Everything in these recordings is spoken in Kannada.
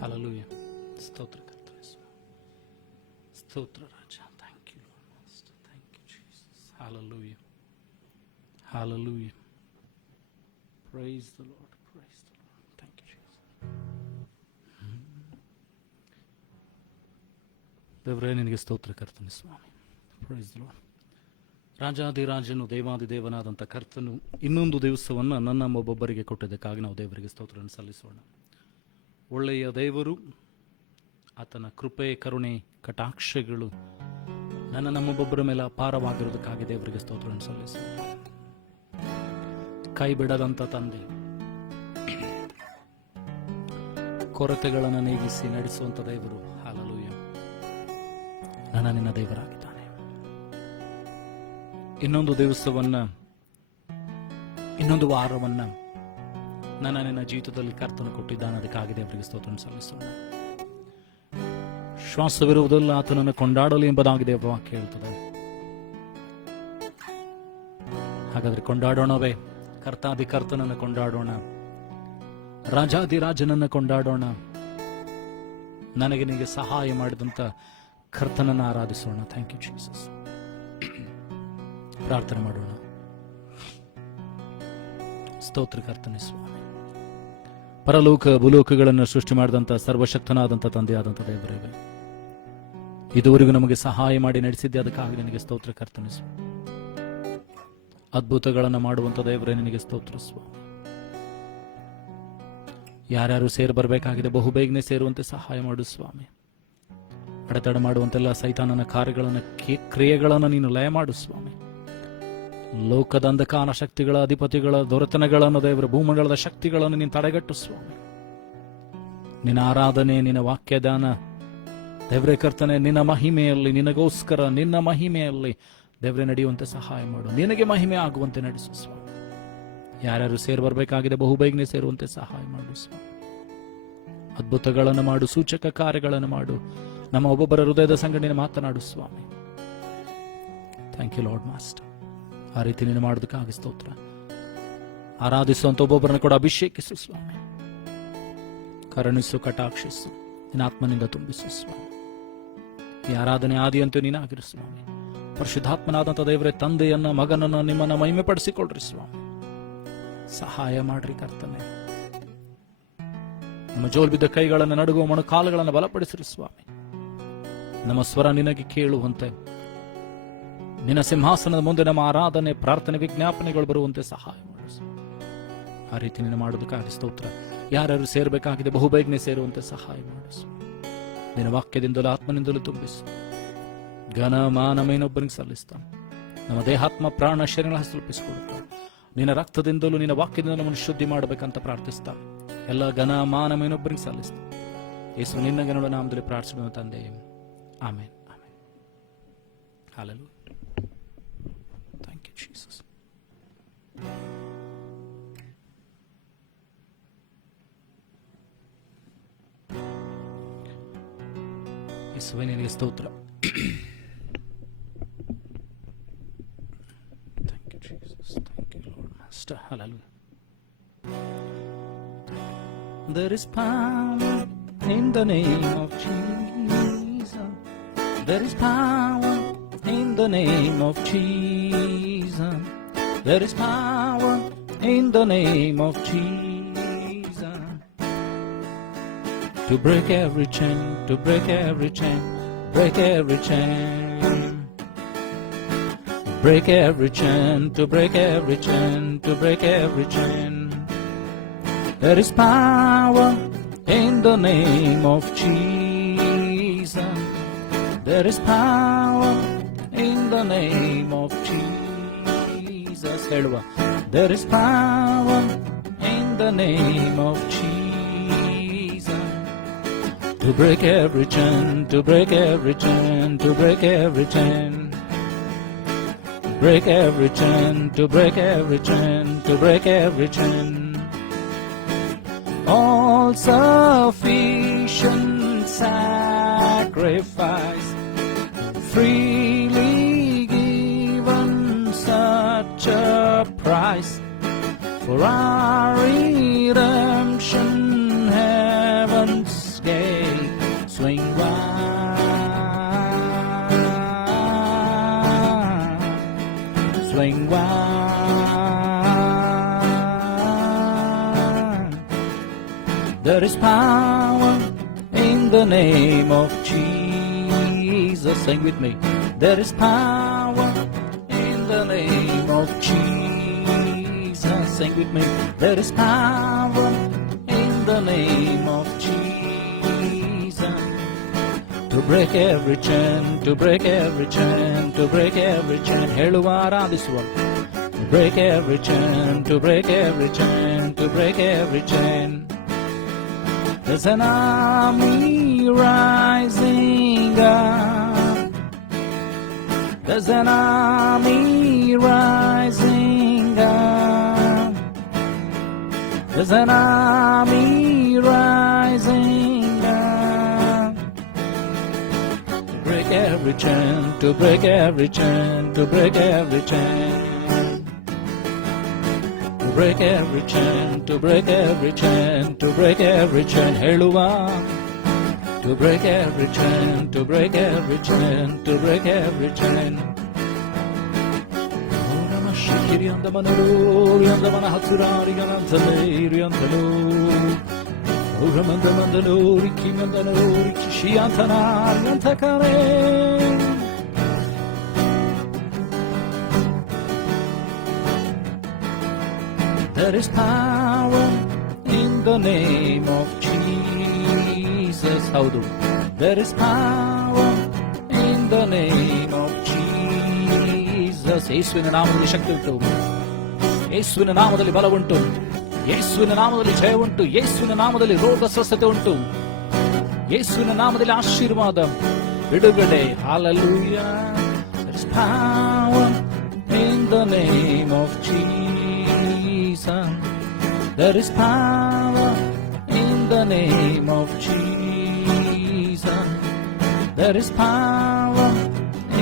Hallelujah. ಸ್ತೋತ್ರ ಕರ್ತನೆ ಸ್ತೋತ್ರ ರಾಜ. Thank you master. Thank you Jesus. Hallelujah. Hallelujah. Praise the Lord. Praise the Lord. Thank you Jesus. ದೇವರೇ ನಿನಗೆ ಸ್ತೋತ್ರ ಕರ್ತನೆ ಸ್ವಾಮಿ. Praise the Lord. ರಾಜಾದಿರಾಜನು ದೇವಾದಿದೇವನಾದಂಥ ಕರ್ತನು ಇನ್ನೊಂದು ದಿವಸವನ್ನು ನನ್ನ ಒಬ್ಬೊಬ್ಬರಿಗೆ ಕೊಟ್ಟಿದ್ದಕ್ಕಾಗಿ ನಾವು ದೇವರಿಗೆ ಸ್ತೋತ್ರವನ್ನು ಸಲ್ಲಿಸೋಣ. ಒಳ್ಳೆಯ ದೇವರು, ಆತನ ಕೃಪೆ, ಕರುಣೆ, ಕಟಾಕ್ಷಗಳು ನಮ್ಮೊಬ್ಬೊಬ್ಬರ ಮೇಲೆ ಅಪಾರವಾಗಿರೋದಕ್ಕಾಗಿ ದೇವರಿಗೆ ಸ್ತೋತ್ರವನ್ನು ಸಲ್ಲಿಸೋಣ. ಕೈ ಬಿಡದಂಥ ತಂದೆ, ಕೊರತೆಗಳನ್ನು ನೀಗಿಸಿ ನಡೆಸುವಂಥ ದೇವರು. ಹಲ್ಲೆಲೂಯಾ. ನಿನ್ನ ದೇವರಾಗಿದ್ದಾನೆ. ಇನ್ನೊಂದು ದಿವಸವನ್ನ, ಇನ್ನೊಂದು ವಾರವನ್ನ ನಿನ್ನ ಜೀವಿತದಲ್ಲಿ ಕರ್ತನು ಕೊಟ್ಟಿದ್ದಾನೆ. ಅದಕ್ಕಾಗಿ ದೇವರಿಗೆ ಸ್ತೋತ್ರವನ್ನು ಸಲ್ಲಿಸೋಣ. ಶ್ವಾಸವಿರುವುದಲ್ಲ ಆತನನ್ನು ಕೊಂಡಾಡಲು ಎಂಬುದಾಗಿ ದೇವರ ವಾಕ್ಯ ಹೇಳ್ತದೆ. ಹಾಗಾದ್ರೆ ಕೊಂಡಾಡೋಣವೇ? ಕರ್ತನನ್ನು ಕೊಂಡಾಡೋಣ, ರಾಜಾದಿರಾಜನನ್ನು ಕೊಂಡಾಡೋಣ. ನನಗೆ ನಿನಗೆ ಸಹಾಯ ಮಾಡಿದಂತ ಕರ್ತನನ್ನು ಆರಾಧಿಸೋಣ. Thank you Jesus. ಪ್ರಾರ್ಥನೆ ಮಾಡೋಣ. ಸ್ತೋತ್ರ ಕರ್ತನೆ ಸ್ವಾಮಿ. ಪರಲೋಕ ಭೂಲೋಕಗಳನ್ನು ಸೃಷ್ಟಿ ಮಾಡಿದಂಥ ಸರ್ವಶಕ್ತನಾದಂಥ ತಂದೆಯಾದಂಥ ದೇವರೇ, ಇದುವರೆಗೂ ನಮಗೆ ಸಹಾಯ ಮಾಡಿ ನಡೆಸಿದ್ದೆ, ಅದಕ್ಕಾಗಿ ನಿನಗೆ ಸ್ತೋತ್ರ ಕರ್ತನೆ ಸ್ವಾಮಿ. ಅದ್ಭುತಗಳನ್ನು ಮಾಡುವಂಥ ದೇವರೇ, ನಿನಗೆ ಸ್ತೋತ್ರ ಸ್ವಾಮಿ. ಯಾರ್ಯಾರು ಸೇರಿ ಬರಬೇಕಾಗಿದೆ ಬಹುಬೇಗನೆ ಸೇರುವಂತೆ ಸಹಾಯ ಮಾಡು ಸ್ವಾಮಿ. ಅಡೆತಡೆ ಮಾಡುವಂತೆಲ್ಲ ಸೈತಾನನ ಕಾರ್ಯಗಳನ್ನು, ಕ್ರಿಯೆಗಳನ್ನು ನೀನು ಲಯ ಮಾಡು ಸ್ವಾಮಿ. ಲೋಕದ ಅಂಧಕಾರ ಶಕ್ತಿಗಳ ಅಧಿಪತಿಗಳ ದೊರೆತನಗಳನ್ನು, ದೇವರ ಭೂಮಂಡಲದ ಶಕ್ತಿಗಳನ್ನು ನೀನು ತಡೆಗಟ್ಟು ಸ್ವಾಮಿ. ನಿನ್ನ ಆರಾಧನೆ, ನಿನ್ನ ವಾಕ್ಯದಾನ ದೇವರೇ ಕರ್ತನೆ, ನಿನ್ನ ಮಹಿಮೆಯಲ್ಲಿ, ನಿನಗೋಸ್ಕರ ನಿನ್ನ ಮಹಿಮೆಯಲ್ಲಿ ದೇವರೇ ನಡೆಯುವಂತೆ ಸಹಾಯ ಮಾಡು. ನಿನಗೆ ಮಹಿಮೆ ಆಗುವಂತೆ ನಡೆಸು ಸ್ವಾಮಿ. ಯಾರ್ಯಾರು ಸೇರಿ ಬರಬೇಕಾಗಿದೆ ಬಹುಬೇಗನೆ ಸೇರುವಂತೆ ಸಹಾಯ ಮಾಡು ಸ್ವಾಮಿ. ಅದ್ಭುತಗಳನ್ನು ಮಾಡು, ಸೂಚಕ ಕಾರ್ಯಗಳನ್ನು ಮಾಡು. ನಮ್ಮ ಒಬ್ಬೊಬ್ಬರ ಹೃದಯದ ಸಂಗಡಿನ ಮಾತನಾಡು ಸ್ವಾಮಿ. Thank you lord master. ಆ ರೀತಿ ನೀನು ಮಾಡೋದಕ್ಕಾಗಿ ಸ್ತೋತ್ರ. ಆರಾಧಿಸುವಂತ ಒಬ್ಬೊಬ್ಬರನ್ನು ಕೂಡ ಅಭಿಷೇಕಿಸು ಸ್ವಾಮಿ. ಕರುಣಿಸು, ಕಟಾಕ್ಷಿಸು, ನಿನ್ನ ಆತ್ಮನಿಂದ ತುಂಬಿಸು ಸ್ವಾಮಿ. ಈ ಆರಾಧನೆ ಆದಿಯಂತೂ ನೀನಾಗಿರು ಸ್ವಾಮಿ. ಪರಿಶುದ್ಧಾತ್ಮನಾದಂಥ ದೇವರೇ, ತಂದೆಯನ್ನ, ಮಗನನ್ನ, ನಿಮ್ಮನ್ನ ಮಹಿಮೆ ಪಡಿಸಿಕೊಳ್ಳ್ರಿ ಸ್ವಾಮಿ. ಸಹಾಯ ಮಾಡ್ರಿ ಕರ್ತನೆ. ನಮ್ಮ ಜೋಲ್ ಬಿದ್ದ ಕೈಗಳನ್ನು, ನಡುಗುವ ಮೊಣಕಾಲುಗಳನ್ನು ಬಲಪಡಿಸಿರಿ ಸ್ವಾಮಿ. ನಮ್ಮ ಸ್ವರ ನಿನಗೆ ಕೇಳುವಂತೆ, ನಿನ್ನ ಸಿಂಹಾಸನದ ಮುಂದೆ ನಮ್ಮ ಆರಾಧನೆ, ಪ್ರಾರ್ಥನೆ, ವಿಜ್ಞಾಪನೆಗಳು ಬರುವಂತೆ ಸಹಾಯ ಮಾಡು. ಆ ರೀತಿ ನೀನು ಮಾಡೋದಕ್ಕಾಗಿ ಸ್ತೋತ್ರ. ಯಾರ್ಯಾರು ಸೇರಬೇಕಾಗಿದೆ ಬಹುಬೇಗನೆ ಸೇರುವಂತೆ ಸಹಾಯ ಮಾಡು. ನಿನ್ನ ವಾಕ್ಯದಿಂದಲೂ ಆತ್ಮನಿಂದಲೂ ತುಂಬಿಸು. ಘನ ಮಾನ ಮೇನೊಬ್ಬನಿಗೆ ಸಲ್ಲಿಸ್ತಾನೆ. ನಮ್ಮ ದೇಹಾತ್ಮ ಪ್ರಾಣ ಶರೀರ ತಲುಪಿಸಿಕೊಡುತ್ತ ನಿನ್ನ ರಕ್ತದಿಂದಲೂ ನಿನ್ನ ವಾಕ್ಯದಿಂದ ನಮ್ಮನ್ನು ಶುದ್ಧಿ ಮಾಡಬೇಕಂತ ಪ್ರಾರ್ಥಿಸ್ತಾ ಎಲ್ಲ ಘನ ಮಾನ ಮೇನೊಬ್ಬನಿಗೆ ಸಲ್ಲಿಸ್ತಾನೆ. ಯೇಸು ನಿನ್ನ ಗಣಗಳ ನಾಮದಲ್ಲಿ ಪ್ರಾರ್ಥಿಸುವ ತಂದೆ, amen. Amen. Hallelujah. Thank you Jesus. ಯೇಸುವೇ ನಿನಗೆ ಸ್ತೋತ್ರ. Thank you Jesus. Thank you Lord Master. Hallelujah. There is power in the name of Jesus. There is power in the name of Jesus. There is power in the name of Jesus. To break every chain, to break every chain, break every chain. Break every chain, to break every chain, to break every chain. There is power in the name of Jesus. There is power in the name of Jesus. There is power in the name of Jesus. To break every chain, to break every chain, to break every chain. Break every chain, to break every chain, to break every chain. All sufficient sacrifice, freely given such a price, for our redemption heaven's swing wide. There is power in the name of Jesus. Sing with me. There is power in the name of Jesus. Sing with me. There is power in the name of Jesus. To break every chain, to break every chain, to break every chain. ಹೇಳುವ ಆರಾಧಿಸುವ. To break every chain, to break every chain, to break every chain. There's an army rising up. There's an army rising up. There's an army rising up. To break every chain, to break every chain, to break every chain. To break every chain, to break every chain, to break every chain. ಹೇಳುವ. To break every chain, to break every chain, to break every chain. There is power in the name of Jesus. ಹೌದು. There is power in the name of Jesus. ಯೇಸುವಿನ ನಾಮದಲ್ಲಿ ಶಕ್ತಿ ಉಂಟು. ಯೇಸುವಿನ ನಾಮದಲ್ಲಿ ಬಲವುಂಟು. ಯೇಸುವಿನ ನಾಮದಲ್ಲಿ ಜಯವುಂಟು. ಯೇಸುವಿನ ನಾಮದಲ್ಲಿ ರೋಗ ಸ್ವಸ್ಥತೆ ಉಂಟು. ಯೇಸುವಿನ ನಾಮದಲ್ಲಿ ಆಶೀರ್ವಾದ, ಬಿಡುಗಡೆ. Hallelujah. There is power in the name of Jesus. There is power in the name of Jesus. There is power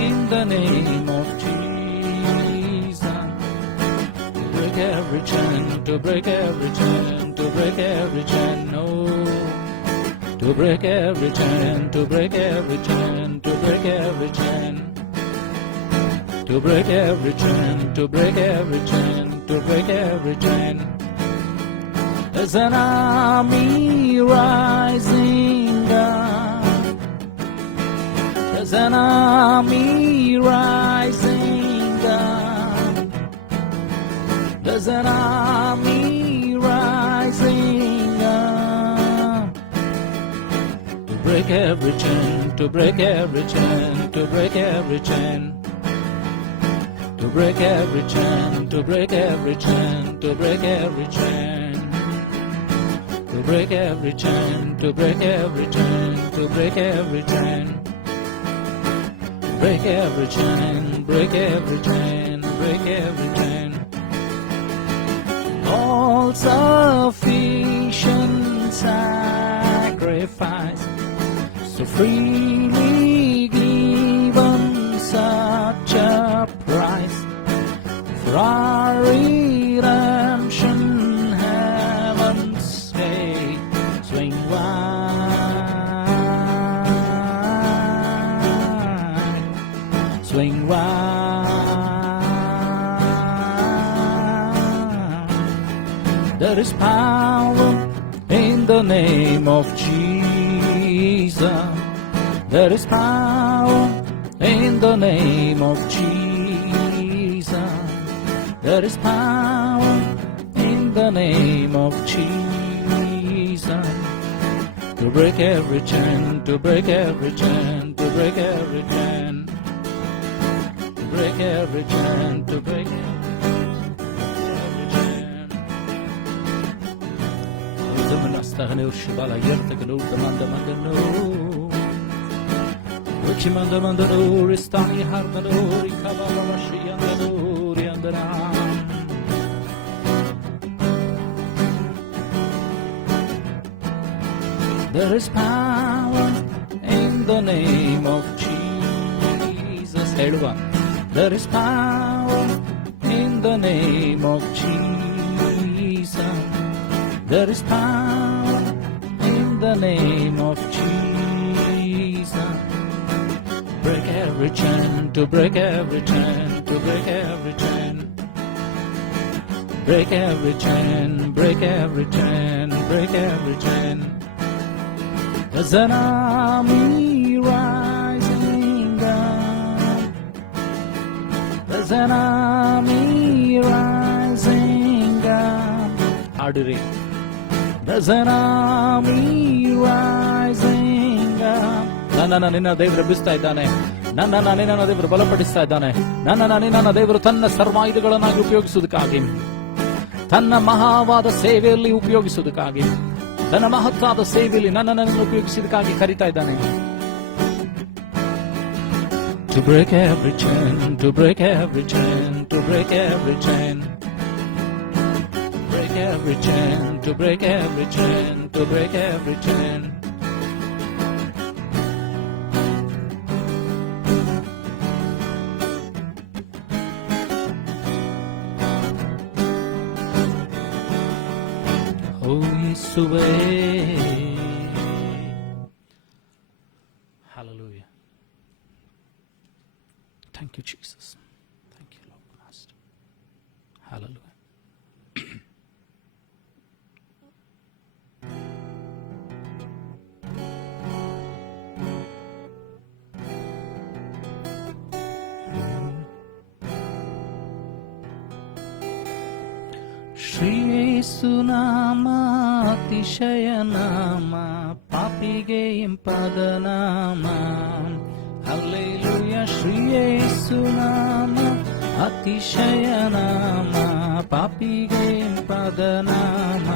in the name of Jesus. To break every chain, to break every chain, to break every chain. No. To break every chain, to break every chain, to break every chain. To break every chain, to break every chain, to break every chain. There's an army rising up. There's an army rising up. There's an army rising up. To break every chain, to break every chain, to break every chain. To break every chain, to break every chain, to break every chain. To break every chain, to break every chain, to break every chain. Break every chain, break every chain, break every chain. All sufficient sacrifice, so freely given, such a price for our redemption. Heaven's gate swing wide, swing wide. There is power in the name of Jesus. There is power in the name of Jesus. There is power in the name of Jesus. To break every chain, to break every chain, to break every chain. To break every chain, to break every chain. زمن استغنى والشبالة يرتقلوا دمان وكي من دنور استعني حرب نوري كبابا مشي يندنور يندنام. There is power in the name of Jesus. There is power in the name of Jesus. There is power in the name of Jesus. Break every chain, to break every chain, to break every chain. break every chain, break every chain, break every chain. There's an army rising up. There's an army rising up. Adure. There's an army rising up. ನನ್ನನ್ನು ನಿನ್ನ ದೇವರು ಎಬ್ಬಿಸ್ತಾ ಇದ್ದಾನೆ. ನನ್ನನ್ನು ನಿನ್ನ ದೇವರು ಬಲಪಡಿಸ್ತಾ ಇದ್ದಾನೆ. ನನ್ನನ್ನು ನಿನ್ನ ದೇವರು ತನ್ನ ಸರ್ವಾಯುಧಗಳನ್ನಾಗಿ ಉಪಯೋಗಿಸುವುದಕ್ಕಾಗಿ, ತನ್ನ ಮಹಾವಾದ ಸೇವೆಯಲ್ಲಿ ಉಪಯೋಗಿಸುವುದಕ್ಕಾಗಿ, ತನ್ನ ಮಹತ್ತಾದ ಸೇವೆಯಲ್ಲಿ ನನ್ನನ್ನು ಉಪಯೋಗಿಸುವುದಕ್ಕಾಗಿ ಕರೀತಾ ಇದ್ದಾನೆ. To break every chain, to break every chain, to break every chain, break every chain, to break every chain, to break every chain. Oh, Yeshua. Hallelujah. Thank you, Jesus. Thank you, Lord Master. Hallelujah. Shri ಯೇಸು ನಾಮ ಅತಿಶಯ ನಾಮ, ಪಾಪಿಗೆ ಇಂಪಾದ ನಾಮ. ಹಲ್ಲೆಲೂಯಾ. ಶ್ರೀ ಯೇಸು ನಾಮ ಅತಿಶಯ ನಾಮ, ಪಾಪಿಗೆ ಇಂಪಾದ ನಾಮ.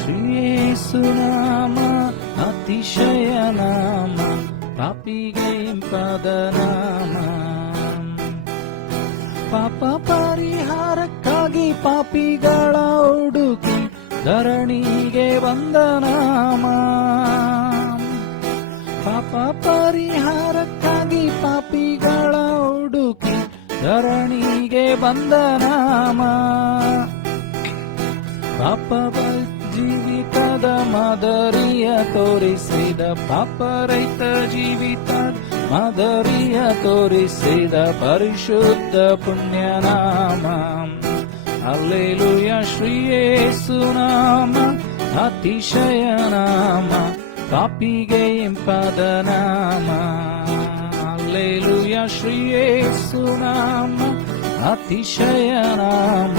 ಶ್ರೀ ಯೇಸು ನಾಮ ಅತಿಶಯ ನಾಮ, ಪಾಪಿಗೆ ಇಂಪಾದ ನಾಮ. ಪಾಪ ಪರಿಹಾರಕ್ಕಾಗಿ ಪಾಪಿಗಳ ಹುಡುಕಿ ಧರಣಿಗೆ ಬಂದ ನಾಮ. ಪಾಪ ಪರಿಹಾರಕ್ಕಾಗಿ ಪಾಪಿಗಳ ಹುಡುಕಿ ಧರಣಿಗೆ ಬಂದ ನಾಮ. ಪಾಪ ಜೀವಿತದ ಮಾದರಿಯ ತೋರಿಸಿದ, ಪಾಪ ರಹಿತ ಜೀವಿತ ಮಾದರಿಯ ತೋರಿಸಿದ ಪರಿಶುದ್ಧ ಪುಣ್ಯನಾಮ. ಹಲ್ಲೆಲೂಯಾ. ಶ್ರೀ ಯೇಸು ನಾಮ ಅತಿಶಯ ನಾಮ, ಪಾಪಿಗೆ ಇಂಪಾದ ನಾಮ. ಹಲ್ಲೆಲೂಯಾ. ಶ್ರೀ ಯೇಸು ನಾಮ ಅತಿಶಯ ನಾಮ,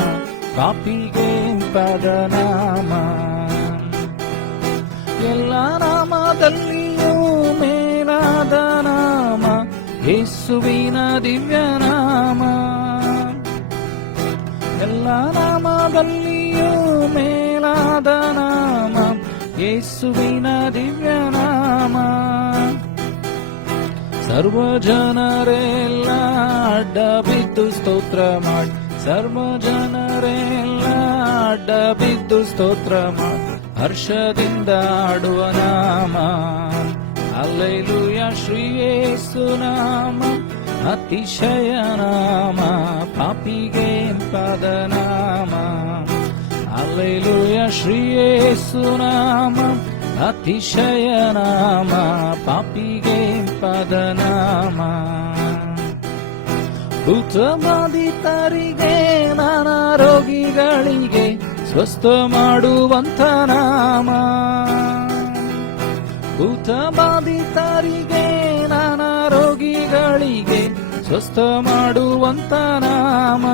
ಪಾಪಿಗೆ ಇಂಪಾದ ನಾಮ. ಎಲ್ಲ ನಾಮದಲ್ಲಿಯೂ ಮೇಲಾದ ನಾಮ ಯೇಸುವಿನ ದಿವ್ಯ ನಾಮ. ಎಲ್ಲ ನಾಮದಲ್ಲಿಯೂ ಮೇಲಾದ ನಾಮ ಯೇಸುವಿನ ದಿವ್ಯ ನಾಮ. ಸರ್ವ ಜನರೆಲ್ಲ ಅಡ್ಡ ಬಿದ್ದು ಸ್ತೋತ್ರ ಮಾಡಿ, ಸರ್ವ ಜನರೆಲ್ಲ ಅಡ್ಡ ಬಿದ್ದು ಸ್ತೋತ್ರ ಮಾಡಿ ಹರ್ಷದಿಂದ ಆಡುವ ನಾಮ. ಹಲ್ಲೆಲೂಯಾ. ಶ್ರೀ ಯೇಸು ನಾಮ ಅತಿಶಯ ನಾಮ, ಪಾಪಿಗೆ ಇಂಪಾದ ನಾಮ. ಹಲ್ಲೆಲೂಯಾ. ಶ್ರೀ ಯೇಸು ನಾಮ ಅತಿಶಯ ನಾಮ, ಪಾಪಿಗೆ ಇಂಪಾದ ನಾಮ. ಭೂತಬಾಧಿತರಿಗೆ ನಾನಾ ರೋಗಿಗಳಿಗೆ ಸ್ವಸ್ಥ ಮಾಡುವಂಥ ನಾಮ. ಭೂತಬಾಧಿತರಿಗೆ ನಾನಾ ರೋಗಿಗಳಿಗೆ ಸ್ವಸ್ಥ ಮಾಡುವಂಥ ನಾಮ.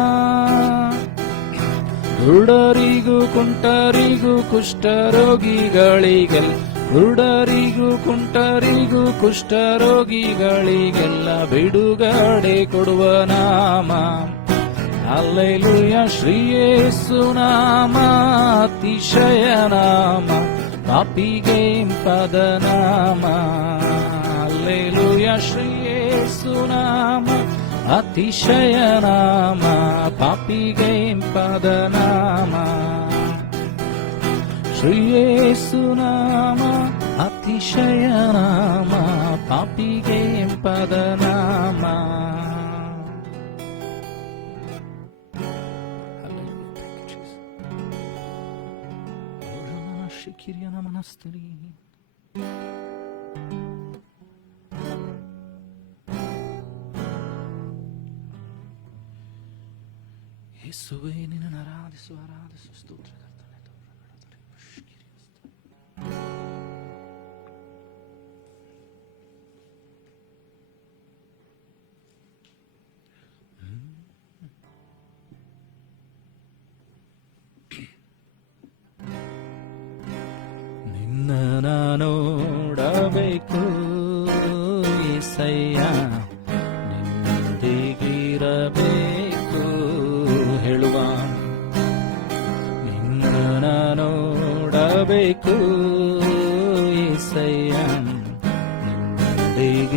ಕುರುಡರಿಗೂ ಕುಂಟರಿಗೂ ಕುಷ್ಠರೋಗಿಗಳಿಗೆಲ್ಲ, ಕುರುಡರಿಗೂ ಕುಂಟರಿಗೂ ಕುಷ್ಠರೋಗಿಗಳಿಗೆಲ್ಲ ಬಿಡುಗಡೆ ಕೊಡುವ ನಾಮ. ಹಲ್ಲೆಲೂಯಾ. ಶ್ರೀ ಯೇಸು ನಾಮ ಅತಿಶಯ ನಾಮ, ಪಾಪಿಗೆ ಇಂಪಾದ ನಾಮ. ಹಲ್ಲೆಲೂಯಾ. ಶ್ರೀ ಯೇಸು ನಾಮ ಅತಿಶಯ ನಾಮ, ಪಾಪಿಗೆ ಇಂಪಾದ ನಾಮ. ಶ್ರೀ ಯೇಸು ನಾಮ ಅತಿಶಯ ನಾಮ, ಪಾಪಿಗೆ ಇಂಪಾದ ನಾಮ. ಶಿಖಿರಿಯ ನಮನಸ್ತುರಿ. ಯೇಸುವೇ ನಿನ್ನನ್ನು ಆರಾಧಿಸು ಆರಾಧಿಸು ಸ್ತೋತ್ರ ಕರ್ತನೆ. ನಿನ್ನ ನೋಡಬೇಕು యేసయ్య, ನಿನ್ನೊಂದಿಗಿರಬೇಕು ಹೇಳುವ. ನಿನ್ನ ನೋಡಬೇಕು యేసయ్య, ನಿನ್ನೊಂದಿಗಿರಬೇಕು.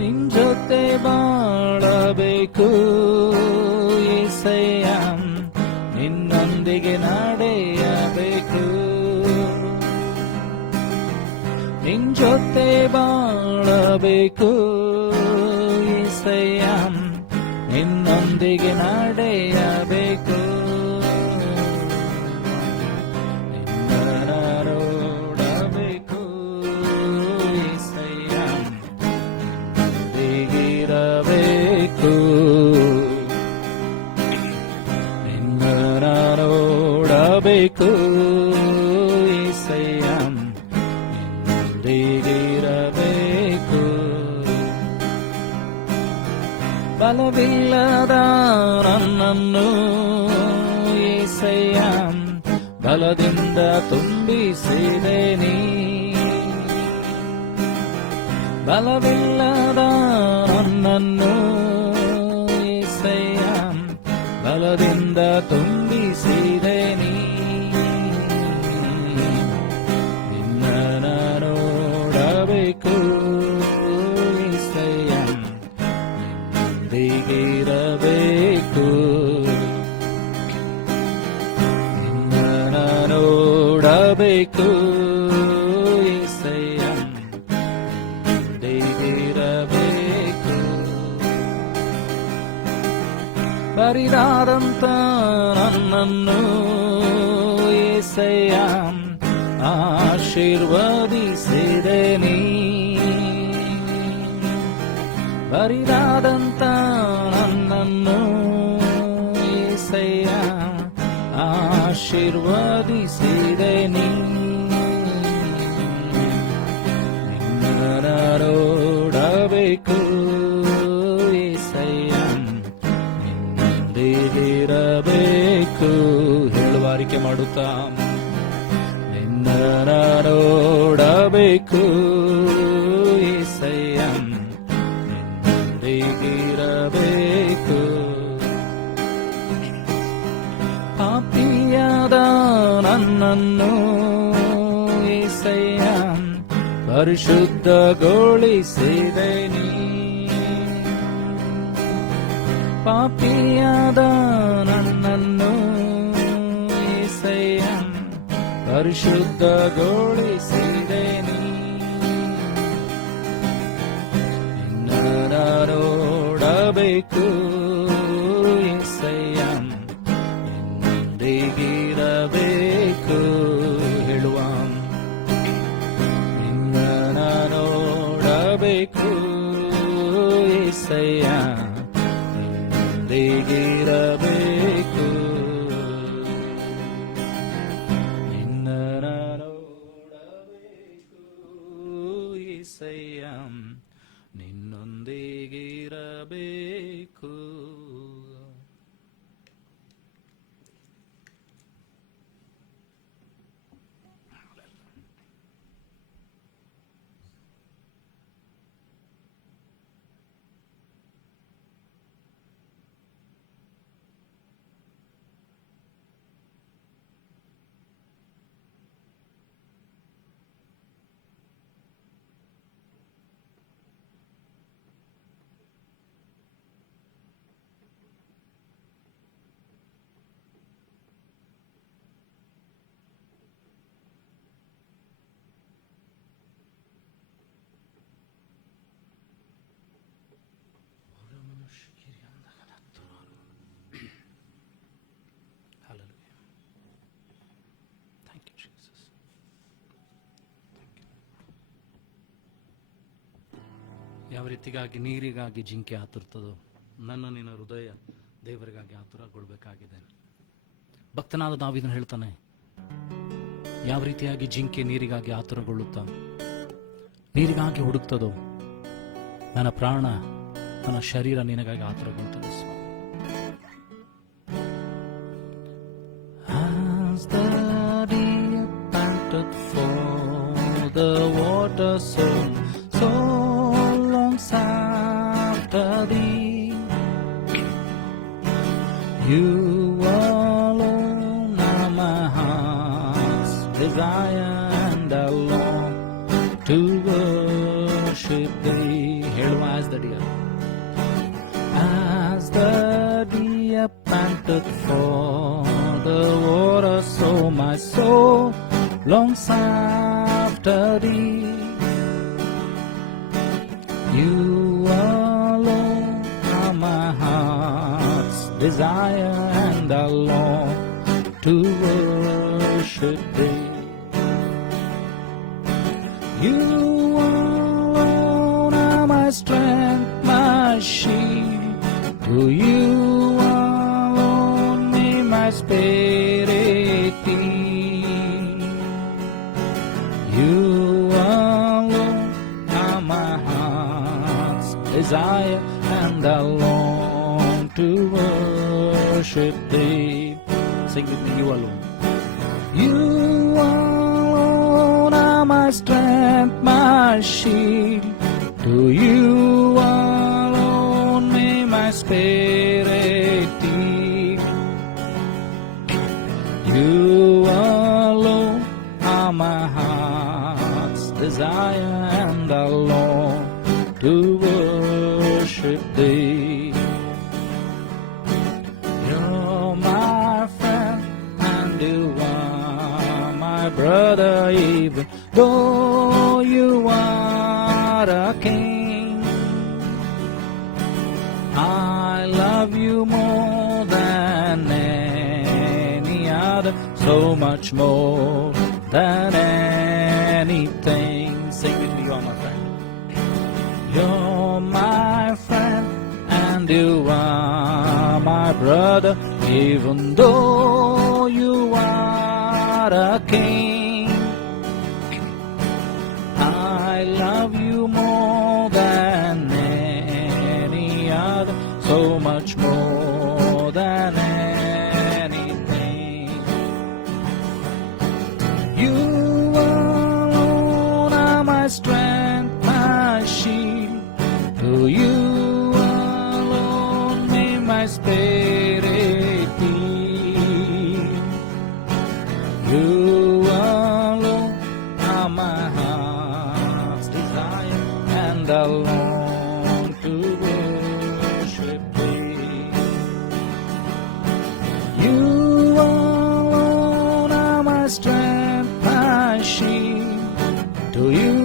ನಿನ್ ಜೊತೆ ಬಾಳಬೇಕು యేసయ్య, ನಿನ್ನೊಂದಿಗೆ ನಡೆಯಬೇಕು. ನಿನ್ ಜೊತೆ ಬಾಳಬೇಕು యేసయ్య, ನಿನ್ನೊಂದಿಗೆ ನಡೆಯಬೇಕು. ನಿನ್ನ ನೋಡಬೇಕು యేಸయ్య, ನಿನ್ನೊಂದಿಗಿರಬೇಕು. ನಿನ್ನ ನೋಡಬೇಕು యేసయ్య, ನಿನ್ನೊಂದಿಗಿರಬೇಕು. ಬಲವಿಲ್ಲದ ನನ್ನನ್ನು యేసయ్య, ಬಲದಿಂದ ತುಂಬಿಸಿದೆ ನೀ. ಬಲವಿಲ್ಲದ ನನ್ನನ್ನು యేసయ్య, ಬಲದಿಂದ ತುಂಬಿಸಿದೆ ನೀ. ನಿನ್ನ ನೋಡಬೇಕು యేసయ్య, ನಿನ್ನೊಂದಿಗಿರಬೇಕು. ನಿನ್ನ ನೋಡಬೇಕು యేಸయ్ಯ, ನಿನ್ನೊಂದಿಗಿರಬೇಕು. ಬರಿದಾದಂತ ನನ್ನನ್ನು యేసయ్య, ಆಶೀರ್ವದಿಸಿದೆ ನೀ. ಬರಿದಾದಂತ ನನ್ನನ್ನು యేసయ్య, ಆಶೀರ್ವದಿಸಿದೆ ನೀ. ನಿನ್ನ ನೋಡಬೇಕು యేಸయ్య, ನಿನ್ನೊಂದಿಗಿರಬೇಕು ಹೇಳುವಾರಿಕೆ ಮಾಡುತ್ತಾ. ನಿನ್ನ ನೋಡಬೇಕು యేಸయ్య, ನಿನ್ನೊಂದಿಗಿರಬೇಕು. ಪಾಪಿಯಾದ ನನ್ನನ್ನು యేసయ్య, ಪರಿಶುದ್ಧಗೊಳಿಸಿದೆ ನೀ. ಪಾಪಿಯಾದ ನನ್ನನ್ನು యేసయ్య, ಪರಿಶುದ್ಧಗೊಳಿಸಿದೆ ನೀ. ನಿನ್ನ ನೋಡಬೇಕು యేಸయ్ಯ, ನಿನ್ನೊಂದಿಗಿರಬೇಕು ಹೇಳುವ. ನಿನ್ನ ನೋಡಬೇಕು యేಸయ్ಯ, ನಿನ್ನೊಂದಿಗಿರಬೇಕು. ನಿನ್ನ ನೋಡಬೇಕು యేಸయ్ಯ, ನಿನ್ನೊಂದಿಗಿರಬೇಕು. ಯಾವ ರೀತಿಗಾಗಿ ನೀರಿಗಾಗಿ ಜಿಂಕೆ ಆತುರ್ತದೋ, ನನ್ನ ನಿನ್ನ ಹೃದಯ ದೇವರಿಗಾಗಿ ಆತುರಗೊಳ್ಬೇಕಾಗಿದೆ. ಭಕ್ತನಾದ ದಾವೀದನು ಹೇಳ್ತಾನೆ, ಯಾವ ರೀತಿಯಾಗಿ ಜಿಂಕೆ ನೀರಿಗಾಗಿ ಆತುರಗೊಳ್ಳುತ್ತಾ ನೀರಿಗಾಗಿ ಹುಡುಕ್ತದೋ, ನನ್ನ ಪ್ರಾಣ, ನನ್ನ ಶರೀರ ನಿನಗಾಗಿ ಆತುರಗೊಳ್ತದೆ ಸ್ವಾಮಿ. As the deer panted for the water, so longs after thee. You alone are my heart's desire, and I long to worship thee. Hello, as the deer. As the deer panted for the water, so my soul longs after thee. You alone are my heart's desire, and I long to worship thee. You alone are my strength, my shield. To you alone may my spirit be. You alone are my heart's desire, and I long to worship thee. Sing with me, you alone. You alone are my strength, my shield. To you alone may my spirit be. You alone are my heart's desire, and I long to worship thee. You're my friend, and you are my brother, even though you are a king. I love you more than any other, so much more than anything. Sing with me, you are my friend. You're my friend, and you are my brother, even though you are a king. I love you more than any other, so much more than anything. You alone are my strength, my shield. To you alone may my spirit be. You alone are my heart's desire, and I long to worship thee. You alone are my strength, my shield. To you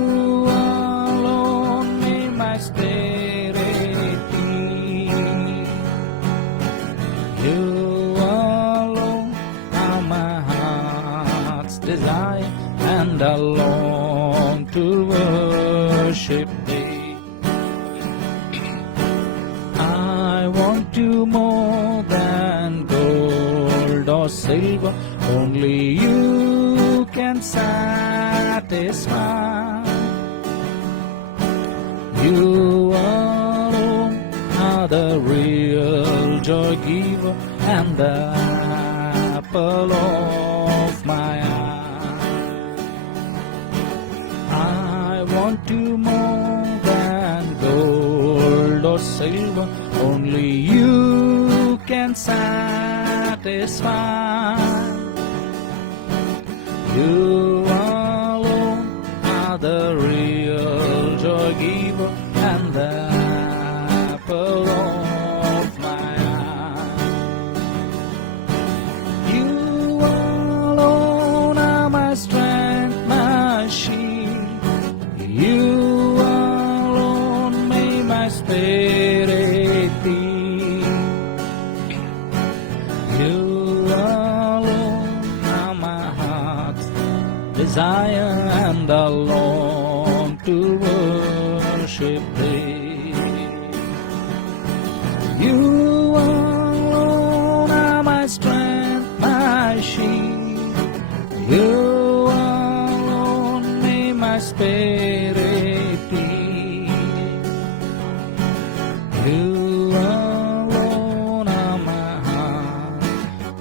alone may my spirit be. You alone are my heart's desire, and I long to worship thee. I want you more than gold or silver, only you can satisfy. You alone are the real joy giver, and the apple of my eye. I want you more than gold or silver, only you can satisfy. You alone are the real joy giver, and the apple of my eye. You alone are my strength, my shield. You alone may my spirit be. You alone are my heart's desire, and I long to worship thee. prosperity. You alone are my heart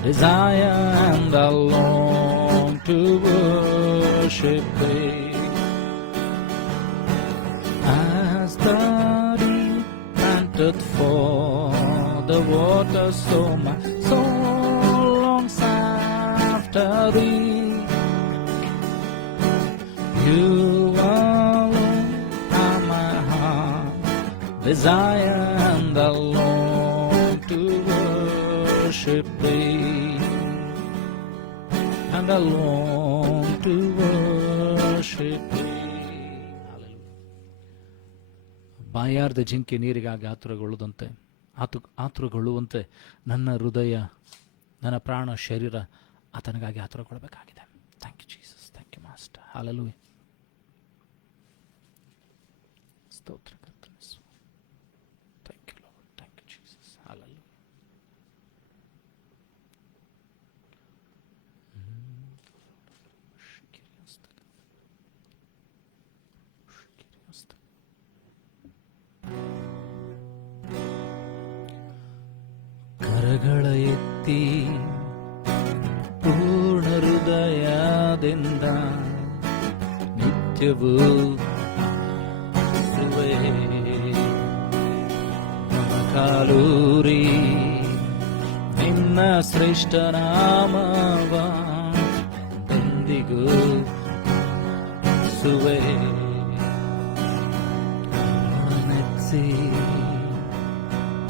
desire, and I long to worship Thee. As the deep panted for the water, so my soul longs after Thee. You alone are my heart desire, and I long to worship Thee, and I long to worship Thee. ಬಾಯಾರ್ದ ಜಿಂಕೆ ನೀರಿಗಾಗಿ ಆತುರಗೊಳ್ಳುವಂತೆ ನನ್ನ ಹೃದಯ, ನನ್ನ ಪ್ರಾಣ, ಶರೀರ ಆತನಿಗಾಗಿ ಆತುರಗೊಳ್ಳಬೇಕಾಗಿದೆ. Thank you Jesus, thank you master. Hallelujah. ಸ್ತೋತ್ರ ಕರ್ತನೇ. Thank you lord, thank you Jesus. Hallelujah. ಕರಗಳ ಎತ್ತಿ ಪೂರ್ಣ ಹೃದಯದಿಂದ ನಿತ್ಯವೂ ಕಾಲೂರಿ ನಿನ್ನ ಶ್ರೇಷ್ಠ ನಾಮವ ಎಂದಿಗೂ ಸುವೆ ಮೆಚ್ಚಿ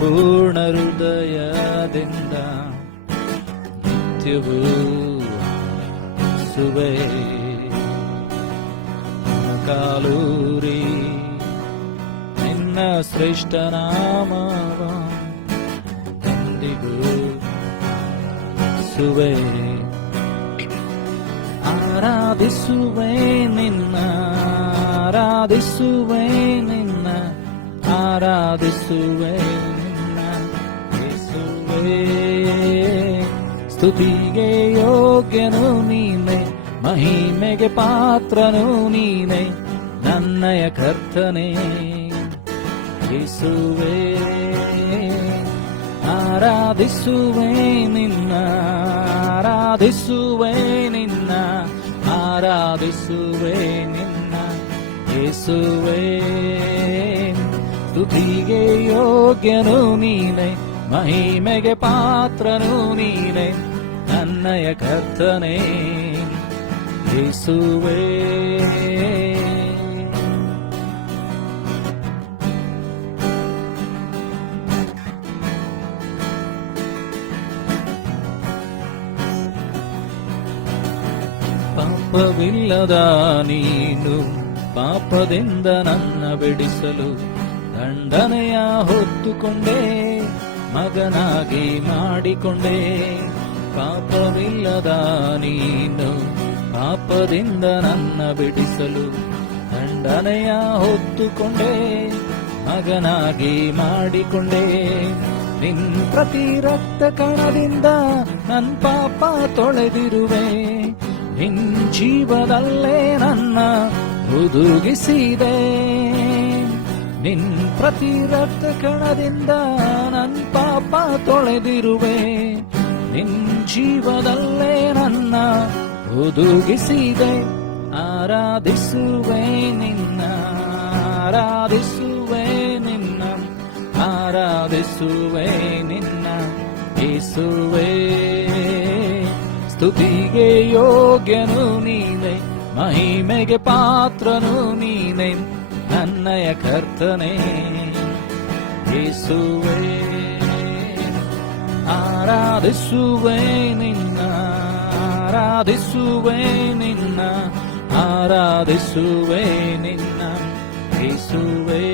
ಪೂರ್ಣ ಹೃದಯದಿಂದ ನಿತ್ಯವೂ ಸುವೆ ಕಾಲೂರಿ ನಿನ್ನ ಶ್ರೇಷ್ಠ ನಾಮವ ಎಂದಿಗೂ ಸುವೆ. ಆರಾಧಿಸುವೆ ನಿನ್ನ, ಆರಾಧಿಸುವೆ ನಿನ್ನ, ಆರಾಧಿಸುವೆ ನಿನ್ನ ಯೇಸುವೇ. ಸ್ತುತಿಗೆ ಯೋಗ್ಯನು ನೀನೆ, ಮಹಿಮೆಗೆ ಪಾತ್ರನು ನೀನೆ, ನನ್ನಯ ಕರ್ತನೇ ಯೇಸುವೇ. ಆರಾಧಿಸುವೆ ನಿನ್ನ, ಆರಾಧಿಸುವೆ ನಿನ್ನ, ಆರಾಧಿಸುವೆ ನಿನ್ನ ಯೇಸುವೇ. ಸ್ತುತಿಗೆ ಯೋಗ್ಯನು ನೀನೆ, ಮಹಿಮೆಗೆ ಪಾತ್ರನು ನೀನೆ, ನನ್ನಯ ಕರ್ತನೇ ಯೇಸುವೇ. ಪಾಪವಿಲ್ಲದ ನೀನು ಪಾಪದಿಂದ ನನ್ನ ಬಿಡಿಸಲು ದಂಡನೆಯ ಹೊತ್ತುಕೊಂಡೆ, ಮಗನಾಗಿ ಮಾಡಿಕೊಂಡೆ. ಪಾಪವಿಲ್ಲದ ನೀನು ಪಾಪದಿಂದ ನನ್ನ ಬಿಡಿಸಲು ದಂಡನೆಯ ಹೊತ್ತುಕೊಂಡೆ, ಮಗನಾಗಿ ಮಾಡಿಕೊಂಡೆ. ನಿನ್ ಪ್ರತಿ ರಕ್ತ ಕಣದಿಂದ ನನ್ ಪಾಪ ತೊಳೆದಿರುವೆ, ನಿನ್ ಜೀವದಲ್ಲೇ ನನ್ನ ಹುದುಗಿಸಿದೆ. ನಿನ್ ಪ್ರತಿ ರಕ್ತ ಕಣದಿಂದ ನನ್ ಪಾಪ ತೊಳೆದಿರುವೆ, ನಿನ್ ಜೀವದಲ್ಲೇ ನನ್ನ ಹುದುಗಿಸಿದೆ. ಆರಾಧಿಸುವೆ ನಿನ್ನ, ಆರಾಧಿಸುವೆ ನಿನ್ನ, ಆರಾಧಿಸುವೆ ನಿನ್ನ ಯೇಸುವೇ. ಸ್ತುತಿಗೆ ಯೋಗ್ಯನು ನೀನೆ, ಮಹಿಮೆಗೆ ಪಾತ್ರನು ನೀನೆ, ನನ್ನಯ ಕರ್ತನೇ ಯೇಸುವೇ. ಆರಾಧಿಸುವೆ ನಿನ್ನ, ಆರಾಧಿಸುವೆ ನಿನ್ನ, ಆರಾಧಿಸುವೆ ನಿನ್ನ ಯೇಸುವೇ.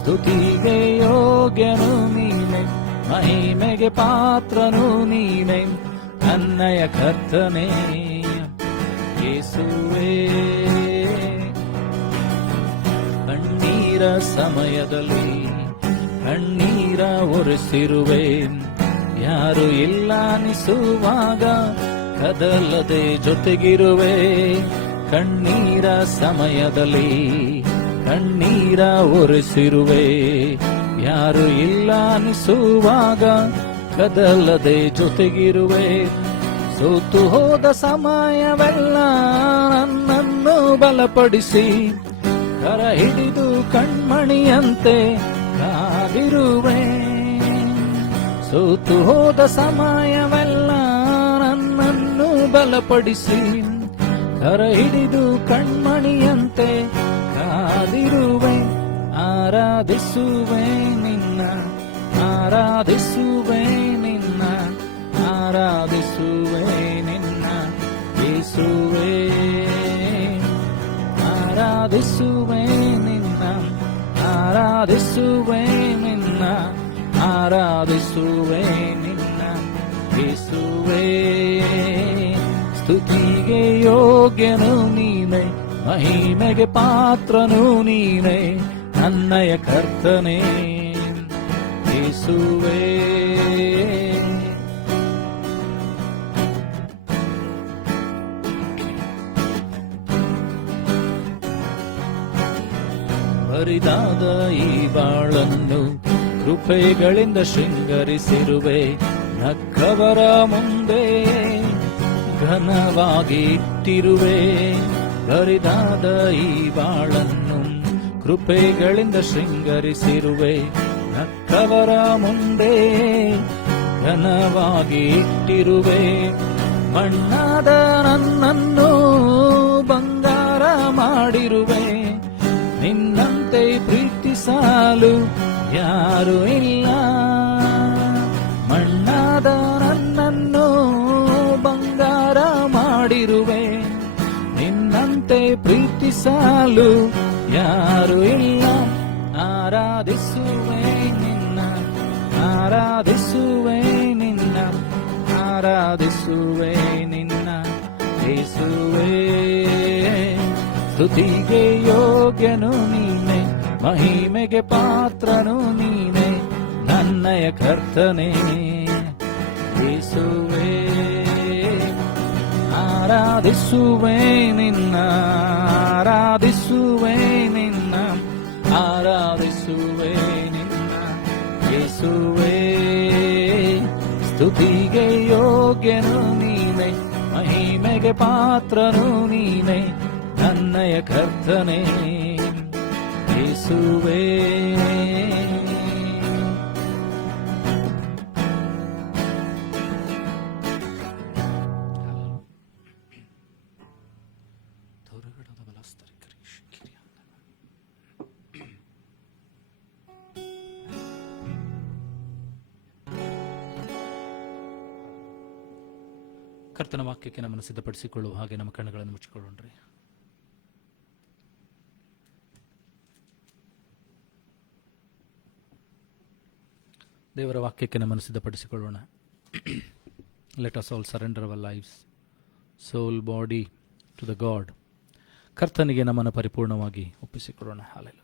ಸ್ತುತಿಗೆ ಯೋಗ್ಯನು ನೀನೆ, ಮಹಿಮೆಗೆ ಪಾತ್ರನು ನೀನೆ, ನನ್ನಯ ಕರ್ತನೇ ಯೇಸುವೇ. ಕಣ್ಣೀರ ಸಮಯದಲ್ಲಿ ಕಣ್ಣೀರ ಒರೆಸಿರುವೆ, ಯಾರು ಇಲ್ಲ ಅನಿಸುವಾಗ ಕದಲದೆ ಜೊತೆಗಿರುವೆ. ಕಣ್ಣೀರ ಸಮಯದಲ್ಲಿ ಕಣ್ಣೀರ ಒರೆಸಿರುವೆ. ಯಾರು ಇಲ್ಲ ಅನಿಸುವಾಗ ಕದಲದೆ ಜೊತೆಗಿರುವೆ. ಸೋತು ಹೋದ ಸಮಯವೆಲ್ಲ ನನ್ನನ್ನು ಬಲಪಡಿಸಿ ಕರ ಹಿಡಿದು ಕಣ್ಮಣಿಯಂತೆ ಕಾದಿರುವೆ. ಸೋತು ಹೋದ ಸಮಯವೆಲ್ಲ ನನ್ನನ್ನು ಬಲಪಡಿಸಿ ಕರ ಹಿಡಿದು ಕಣ್ಮಣಿಯಂತೆ ಕಾದಿರುವೆ. ಆರಾಧಿಸುವೆ ನಿನ್ನ, ಆರಾಧಿಸುವೆ ನಿನ್ನ, ಆರಾಧಿಸುವೆ ನಿನ್ನ ಯೇಸುವೇ. ಆರಾಧಿಸುವೆ ನಿನ್ನ, ಆರಾಧಿಸುವೆ ನಿನ್ನ, ಆರಾಧಿಸುವೆ ನಿನ್ನ ಯೇಸುವೇ. ಸ್ತುತಿಗೆ ಯೋಗ್ಯನು ನೀನೇ, ಮಹಿಮೆಗೆ ಪಾತ್ರನು ನೀನೇ, ನನ್ನಯ ಕರ್ತನೇ ಯೇಸುವೇ. ಬರಿದಾದ ಈ ಬಾಳನ್ನು ಕೃಪೆಗಳಿಂದ ಶೃಂಗರಿಸಿರುವೆ. ನಕ್ಕವರ ಮುಂದೆ ಘನವಾಗಿ ಇಟ್ಟಿರುವೆ. ಬರಿದಾದ ಈ ಬಾಳನ್ನು ಕೃಪೆಗಳಿಂದ ಶೃಂಗರಿಸಿರುವೆ. ನಕ್ಕವರ ಮುಂದೆ ಘನವಾಗಿ ಇಟ್ಟಿರುವೆ. ಮಣ್ಣಾದ ನನ್ನನ್ನು ಬಂಗಾರ ಮಾಡಿರುವೆ. ನಿನ್ನಂತೆ ಪ್ರೀತಿಸಲು ಯಾರು ಇಲ್ಲ. ಮಣ್ಣಾದ ನನ್ನನ್ನು ಬಂಗಾರ ಮಾಡಿರುವೆ. ನಿನ್ನಂತೆ ಪ್ರೀತಿಸಲು ಯಾರು ಇಲ್ಲ. ಆರಾಧಿಸುವೆ ನಿನ್ನ, ಆರಾಧಿಸುವೆ ನಿನ್ನ, ಆರಾಧಿಸುವೆ ನಿನ್ನ ಯೇಸುವೇ. ಸ್ತುತಿಗೆ ಯೋಗ್ಯನು ನೀನೆ, ಮಹಿಮೆಗೆ ಪಾತ್ರನು ನೀನೆ, ನನ್ನಯ ಕರ್ತನೇ ಯೇಸುವೇ. ಆರಾಧಿಸುವೆ ನಿನ್ನ, ಆರಾಧಿಸುವೆ ನಿನ್ನ, ಆರಾಧಿಸುವೆ ನಿನ್ನ ಯೇಸುವೇ. ಸ್ತುತಿಗೆ ಯೋಗ್ಯನು ನೀನೆ, ಮಹಿಮೆಗೆ ಪಾತ್ರನು ನೀನೆ, ನನ್ನಯ ಕರ್ತನೇ ಯೇಸುವೇ. ಕರ್ತನ ವಾಕ್ಯಕ್ಕೆ ನಮ್ಮನ್ನು ಸಿದ್ಧಪಡಿಸಿಕೊಳ್ಳುವ ಹಾಗೆ ನಮ್ಮ ಕಣ್ಣುಗಳನ್ನು ಮುಚ್ಚಿಕೊಳ್ಳೋಣ್ರಿ. ದೇವರ ವಾಕ್ಯಕ್ಕೆ ನಮ್ಮನ್ನು ಸಿದ್ಧಪಡಿಸಿಕೊಳ್ಳೋಣ. Let us all surrender our lives, soul, body to the God. ಕರ್ತನಿಗೆ ನಮ್ಮನ್ನು ಪರಿಪೂರ್ಣವಾಗಿ ಒಪ್ಪಿಸಿಕೊಳ್ಳೋಣ. ಹಾಲೆಲೂಯಾ.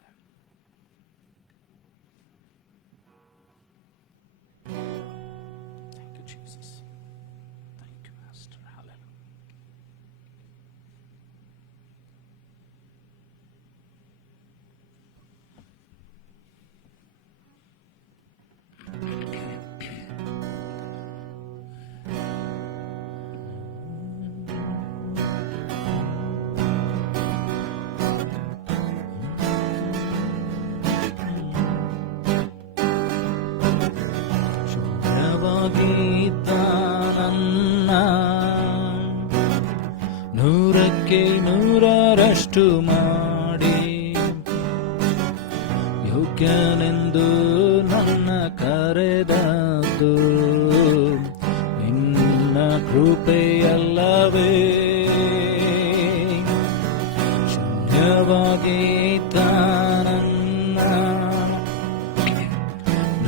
ನೂರಕ್ಕೆ ನೂರರಷ್ಟು ಮಾಡಿ ಯೋಗ್ಯನೆಂದು ನನ್ನ ಕರೆದದ್ದು ನಿನ್ನ ಕೃಪೆಯಲ್ಲವೇ. ಶೂನ್ಯವಾಗಿದ್ದ ನನ್ನ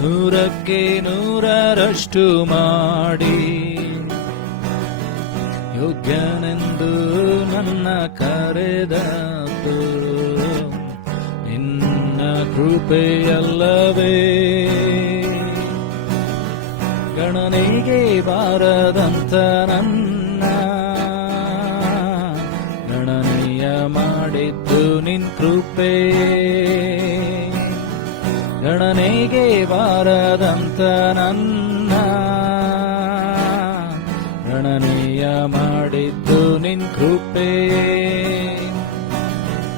ನೂರಕ್ಕೆ ನೂರರಷ್ಟು ಮಾಡಿ ಯೋಗ್ಯನೆಂದು ನನ್ನ ಕರೆದದ್ದು ನಿನ್ನ ಕೃಪೆಯಲ್ಲವೇ. ಗಣನೆಗೆ ಬಾರದಂತ ನನ್ನ ಗಣನೆಗೆ ಗಣನೆಯ ಮಾಡಿದ್ದು ನಿನ್ ಕೃಪೆ, ಗಣನೆಗೆ ಬಾರದಂತ ನನ್ನ ಗಣನೆಯ ಮಾಡಿದ್ದು ನಿನ್ ಕೃಪೆ.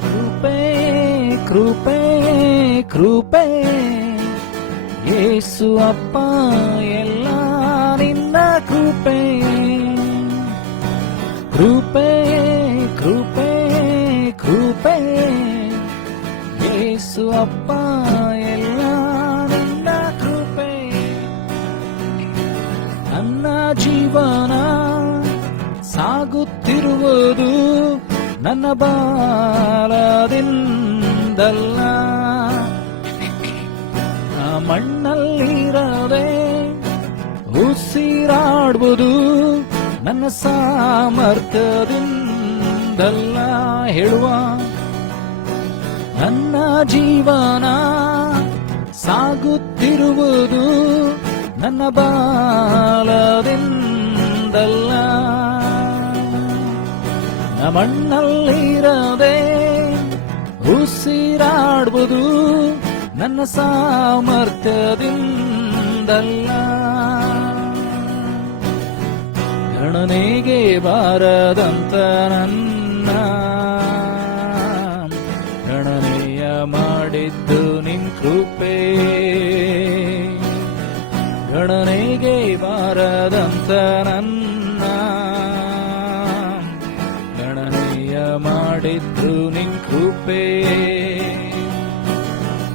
ಕೃಪೆ ಕೃಪೆ ಕೃಪೆ ಯೇಸು ಅಪ್ಪ ಎಲ್ಲ ನಿನ್ನ ಕೃಪೆ. ಕೃಪೆ ಕೃಪೆ ಕೃಪೆ ಯೇಸು ಅಪ್ಪ ಎಲ್ಲ ನಿನ್ನ ಕೃಪೆ. ನನ್ನ ಜೀವನ ಸಾಗುತ್ತಿರುವುದು ನನ್ನ ಬಾಲದಿಂದಲ್ಲ, ಮಣ್ಣಲ್ಲಿರದೆ ಉಸಿರಾಡುವುದು ನನ್ನ ಸಾಮರ್ಥ್ಯದಿಂದಲ್ಲ. ಹೇಳುವ ನನ್ನ ಜೀವನ ಸಾಗುತ್ತಿರುವುದು ನನ್ನ ಬಾಲದಿಂದಲ್ಲ, ಮಣ್ಣಲ್ಲಿರದೆ ಉಸಿರಾಡುವುದು ನನ್ನ ಸಾಮರ್ಥ್ಯದಿಂದಲ್ಲ. ಗಣನೆಗೆ ಬಾರದಂತ ನನ್ನ ಗಣನೆಯ ಮಾಡಿದ್ದು ನಿನ್ ಕೃಪೆ, ಗಣನೆಗೆ ಬಾರದಂತ ನನ್ನ ಗಣನೆಯ ಮಾಡಿದ್ದು ನಿನ್ ಕೃಪೆ.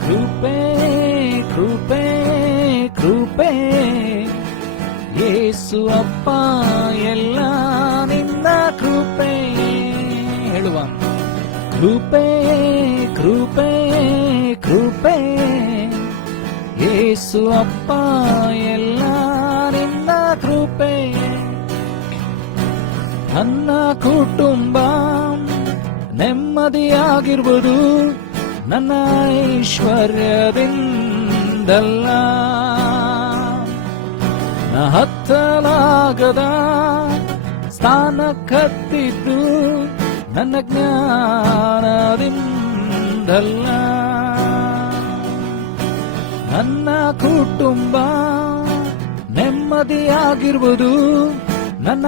ಕೃಪೆ ಕೃಪೆ ಕೃಪೆ ಯೇಸು ಅಪ್ಪ ಎಲ್ಲ ನಿನ್ನ ಕೃಪೆ. ಹೇಳುವ ಕೃಪೆ ಕೃಪೆ ಕೃಪೆ ಯೇಸು ಅಪ್ಪ ಎಲ್ಲ ನಿನ್ನ ಕೃಪೆ. ನನ್ನ ಕುಟುಂಬ ನೆಮ್ಮದಿಯಾಗಿರುವುದು ನನ್ನ ಐಶ್ವರ್ಯದಿಂದಲ್ಲ, ಹತ್ತಲಾಗದ ಸ್ಥಾನ ಕತ್ತಿದ್ದು ನನ್ನ ಜ್ಞಾನದಿಂದಲ್ಲ. ನನ್ನ ಕುಟುಂಬ ನೆಮ್ಮದಿಯಾಗಿರುವುದು ನನ್ನ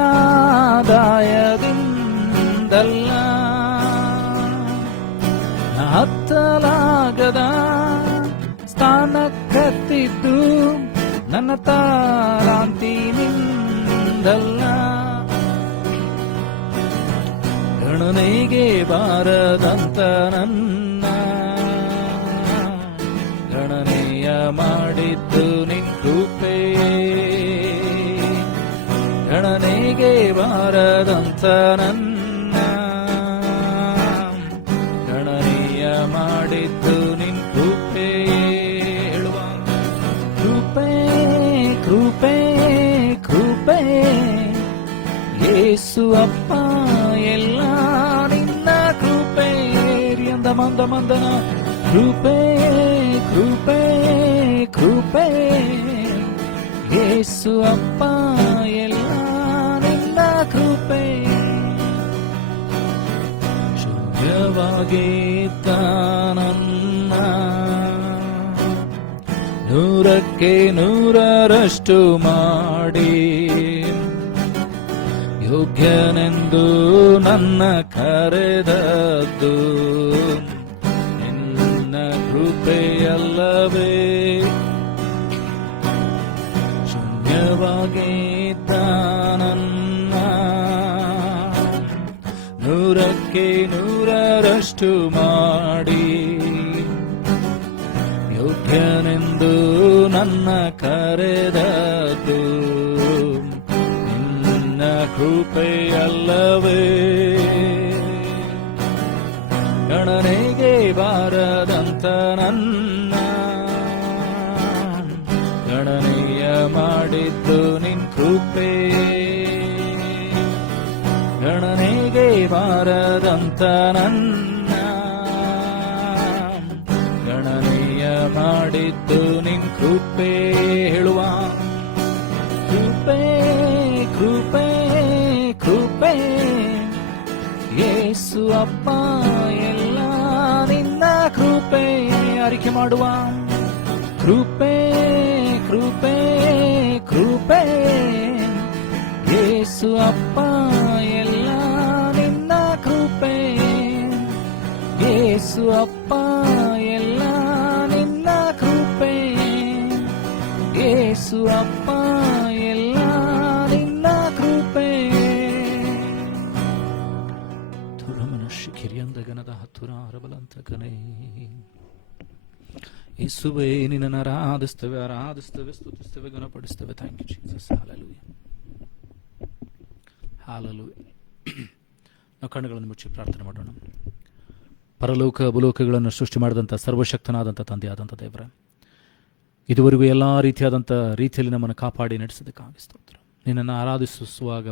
ಆದಾಯದಿಂದಲ್ಲ, ಹತ್ತಲಾಗದ ಸ್ಥಾನ ಕತ್ತಿದ್ದು ನನ್ನ ತಾರಾಂತಿನಿಂದಲ್ಲ. ಗಣನೆಗೆ ಬಾರದಂತ ನನ್ನ ಗಣನೆಯ ಮಾಡಿದ್ದು ನಿನ್ ಕೃಪೆ, ಗಣನೆಗೆ ಬಾರದಂತ ನನ್ನ ಗಣನೆಯ ಮಾಡಿದ್ದು ನಿನ್ ಕೃಪೆ. ಹೇಳುವ ಕೃಪೆ ಕೃಪೆ ಕೃಪೆ ಯೇಸು ಅಪ್ಪ ಎಲ್ಲ ನಿನ್ನ ಕೃಪೆ. ಅಂದ ಮಂದ ಮಂದನ ಕೃಪೆ ಕೃಪೆ ಕೃಪೆ ಯೇಸು ಅಪ್ಪ ಎಲ್ಲ ನಿನ್ನ ಕೃಪೆ. ಶುದ್ಧವಾಗಿದ್ದ ನನ್ನ ನೂರಕ್ಕೆ ನೂರರಷ್ಟು ಮಾಡಿ ಯೋಗ್ಯನೆಂದು ನನ್ನ ಕರೆದದ್ದು ನಿನ್ನ ಕೃಪೆಯಲ್ಲವೇ. ಶೂನ್ಯವಾಗಿದ್ದ ನನ್ನ ನೂರಕ್ಕೆ ನೂರರಷ್ಟು ಮಾಡಿ ಯೋಗ್ಯನೆಂದು ನನ್ನ ಕರೆದದ್ದು ನಿನ್ನ ಕೃಪೆಯಲ್ಲವೇ. ಗಣನೆಗೆ ಬಾರದಂತ ನನ್ನ ಗಣನೆಯ ಮಾಡಿದ್ದು ನಿನ್ ಕೃಪೆ, ಗಣನೆಗೆ ಬಾರದಂತ ನನ್ನ ಗಣನೆಯ ಮಾಡಿದ್ದು ನಿನ್ ಕೃಪೆ. ಹೇಳುವ ಕೃಪೆ ಕೃಪೆ ಕೃಪೆ ಯೇಸು ಅಪ್ಪ ಎಲ್ಲ ನಿನ್ನ ಕೃಪೆ. ಅರಿಕೆ ಮಾಡುವ ಕೃಪೆ ಕೃಪೆ ಕೃಪೆ. ಯೇಸು ಅಪ್ಪ ಎಲ್ಲ ನಿನ್ನ ಕೃಪೆ. ಯೇಸು ಅಪ್ಪ ಎಲ್ಲ ನಿನ್ನ ಕೃಪೆ. ಯೇಸು ಅಪ್ಪ ಎಲ್ಲ ನಿನ್ನ ಕೃಪೆ. ತುರಮನಶಿ ಕಿರಿಯಂದಗನದ ಹತ್ತುರ ಅರಬಲಂತಕನೇ. ಯೇಸುವೇ ನಿನ್ನನ್ನು ಆರಾಧಿಸ್ತೇವೆ ಆರಾಧಿಸ್ತೇವೆ ಸ್ತುತಿಸ್ತೇವೆ ಗುಣಪಡಿಸ್ತೇವೆ. Thank you Jesus. Hallelujah hallelujah. ನಾವು ಕಣ್ಣುಗಳನ್ನು ಮುಚ್ಚಿ ಪ್ರಾರ್ಥನೆ ಮಾಡೋಣ. ಪರಲೋಕ ಅಬಲೋಕಗಳನ್ನು ಸೃಷ್ಟಿ ಮಾಡಿದಂಥ ಸರ್ವಶಕ್ತನಾದಂಥ ತಂದೆಯಾದಂಥ ದೇವರ, ಇದುವರೆಗೂ ಎಲ್ಲ ರೀತಿಯಲ್ಲಿ ನಮ್ಮನ್ನು ಕಾಪಾಡಿ ನಡೆಸೋದಕ್ಕಾಗಿ ಸ್ತೋತ್ರ. ನಿನ್ನನ್ನು ಆರಾಧಿಸುವಾಗ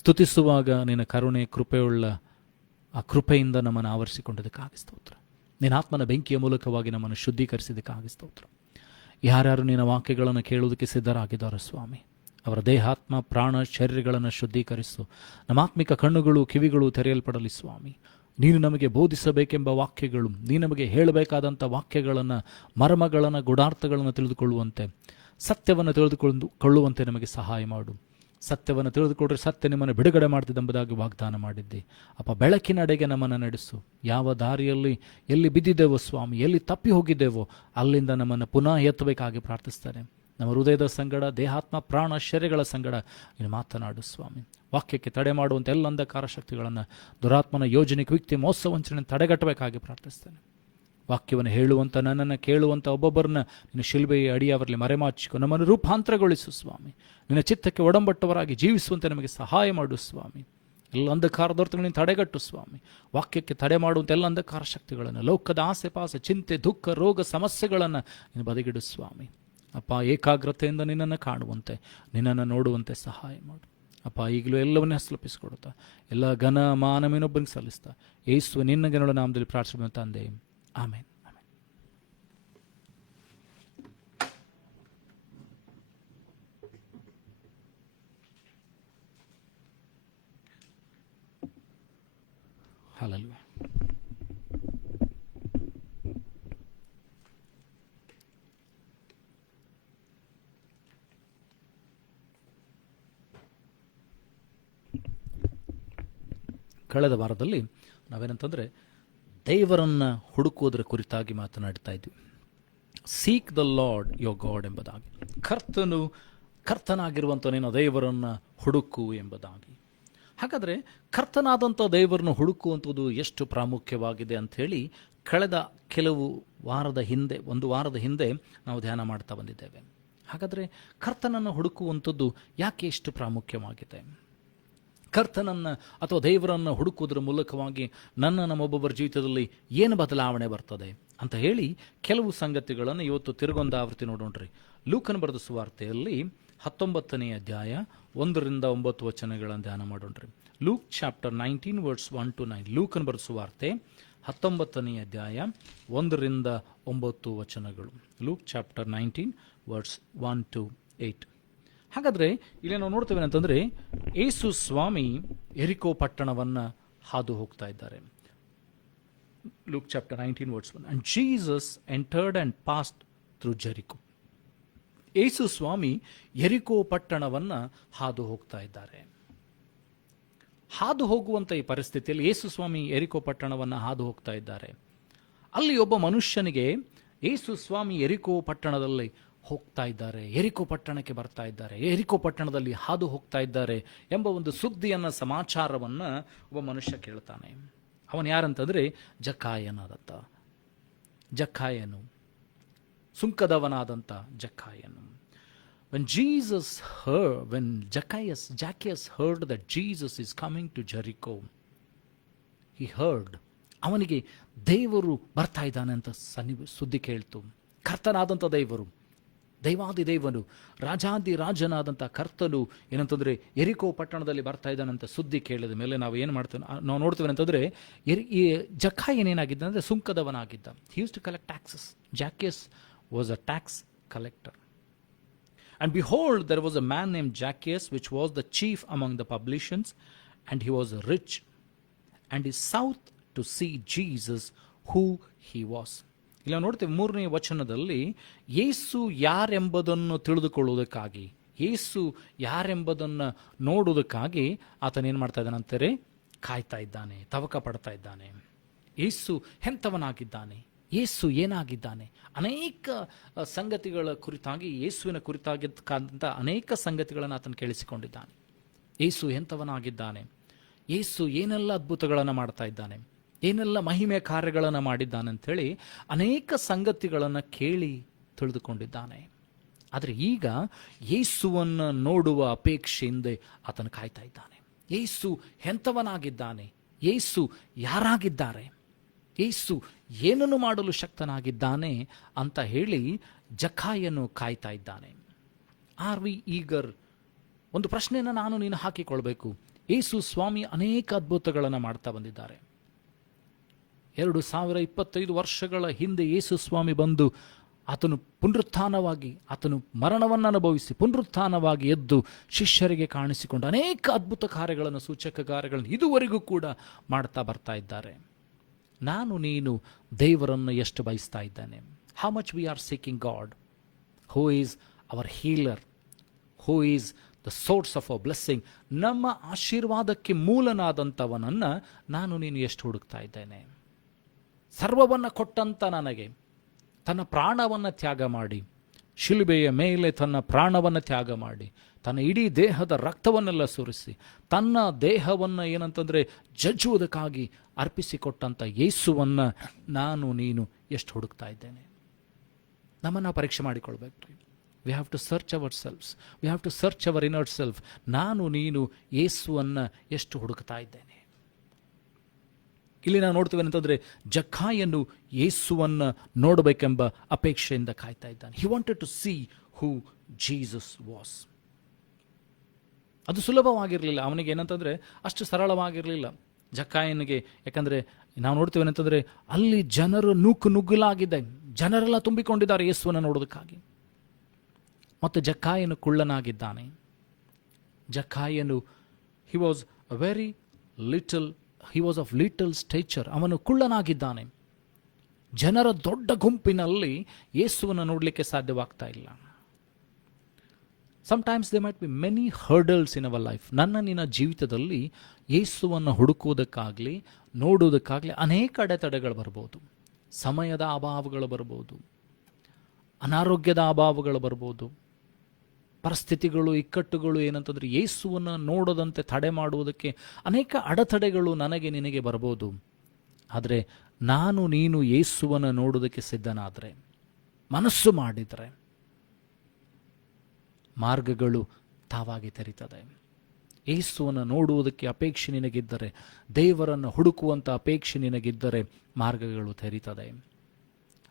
ಸ್ತುತಿಸುವಾಗ ನಿನ್ನ ಕರುಣೆ ಕೃಪೆಯುಳ್ಳ ಆ ಕೃಪೆಯಿಂದ ನಮ್ಮನ್ನು ಆವರಿಸಿಕೊಂಡದಕ್ಕಾಗಿ ಸ್ತೋತ್ರ. ನಿನ್ನ ಆತ್ಮನ ಬೆಂಕಿಯ ಮೂಲಕವಾಗಿ ನಮ್ಮನ್ನು ಶುದ್ಧೀಕರಿಸಿದ್ದಕ್ಕಾಗಿ ಸ್ತೋತ್ರ. ಯಾರ್ಯಾರು ನಿನ್ನ ವಾಕ್ಯಗಳನ್ನು ಕೇಳುವುದಕ್ಕೆ ಸಿದ್ಧರಾಗಿದ್ದಾರೆ ಸ್ವಾಮಿ, ಅವರ ದೇಹಾತ್ಮ ಪ್ರಾಣ ಶರೀರಗಳನ್ನು ಶುದ್ಧೀಕರಿಸು. ನಮ್ಮ ಆತ್ಮಿಕ ಕಣ್ಣುಗಳು ಕಿವಿಗಳು ತೆರೆಯಲ್ಪಡಲಿ ಸ್ವಾಮಿ. ನೀನು ನಮಗೆ ಬೋಧಿಸಬೇಕೆಂಬ ವಾಕ್ಯಗಳು, ನೀನು ನಮಗೆ ಹೇಳಬೇಕಾದಂಥ ವಾಕ್ಯಗಳನ್ನು, ಮರ್ಮಗಳನ್ನು, ಗುಡಾರ್ಥಗಳನ್ನು ತಿಳಿದುಕೊಳ್ಳುವಂತೆ, ಸತ್ಯವನ್ನು ತಿಳಿದುಕೊಳ್ಳುವಂತೆ ನಮಗೆ ಸಹಾಯ ಮಾಡು. ಸತ್ಯವನ್ನು ತಿಳಿದುಕೊಂಡ್ರೆ ಸತ್ಯ ನಿಮ್ಮನ್ನು ಬಿಡುಗಡೆ ಮಾಡ್ತಿದ್ದೆಂಬುದಾಗಿ ವಾಗ್ದಾನ ಮಾಡಿದ್ದೆ ಅಪ್ಪ. ಬೆಳಕಿನಡೆಗೆ ನಮ್ಮನ್ನು ನಡೆಸು. ಯಾವ ದಾರಿಯಲ್ಲಿ ಎಲ್ಲಿ ಬಿದ್ದಿದ್ದೇವೋ ಸ್ವಾಮಿ, ಎಲ್ಲಿ ತಪ್ಪಿ ಹೋಗಿದ್ದೇವೋ ಅಲ್ಲಿಂದ ನಮ್ಮನ್ನು ಪುನಃ ಎತ್ತಬೇಕಾಗಿ ಪ್ರಾರ್ಥಿಸ್ತಾರೆ. ನಮ್ಮ ಹೃದಯದ ಸಂಗಡ, ದೇಹಾತ್ಮ ಪ್ರಾಣ ಶರೀರಗಳ ಸಂಗಡ ನೀನು ಮಾತನಾಡು ಸ್ವಾಮಿ. ವಾಕ್ಯಕ್ಕೆ ತಡೆ ಮಾಡುವಂಥ ಎಲ್ಲ ಅಂಧಕಾರ ಶಕ್ತಿಗಳನ್ನು, ದುರಾತ್ಮನ ಯೋಜನೆ, ಕುಯುಕ್ತಿ, ಮೋಸ ವಂಚನೆ ತಡೆಗಟ್ಟಬೇಕಾಗಿ ಪ್ರಾರ್ಥಿಸ್ತೇನೆ. ವಾಕ್ಯವನ್ನು ಹೇಳುವಂಥ, ನನ್ನನ್ನು ಕೇಳುವಂಥ ಒಬ್ಬೊಬ್ಬರನ್ನ ನಿನ್ನ ಶಿಲ್ಬೆಯ ಅಡಿಯವರಲ್ಲಿ ಮರೆಮಾಚಿಕೊ. ನಮ್ಮನ್ನು ರೂಪಾಂತರಗೊಳಿಸು ಸ್ವಾಮಿ. ನಿನ್ನ ಚಿತ್ತಕ್ಕೆ ಒಡಂಬಟ್ಟವರಾಗಿ ಜೀವಿಸುವಂತೆ ನಮಗೆ ಸಹಾಯ ಮಾಡು ಸ್ವಾಮಿ. ಎಲ್ಲ ಅಂಧಕಾರದೊರ್ತಗಳನ್ನು ತಡೆಗಟ್ಟು ಸ್ವಾಮಿ. ವಾಕ್ಯಕ್ಕೆ ತಡೆ ಮಾಡುವಂಥ ಎಲ್ಲ ಅಂಧಕಾರ ಶಕ್ತಿಗಳನ್ನು, ಲೋಕದ ಆಸೆ ಪಾಸೆ, ಚಿಂತೆ, ದುಃಖ, ರೋಗ, ಸಮಸ್ಯೆಗಳನ್ನು ನೀನು ಬದಿಗಿಡು ಸ್ವಾಮಿ. ಅಪ್ಪ, ಏಕಾಗ್ರತೆಯಿಂದ ನಿನ್ನನ್ನು ಕಾಣುವಂತೆ, ನಿನ್ನನ್ನು ನೋಡುವಂತೆ ಸಹಾಯ ಮಾಡು ಅಪ್ಪ. ಈಗಲೂ ಎಲ್ಲವನ್ನೇ ಹಸ್ಲಪಿಸಿಕೊಡುತ್ತಾ ಎಲ್ಲ ಘನ ಮಾನವನೊಬ್ಬನಿಗೆ ಸಲ್ಲಿಸ್ತಾ ಯೇಸು ನಿನ್ನ ಘನಗಳ ನಾಮದಲ್ಲಿ ಪ್ರಾರ್ಥನೆ ತಂದೆ, ಆಮೇನ್. ಹಲ್ಲೆಲೂಯಾ. ಕಳೆದ ವಾರದಲ್ಲಿ ನಾವೇನಂತಂದರೆ ದೇವರನ್ನು ಹುಡುಕುವುದರ ಕುರಿತಾಗಿ ಮಾತನಾಡ್ತಾ ಇದ್ವಿ. Seek the lord your god ಎಂಬುದಾಗಿ, ಕರ್ತನಾಗಿರುವಂಥ ನಿನ್ನ ದೇವರನ್ನು ಹುಡುಕು ಎಂಬುದಾಗಿ. ಹಾಗಾದರೆ ಕರ್ತನಾದಂಥ ದೇವರನ್ನು ಹುಡುಕುವಂಥದ್ದು ಎಷ್ಟು ಪ್ರಾಮುಖ್ಯವಾಗಿದೆ ಅಂಥೇಳಿ ಕಳೆದ ಒಂದು ವಾರದ ಹಿಂದೆ ನಾವು ಧ್ಯಾನ ಮಾಡ್ತಾ ಬಂದಿದ್ದೇವೆ. ಹಾಗಾದರೆ ಕರ್ತನನ್ನು ಹುಡುಕುವಂಥದ್ದು ಯಾಕೆ ಎಷ್ಟು ಪ್ರಾಮುಖ್ಯವಾಗಿದೆ? ಕರ್ತನನ್ನು ಅಥವಾ ದೇವರನ್ನು ಹುಡುಕುವುದರ ಮೂಲಕವಾಗಿ ನಮ್ಮೊಬ್ಬೊಬ್ಬರ ಜೀವಿತದಲ್ಲಿ ಏನು ಬದಲಾವಣೆ ಬರ್ತದೆ ಅಂತ ಹೇಳಿ ಕೆಲವು ಸಂಗತಿಗಳನ್ನು ಇವತ್ತು ತಿರುಗೊಂದ ಆವೃತ್ತಿ ನೋಡೋಣ್ರಿ. ಲೂಕನ ಬರೆದ ಸುವಾರ್ತೆಯಲ್ಲಿ 19ನೇ ಅಧ್ಯಾಯ 1-9 ವಚನಗಳನ್ನು ಧ್ಯಾನ ಮಾಡೋಣ್ರಿ. Luke chapter 19 verse 1-9. ಲೂಕನ ಬರೆದ ಸುವಾರ್ತೆ 19ನೇ ಅಧ್ಯಾಯ 1-9 ವಚನಗಳು. Luke chapter 19 verse 1-8. ಹಾಗಾದರೆ ಇಲ್ಲಿ ನಾವು ನೋಡ್ತೇವೆ ಅಂತಂದರೆ, ಯೇಸು ಸ್ವಾಮಿ ಯೆರಿಕೋ ಪಟ್ಟಣವನ್ನು ಹಾದು ಹೋಗ್ತಾ ಇದ್ದಾರೆ. Luke chapter 19 verse 1. And Jesus entered and passed through Jericho. ಯೇಸು ಸ್ವಾಮಿ ಯೆರಿಕೋ ಪಟ್ಟಣವನ್ನು ಹಾದು ಹೋಗ್ತಾ ಇದ್ದಾರೆ. ಹಾದು ಹೋಗುವಂಥ ಈ ಪರಿಸ್ಥಿತಿಯಲ್ಲಿ ಯೇಸು ಸ್ವಾಮಿ ಯೆರಿಕೋ ಪಟ್ಟಣವನ್ನು ಹಾದು ಹೋಗ್ತಾ ಇದ್ದಾರೆ. ಅಲ್ಲಿ ಒಬ್ಬ ಮನುಷ್ಯನಿಗೆ ಯೇಸು ಸ್ವಾಮಿ ಯೆರಿಕೋ ಪಟ್ಟಣದಲ್ಲಿ ಹೋಗ್ತಾ ಇದ್ದಾರೆ, ಯೆರಿಕೋ ಪಟ್ಟಣಕ್ಕೆ ಬರ್ತಾ ಇದ್ದಾರೆ, ಯೆರಿಕೋ ಪಟ್ಟಣದಲ್ಲಿ ಹಾದು ಹೋಗ್ತಾ ಇದ್ದಾರೆ ಎಂಬ ಒಂದು ಸುದ್ದಿಯನ್ನು, ಸಮಾಚಾರವನ್ನು ಒಬ್ಬ ಮನುಷ್ಯ ಕೇಳ್ತಾನೆ. ಅವನು ಯಾರಂತಂದರೆ ಜಕ್ಕಾಯನು, ಸುಂಕದವನಾದಂಥ ಜಕ್ಕಾಯನು. When Zacchaeus heard that Jesus is coming to Jericho, he heard, ಅವನಿಗೆ ದೇವರು ಬರ್ತಾ ಇದ್ದಾನೆ ಅಂತ ಸುದ್ದಿ ಕೇಳ್ತು. ಕರ್ತನಾದಂಥ ದೇವಾದಿದೇವನು, ರಾಜಾದಿ ರಾಜನಾದಂಥ ಕರ್ತನು ಏನಂತಂದರೆ ಯೆರಿಕೋ ಪಟ್ಟಣದಲ್ಲಿ ಬರ್ತಾ ಇದ್ದಾನಂತ ಸುದ್ದಿ ಕೇಳಿದ ಮೇಲೆ ನಾವು ನೋಡ್ತೇವೆ ಅಂತಂದರೆ, ಈ ಜಕ್ಕಾಯನೇನಾಗಿದ್ದ ಅಂದರೆ ಸುಂಕದವನಾಗಿದ್ದ. He used to collect taxes. Zacchaeus was a tax collector. And behold, there was a man named Zacchaeus, which was the chief among the publicans, and he was rich, and is south to see Jesus who he was. ಇಲ್ಲ ನೋಡ್ತೇವೆ 3ನೇ ವಚನದಲ್ಲಿ ಯೇಸು ಯಾರೆಂಬುದನ್ನು ತಿಳಿದುಕೊಳ್ಳುವುದಕ್ಕಾಗಿ, ಯೇಸು ಯಾರೆಂಬುದನ್ನು ನೋಡುವುದಕ್ಕಾಗಿ ಆತನೇನು ಮಾಡ್ತಾ ಇದ್ದಾನೆ ಅಂತಾರೆ, ಕಾಯ್ತಾ ಇದ್ದಾನೆ, ತವಕ ಪಡ್ತಾ ಇದ್ದಾನೆ. ಯೇಸು ಎಂಥವನಾಗಿದ್ದಾನೆ, ಯೇಸು ಏನಾಗಿದ್ದಾನೆ, ಅನೇಕ ಸಂಗತಿಗಳ ಕುರಿತಾಗಿ, ಯೇಸುವಿನ ಕುರಿತಾಗಿದ್ದಂಥ ಅನೇಕ ಸಂಗತಿಗಳನ್ನು ಆತನು ಕೇಳಿಸಿಕೊಂಡಿದ್ದಾನೆ. ಯೇಸು ಎಂಥವನಾಗಿದ್ದಾನೆ, ಯೇಸು ಏನೆಲ್ಲ ಅದ್ಭುತಗಳನ್ನು ಮಾಡ್ತಾ ಇದ್ದಾನೆ, ಏನೆಲ್ಲ ಮಹಿಮೆ ಕಾರ್ಯಗಳನ್ನು ಮಾಡಿದ್ದಾನೆ ಅಂಥೇಳಿ ಅನೇಕ ಸಂಗತಿಗಳನ್ನು ಕೇಳಿ ತಿಳಿದುಕೊಂಡಿದ್ದಾನೆ. ಆದರೆ ಈಗ ಯೇಸುವನ್ನು ನೋಡುವ ಅಪೇಕ್ಷೆಯಿಂದ ಆತನು ಕಾಯ್ತಾ ಇದ್ದಾನೆ. ಯೇಸು ಎಂಥವನಾಗಿದ್ದಾನೆ, ಯೇಸು ಯಾರಾಗಿದ್ದಾರೆ, ಯೇಸು ಏನನ್ನು ಮಾಡಲು ಶಕ್ತನಾಗಿದ್ದಾನೆ ಅಂತ ಹೇಳಿ ಜಕ್ಕಾಯನು ಕಾಯ್ತಾ ಇದ್ದಾನೆ. Are we eager? ಒಂದು ಪ್ರಶ್ನೆಯನ್ನು ನಾನು ನೀನು ಹಾಕಿಕೊಳ್ಬೇಕು. ಯೇಸು ಸ್ವಾಮಿ ಅನೇಕ ಅದ್ಭುತಗಳನ್ನು ಮಾಡ್ತಾ ಬಂದಿದ್ದಾರೆ. 2025 ವರ್ಷಗಳ ಹಿಂದೆ ಯೇಸು ಸ್ವಾಮಿ ಬಂದು ಆತನು ಪುನರುತ್ಥಾನವಾಗಿ, ಆತನು ಮರಣವನ್ನು ಅನುಭವಿಸಿ ಪುನರುತ್ಥಾನವಾಗಿ ಎದ್ದು ಶಿಷ್ಯರಿಗೆ ಕಾಣಿಸಿಕೊಂಡು ಅನೇಕ ಅದ್ಭುತ ಕಾರ್ಯಗಳನ್ನು, ಸೂಚಕ ಕಾರ್ಯಗಳನ್ನು ಇದುವರೆಗೂ ಕೂಡ ಮಾಡ್ತಾ ಬರ್ತಾ ಇದ್ದಾರೆ. ನಾನು ನೀನು ದೇವರನ್ನು ಎಷ್ಟು ಬಯಸ್ತಾ ಇದ್ದಾನೆ? How much we are seeking God who is our healer, who is the source of our blessing. ನಮ್ಮ ಆಶೀರ್ವಾದಕ್ಕೆ ಮೂಲನಾದಂಥವನನ್ನು ನಾನು ನೀನು ಎಷ್ಟು ಹುಡುಕ್ತಾ ಇದ್ದೇನೆ? ಸರ್ವವನ್ನು ಕೊಟ್ಟಂತ ನನಗೆ ತನ್ನ ಪ್ರಾಣವನ್ನು ತ್ಯಾಗ ಮಾಡಿ, ಶಿಲುಬೆಯ ಮೇಲೆ ತನ್ನ ಪ್ರಾಣವನ್ನು ತ್ಯಾಗ ಮಾಡಿ, ತನ್ನ ಇಡೀ ದೇಹದ ರಕ್ತವನ್ನೆಲ್ಲ ಸುರಿಸಿ, ತನ್ನ ದೇಹವನ್ನು ಏನಂತಂದರೆ ಜಜ್ಜುವುದಕ್ಕಾಗಿ ಅರ್ಪಿಸಿಕೊಟ್ಟಂಥ ಯೇಸುವನ್ನು ನಾನು ನೀನು ಎಷ್ಟು ಹುಡುಕ್ತಾ ಇದ್ದೇನೆ? ನಮ್ಮನ್ನು ಪರೀಕ್ಷೆ ಮಾಡಿಕೊಳ್ಬೇಕು ರೀ. We have to search ourselves, we have to search our inner self. ನಾನು ನೀನು ಯೇಸುವನ್ನು ಎಷ್ಟು ಹುಡುಕ್ತಾ ಇದ್ದೇನೆ? ಇಲ್ಲಿ ನಾವು ನೋಡ್ತೀವಿ ಅಂತಂದರೆ ಜಕ್ಕಾಯನು ಯೇಸುವನ್ನು ನೋಡಬೇಕೆಂಬ ಅಪೇಕ್ಷೆಯಿಂದ ಕಾಯ್ತಾ ಇದ್ದಾನೆ. He wanted to see who Jesus was. ಅದು ಸುಲಭವಾಗಿರಲಿಲ್ಲ ಅವನಿಗೆ, ಏನಂತಂದರೆ ಅಷ್ಟು ಸರಳವಾಗಿರಲಿಲ್ಲ ಜಕ್ಕಾಯನಿಗೆ. ಯಾಕಂದರೆ ನಾವು ನೋಡ್ತೀವಿ ಏನಂತಂದರೆ ಅಲ್ಲಿ ಜನರು ನುಗ್ಗಲಾಗಿದೆ, ಜನರೆಲ್ಲ ತುಂಬಿಕೊಂಡಿದ್ದಾರೆ ಯೇಸುವನ್ನು ನೋಡೋದಕ್ಕಾಗಿ. ಮತ್ತು ಜಕ್ಕಾಯನು ಕುಳ್ಳನಾಗಿದ್ದಾನೆ. ಜಕ್ಕಾಯನು he was very little, he was of little stature. ಅವನು ಕುಳ್ಳನಾಗಿದ್ದಾನೆ. ಜನರ ದೊಡ್ಡ ಗುಂಪಿನಲ್ಲಿ ಯೇಸುವನ್ನು ನೋಡಲಿಕ್ಕೆ ಸಾಧ್ಯವಾಗ್ತಾ ಇಲ್ಲ. Sometimes they might be many hurdles in our life. ನಿನ್ನ ಜೀವಿತದಲ್ಲಿ ಯೇಸುವನ್ನು ಹುಡುಕುವುದಕ್ಕಾಗಲಿ ನೋಡುವುದಕ್ಕಾಗಲಿ ಅನೇಕ ಅಡೆತಡೆಗಳು ಬರ್ಬೋದು. ಸಮಯದ ಅಭಾವಗಳು ಬರ್ಬೋದು, ಅನಾರೋಗ್ಯದ ಅಭಾವಗಳು ಬರ್ಬೋದು, ಪರಿಸ್ಥಿತಿಗಳು, ಇಕ್ಕಟ್ಟುಗಳು ಏನಂತಂದರೆ ಯೇಸುವನ್ನು ನೋಡೋದಂತೆ ತಡೆ ಮಾಡುವುದಕ್ಕೆ ಅನೇಕ ಅಡೆತಡೆಗಳು ನನಗೆ ನಿನಗೆ ಬರ್ಬೋದು. ಆದರೆ ನಾನು ನೀನು ಯೇಸುವನ್ನು ನೋಡೋದಕ್ಕೆ ಸಿದ್ಧನಾದರೆ, ಮನಸ್ಸು ಮಾಡಿದರೆ, ಮಾರ್ಗಗಳು ತಾವಾಗಿ ತೆರೀತದೆ. ಯೇಸುವನ್ನು ನೋಡುವುದಕ್ಕೆ ಅಪೇಕ್ಷೆ ನಿನಗಿದ್ದರೆ, ದೇವರನ್ನು ಹುಡುಕುವಂಥ ಅಪೇಕ್ಷೆ ನಿನಗಿದ್ದರೆ ಮಾರ್ಗಗಳು ತೆರೀತದೆ.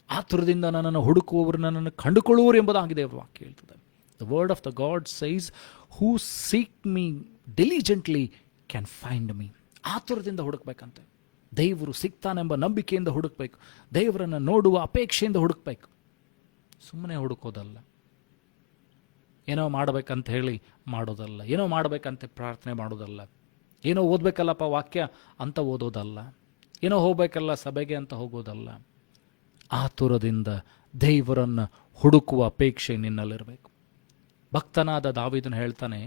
ಆತುರದಿಂದ ನನ್ನನ್ನು ಹುಡುಕುವವರು ನನ್ನನ್ನು ಕಂಡುಕೊಳ್ಳುವರು ಎಂಬುದಾಗಿದೆ ವಾಕ್ಯ ಹೇಳ್ತದೆ. The word of the God says, who seek me diligently can find me. ಆತುರದಿಂದ ಹುಡುಕ್ಬೇಕಂತೆ. ದೇವರು ಸಿಗ್ತಾನೆಂಬ ನಂಬಿಕೆಯಿಂದ ಹುಡುಕ್ಬೇಕು. ದೇವರನ್ನು ನೋಡುವ ಅಪೇಕ್ಷೆಯಿಂದ ಹುಡುಕ್ಬೇಕು. ಸುಮ್ಮನೆ ಹುಡುಕೋದಲ್ಲ, ಏನೋ ಮಾಡಬೇಕಂತ ಹೇಳಿ ಮಾಡೋದಲ್ಲ, ಏನೋ ಮಾಡಬೇಕಂತ ಪ್ರಾರ್ಥನೆ ಮಾಡೋದಲ್ಲ, ಏನೋ ಓದಬೇಕಲ್ಲಪ್ಪ ವಾಕ್ಯ ಅಂತ ಓದೋದಲ್ಲ, ಏನೋ ಹೋಗಬೇಕಲ್ಲ ಸಭೆಗೆ ಅಂತ ಹೋಗೋದಲ್ಲ. ಆತುರದಿಂದ ದೇವರನ್ನು ಹುಡುಕುವ ಅಪೇಕ್ಷೆ ನಿನ್ನಲ್ಲಿರಬೇಕು. ಭಕ್ತನಾದ ದಾವೀದನು ಹೇಳ್ತಾನೆ,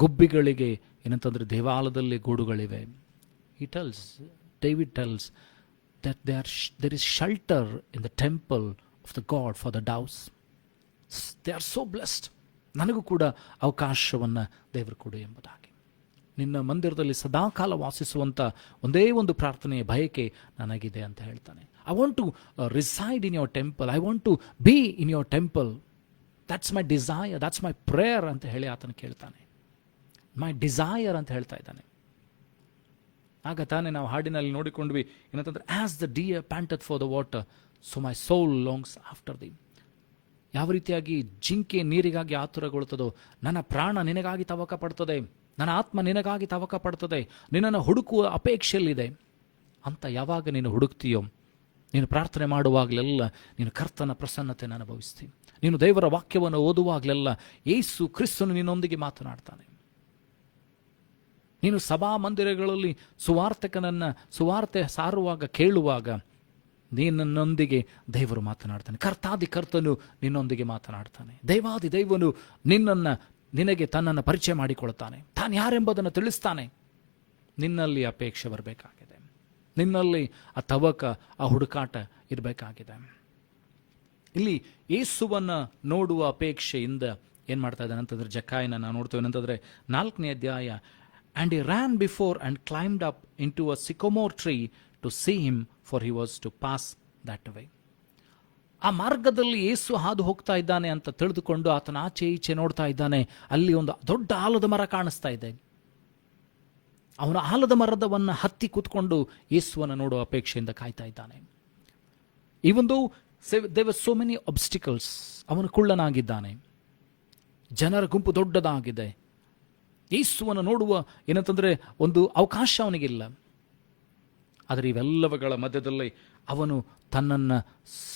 ಗುಬ್ಬಿಗಳಿಗೆ ಏನಂತಂದರೆ ದೇವಾಲಯದಲ್ಲಿ ಗೂಡುಗಳಿವೆ. David tells that there is shelter in the temple of the God for the doves. They are so blessed. ನನಗೂ ಕೂಡ ಅವಕಾಶವನ್ನು ದೇವರು ಕೊಡು ಎಂಬುದಾಗಿ. ನಿನ್ನ ಮಂದಿರದಲ್ಲಿ ಸದಾಕಾಲ ವಾಸಿಸುವಂಥ ಒಂದೇ ಒಂದು ಪ್ರಾರ್ಥನೆಯ ಬಯಕೆ ನನಗಿದೆ ಅಂತ ಹೇಳ್ತಾನೆ. I want to reside in your temple. I want to be in your temple. That's my desire. That's my prayer ಅಂತ ಹೇಳಿ ಆತನು ಕೇಳ್ತಾನೆ. ಮೈ ಡಿಸೈರ್ ಅಂತ ಹೇಳ್ತಾ ಇದ್ದಾನೆ. ಆಗ ತಾನೇ ನಾವು ಹಾಡಿನಲ್ಲಿ ನೋಡಿಕೊಂಡ್ವಿ ಏನಂತಂದ್ರೆ, as the deer panted for the water, so my soul longs after the. ಯಾವ ರೀತಿಯಾಗಿ ಜಿಂಕೆ ನೀರಿಗಾಗಿ ಆತುರಗೊಳ್ತದೋ, ನನ್ನ ಪ್ರಾಣ ನಿನಗಾಗಿ ತವಕ ಪಡ್ತದೆ, ನನ್ನ ಆತ್ಮ ನಿನಗಾಗಿ ತವಕ ಪಡ್ತದೆ, ನಿನ್ನನ್ನು ಹುಡುಕುವ ಅಪೇಕ್ಷೆಯಲ್ಲಿದೆ ಅಂತ ಯಾವಾಗ ನೀನು ಹುಡುಕ್ತೀಯೋ, ನೀನು ಪ್ರಾರ್ಥನೆ ಮಾಡುವಾಗಲೆಲ್ಲ ನೀನು ಕರ್ತನ ಪ್ರಸನ್ನತೆಯನ್ನು ಅನುಭವಿಸ್ತೀನಿ. ನೀನು ದೇವರ ವಾಕ್ಯವನ್ನು ಓದುವಾಗಲೆಲ್ಲ ಯೇಸು ಕ್ರಿಸ್ತನು ನಿನ್ನೊಂದಿಗೆ ಮಾತನಾಡ್ತಾನೆ. ನೀನು ಸಭಾ ಮಂದಿರಗಳಲ್ಲಿ ಸುವಾರ್ತೆ ಸಾರುವಾಗ ಕೇಳುವಾಗ ನಿನ್ನೊಂದಿಗೆ ದೇವರು ಮಾತನಾಡ್ತಾನೆ. ಕರ್ತಾದಿ ಕರ್ತನು ನಿನ್ನೊಂದಿಗೆ ಮಾತನಾಡ್ತಾನೆ. ದೈವಾದಿ ದೈವನು ನಿನಗೆ ತನ್ನನ್ನು ಪರಿಚಯ ಮಾಡಿಕೊಳ್ತಾನೆ. ತಾನು ಯಾರೆಂಬುದನ್ನು ತಿಳಿಸ್ತಾನೆ. ನಿನ್ನಲ್ಲಿ ಅಪೇಕ್ಷೆ ಬರಬೇಕಾಗಿದೆ. ನಿನ್ನಲ್ಲಿ ಆ ತವಕ, ಆ ಹುಡುಕಾಟ ಇರಬೇಕಾಗಿದೆ. ಇಲ್ಲಿ ಯೇಸುವನ್ನು ನೋಡುವ ಅಪೇಕ್ಷೆಯಿಂದ ಏನು ಮಾಡ್ತಾ ಇದ್ದಾನೆ ಅಂತಂದ್ರೆ, ಜಕ್ಕಾಯನ ನಾವು ನೋಡ್ತೇವೆ ಅಂತಂದರೆ 4ನೇ ಅಧ್ಯಾಯ, and he ran before and climbed up into a sycamore tree to see him, for he was to pass that way. ಆ ಮಾರ್ಗದಲ್ಲಿ ಯೇಸು ಹಾದು ಹೋಗ್ತಾ ಇದ್ದಾನೆ ಅಂತ ತಿಳಿದುಕೊಂಡು ಆತನ ಆಚೆ ಈಚೆ ನೋಡ್ತಾ ಇದ್ದಾನೆ. ಅಲ್ಲಿ ಒಂದು ದೊಡ್ಡ ಆಲದ ಮರ ಕಾಣಿಸ್ತಾ ಇದೆ. ಅವನ ಆಲದ ಮರದವನ್ನು ಹತ್ತಿ ಕೂತ್ಕೊಂಡು ಯೇಸುವನ್ನು ನೋಡುವ ಅಪೇಕ್ಷೆಯಿಂದ ಕಾಯ್ತಾ ಇದ್ದಾನೆ. even though there were so many obstacles, ಅವನು ಕುಳ್ಳನಾಗಿದ್ದಾನೆ, ಜನರ ಗುಂಪು ದೊಡ್ಡದಾಗಿದೆ, ಯೇಸುವನ್ನು ನೋಡುವ ಏನಂತಂದರೆ ಒಂದು ಅವಕಾಶ ಅವನಿಗಿಲ್ಲ. ಆದರೆ ಇವೆಲ್ಲವುಗಳ ಮಧ್ಯದಲ್ಲಿ ಅವನು ತನ್ನನ್ನು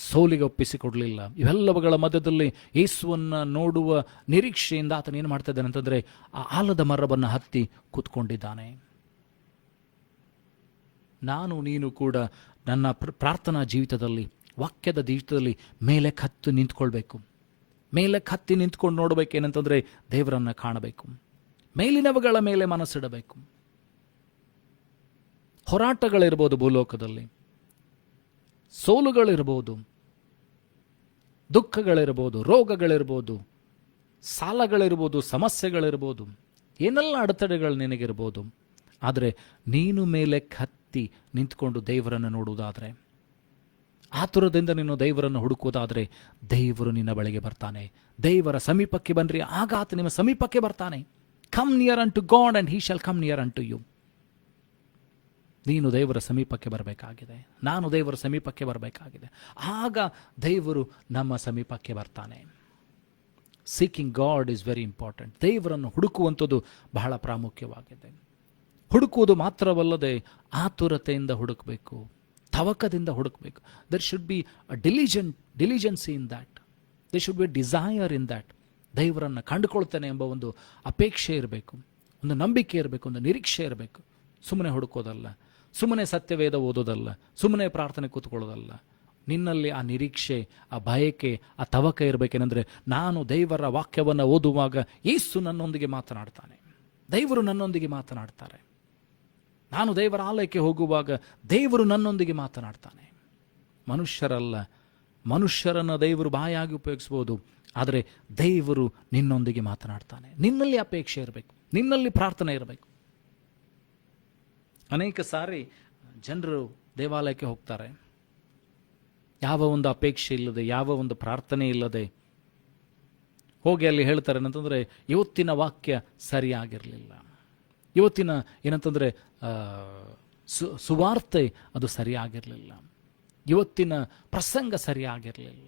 ಸೋಲಿಗೆ ಒಪ್ಪಿಸಿಕೊಡಲಿಲ್ಲ. ಇವೆಲ್ಲವುಗಳ ಮಧ್ಯದಲ್ಲಿ ಯೇಸುವನ್ನು ನೋಡುವ ನಿರೀಕ್ಷೆಯಿಂದ ಆತನು ಏನು ಮಾಡ್ತಾ ಇದ್ದಾನೆ ಅಂತಂದರೆ, ಆ ಆಲದ ಮರವನ್ನು ಹತ್ತಿ ಕೂತ್ಕೊಂಡಿದ್ದಾನೆ. ನಾನು ನೀನು ಕೂಡ ನನ್ನ ಪ್ರಾರ್ಥನಾ ಜೀವಿತದಲ್ಲಿ, ವಾಕ್ಯದ ಜೀವಿತದಲ್ಲಿ ಮೇಲೆ ಹತ್ತಿ ನಿಂತ್ಕೊಳ್ಬೇಕು. ಮೇಲೆ ಹತ್ತಿ ನಿಂತ್ಕೊಂಡು ನೋಡಬೇಕೇನಂತಂದರೆ ದೇವರನ್ನು ಕಾಣಬೇಕು. ಮೇಲಿನವುಗಳ ಮೇಲೆ ಮನಸ್ಸಿಡಬೇಕು. ಹೋರಾಟಗಳಿರ್ಬೋದು, ಭೂಲೋಕದಲ್ಲಿ ಸೋಲುಗಳಿರ್ಬೋದು, ದುಃಖಗಳಿರ್ಬೋದು, ರೋಗಗಳಿರ್ಬೋದು, ಸಾಲಗಳಿರ್ಬೋದು, ಸಮಸ್ಯೆಗಳಿರ್ಬೋದು, ಏನೆಲ್ಲ ಅಡೆತಡೆಗಳು ನಿನಗಿರ್ಬೋದು. ಆದರೆ ನೀನು ಮೇಲೆ ಹತ್ತಿ ನಿಂತ್ಕೊಂಡು ದೇವರನ್ನು ನೋಡುವುದಾದರೆ, ಆತುರದಿಂದ ನೀನು ದೇವರನ್ನು ಹುಡುಕುವುದಾದರೆ, ದೇವರು ನಿನ್ನ ಬಳಿಗೆ ಬರ್ತಾನೆ. ದೇವರ ಸಮೀಪಕ್ಕೆ ಬನ್ನಿರಿ, ಆಗ ಆತ ನಿಮ್ಮ ಸಮೀಪಕ್ಕೆ ಬರ್ತಾನೆ. Come near unto God and he shall come near unto you. ನೀನು ದೇವರ ಸಮೀಪಕ್ಕೆ ಬರಬೇಕಾಗಿದೆ, ನಾನು ದೇವರ ಸಮೀಪಕ್ಕೆ ಬರಬೇಕಾಗಿದೆ. ಆಗ ದೇವರು ನಮ್ಮ ಸಮೀಪಕ್ಕೆ ಬರ್ತಾನೆ. Seeking god is very important. ದೇವರನ್ನು ಹುಡುಕುವಂಥದ್ದು ಬಹಳ ಪ್ರಾಮುಖ್ಯವಾಗಿದೆ. ಹುಡುಕುವುದು ಮಾತ್ರವಲ್ಲದೆ ಆತುರತೆಯಿಂದ ಹುಡುಕಬೇಕು, ತವಕದಿಂದ ಹುಡುಕಬೇಕು. There should be a diligency in that. There should be desire in that. ದೇವರನ್ನು ಕಂಡುಕೊಳ್ತೇನೆ ಎಂಬ ಒಂದು ಅಪೇಕ್ಷೆ ಇರಬೇಕು, ಒಂದು ನಂಬಿಕೆ ಇರಬೇಕು, ಒಂದು ನಿರೀಕ್ಷೆ ಇರಬೇಕು. ಸುಮ್ಮನೆ ಹುಡುಕೋದಲ್ಲ, ಸುಮ್ಮನೆ ಸತ್ಯವೇದ ಓದೋದಲ್ಲ, ಸುಮ್ಮನೆ ಪ್ರಾರ್ಥನೆ ಕೂತ್ಕೊಳ್ಳೋದಲ್ಲ. ನಿನ್ನಲ್ಲಿ ಆ ನಿರೀಕ್ಷೆ, ಆ ಬಯಕೆ, ಆ ತವಕ ಇರಬೇಕೇನೆಂದರೆ, ನಾನು ದೇವರ ವಾಕ್ಯವನ್ನು ಓದುವಾಗ ಯೇಸು ನನ್ನೊಂದಿಗೆ ಮಾತನಾಡ್ತಾನೆ, ದೇವರು ನನ್ನೊಂದಿಗೆ ಮಾತನಾಡ್ತಾರೆ. ನಾನು ದೇವರ ಆಲಯಕ್ಕೆ ಹೋಗುವಾಗ ದೇವರು ನನ್ನೊಂದಿಗೆ ಮಾತನಾಡ್ತಾನೆ. ಮನುಷ್ಯರಲ್ಲ, ಮನುಷ್ಯರನ್ನು ದೇವರು ಬಾಯಾಗಿ ಉಪಯೋಗಿಸ್ಬೋದು, ಆದರೆ ದೇವರು ನಿನ್ನೊಂದಿಗೆ ಮಾತನಾಡ್ತಾನೆ. ನಿನ್ನಲ್ಲಿ ಅಪೇಕ್ಷೆ ಇರಬೇಕು, ನಿನ್ನಲ್ಲಿ ಪ್ರಾರ್ಥನೆ ಇರಬೇಕು. ಅನೇಕ ಸಾರಿ ಜನರು ದೇವಾಲಯಕ್ಕೆ ಹೋಗ್ತಾರೆ, ಯಾವ ಒಂದು ಅಪೇಕ್ಷೆ ಇಲ್ಲದೆ, ಯಾವ ಒಂದು ಪ್ರಾರ್ಥನೆ ಇಲ್ಲದೆ ಹೋಗಿ ಅಲ್ಲಿ ಹೇಳ್ತಾರೆ ಏನಂತಂದರೆ, ಇವತ್ತಿನ ವಾಕ್ಯ ಸರಿಯಾಗಿರಲಿಲ್ಲ, ಇವತ್ತಿನ ಏನಂತಂದರೆ ಸುವಾರ್ತೆ ಅದು ಸರಿಯಾಗಿರಲಿಲ್ಲ, ಇವತ್ತಿನ ಪ್ರಸಂಗ ಸರಿಯಾಗಿರಲಿಲ್ಲ.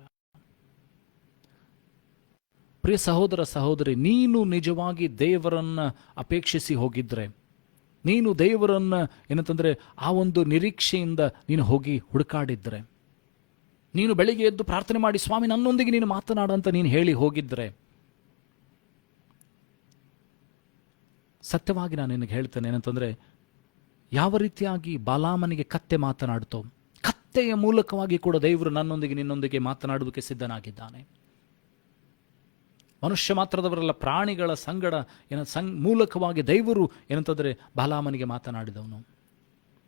ಪ್ರಿಯ ಸಹೋದರ ಸಹೋದರಿ, ನೀನು ನಿಜವಾಗಿ ದೇವರನ್ನು ಅಪೇಕ್ಷಿಸಿ ಹೋಗಿದ್ರೆ, ನೀನು ದೇವರನ್ನು ಏನಂತಂದರೆ ಆ ಒಂದು ನಿರೀಕ್ಷೆಯಿಂದ ನೀನು ಹೋಗಿ ಹುಡುಕಾಡಿದ್ರೆ, ನೀನು ಬೆಳಿಗ್ಗೆ ಎದ್ದು ಪ್ರಾರ್ಥನೆ ಮಾಡಿ, ಸ್ವಾಮಿ ನನ್ನೊಂದಿಗೆ ನೀನು ಮಾತನಾಡಂತ ನೀನು ಹೇಳಿ ಹೋಗಿದ್ರೆ, ಸತ್ಯವಾಗಿ ನಾನು ನಿನಗೆ ಹೇಳ್ತೇನೆ ಏನಂತಂದರೆ, ಯಾವ ರೀತಿಯಾಗಿ ಬಾಲಾಮನಿಗೆ ಕತ್ತೆ ಮಾತನಾಡ್ತೋ, ಕತ್ತೆಯ ಮೂಲಕವಾಗಿ ಕೂಡ ದೇವರು ನನ್ನೊಂದಿಗೆ ನಿನ್ನೊಂದಿಗೆ ಮಾತನಾಡುವುದಕ್ಕೆ ಸಿದ್ಧನಾಗಿದ್ದಾನೆ. ಮನುಷ್ಯ ಮಾತ್ರದವರಲ್ಲ, ಪ್ರಾಣಿಗಳ ಸಂಗಡ ಮೂಲಕವಾಗಿ ದೇವರು ಏನಂತಂದರೆ ಬಾಲಾಮನಿಗೆ ಮಾತನಾಡಿದವನು.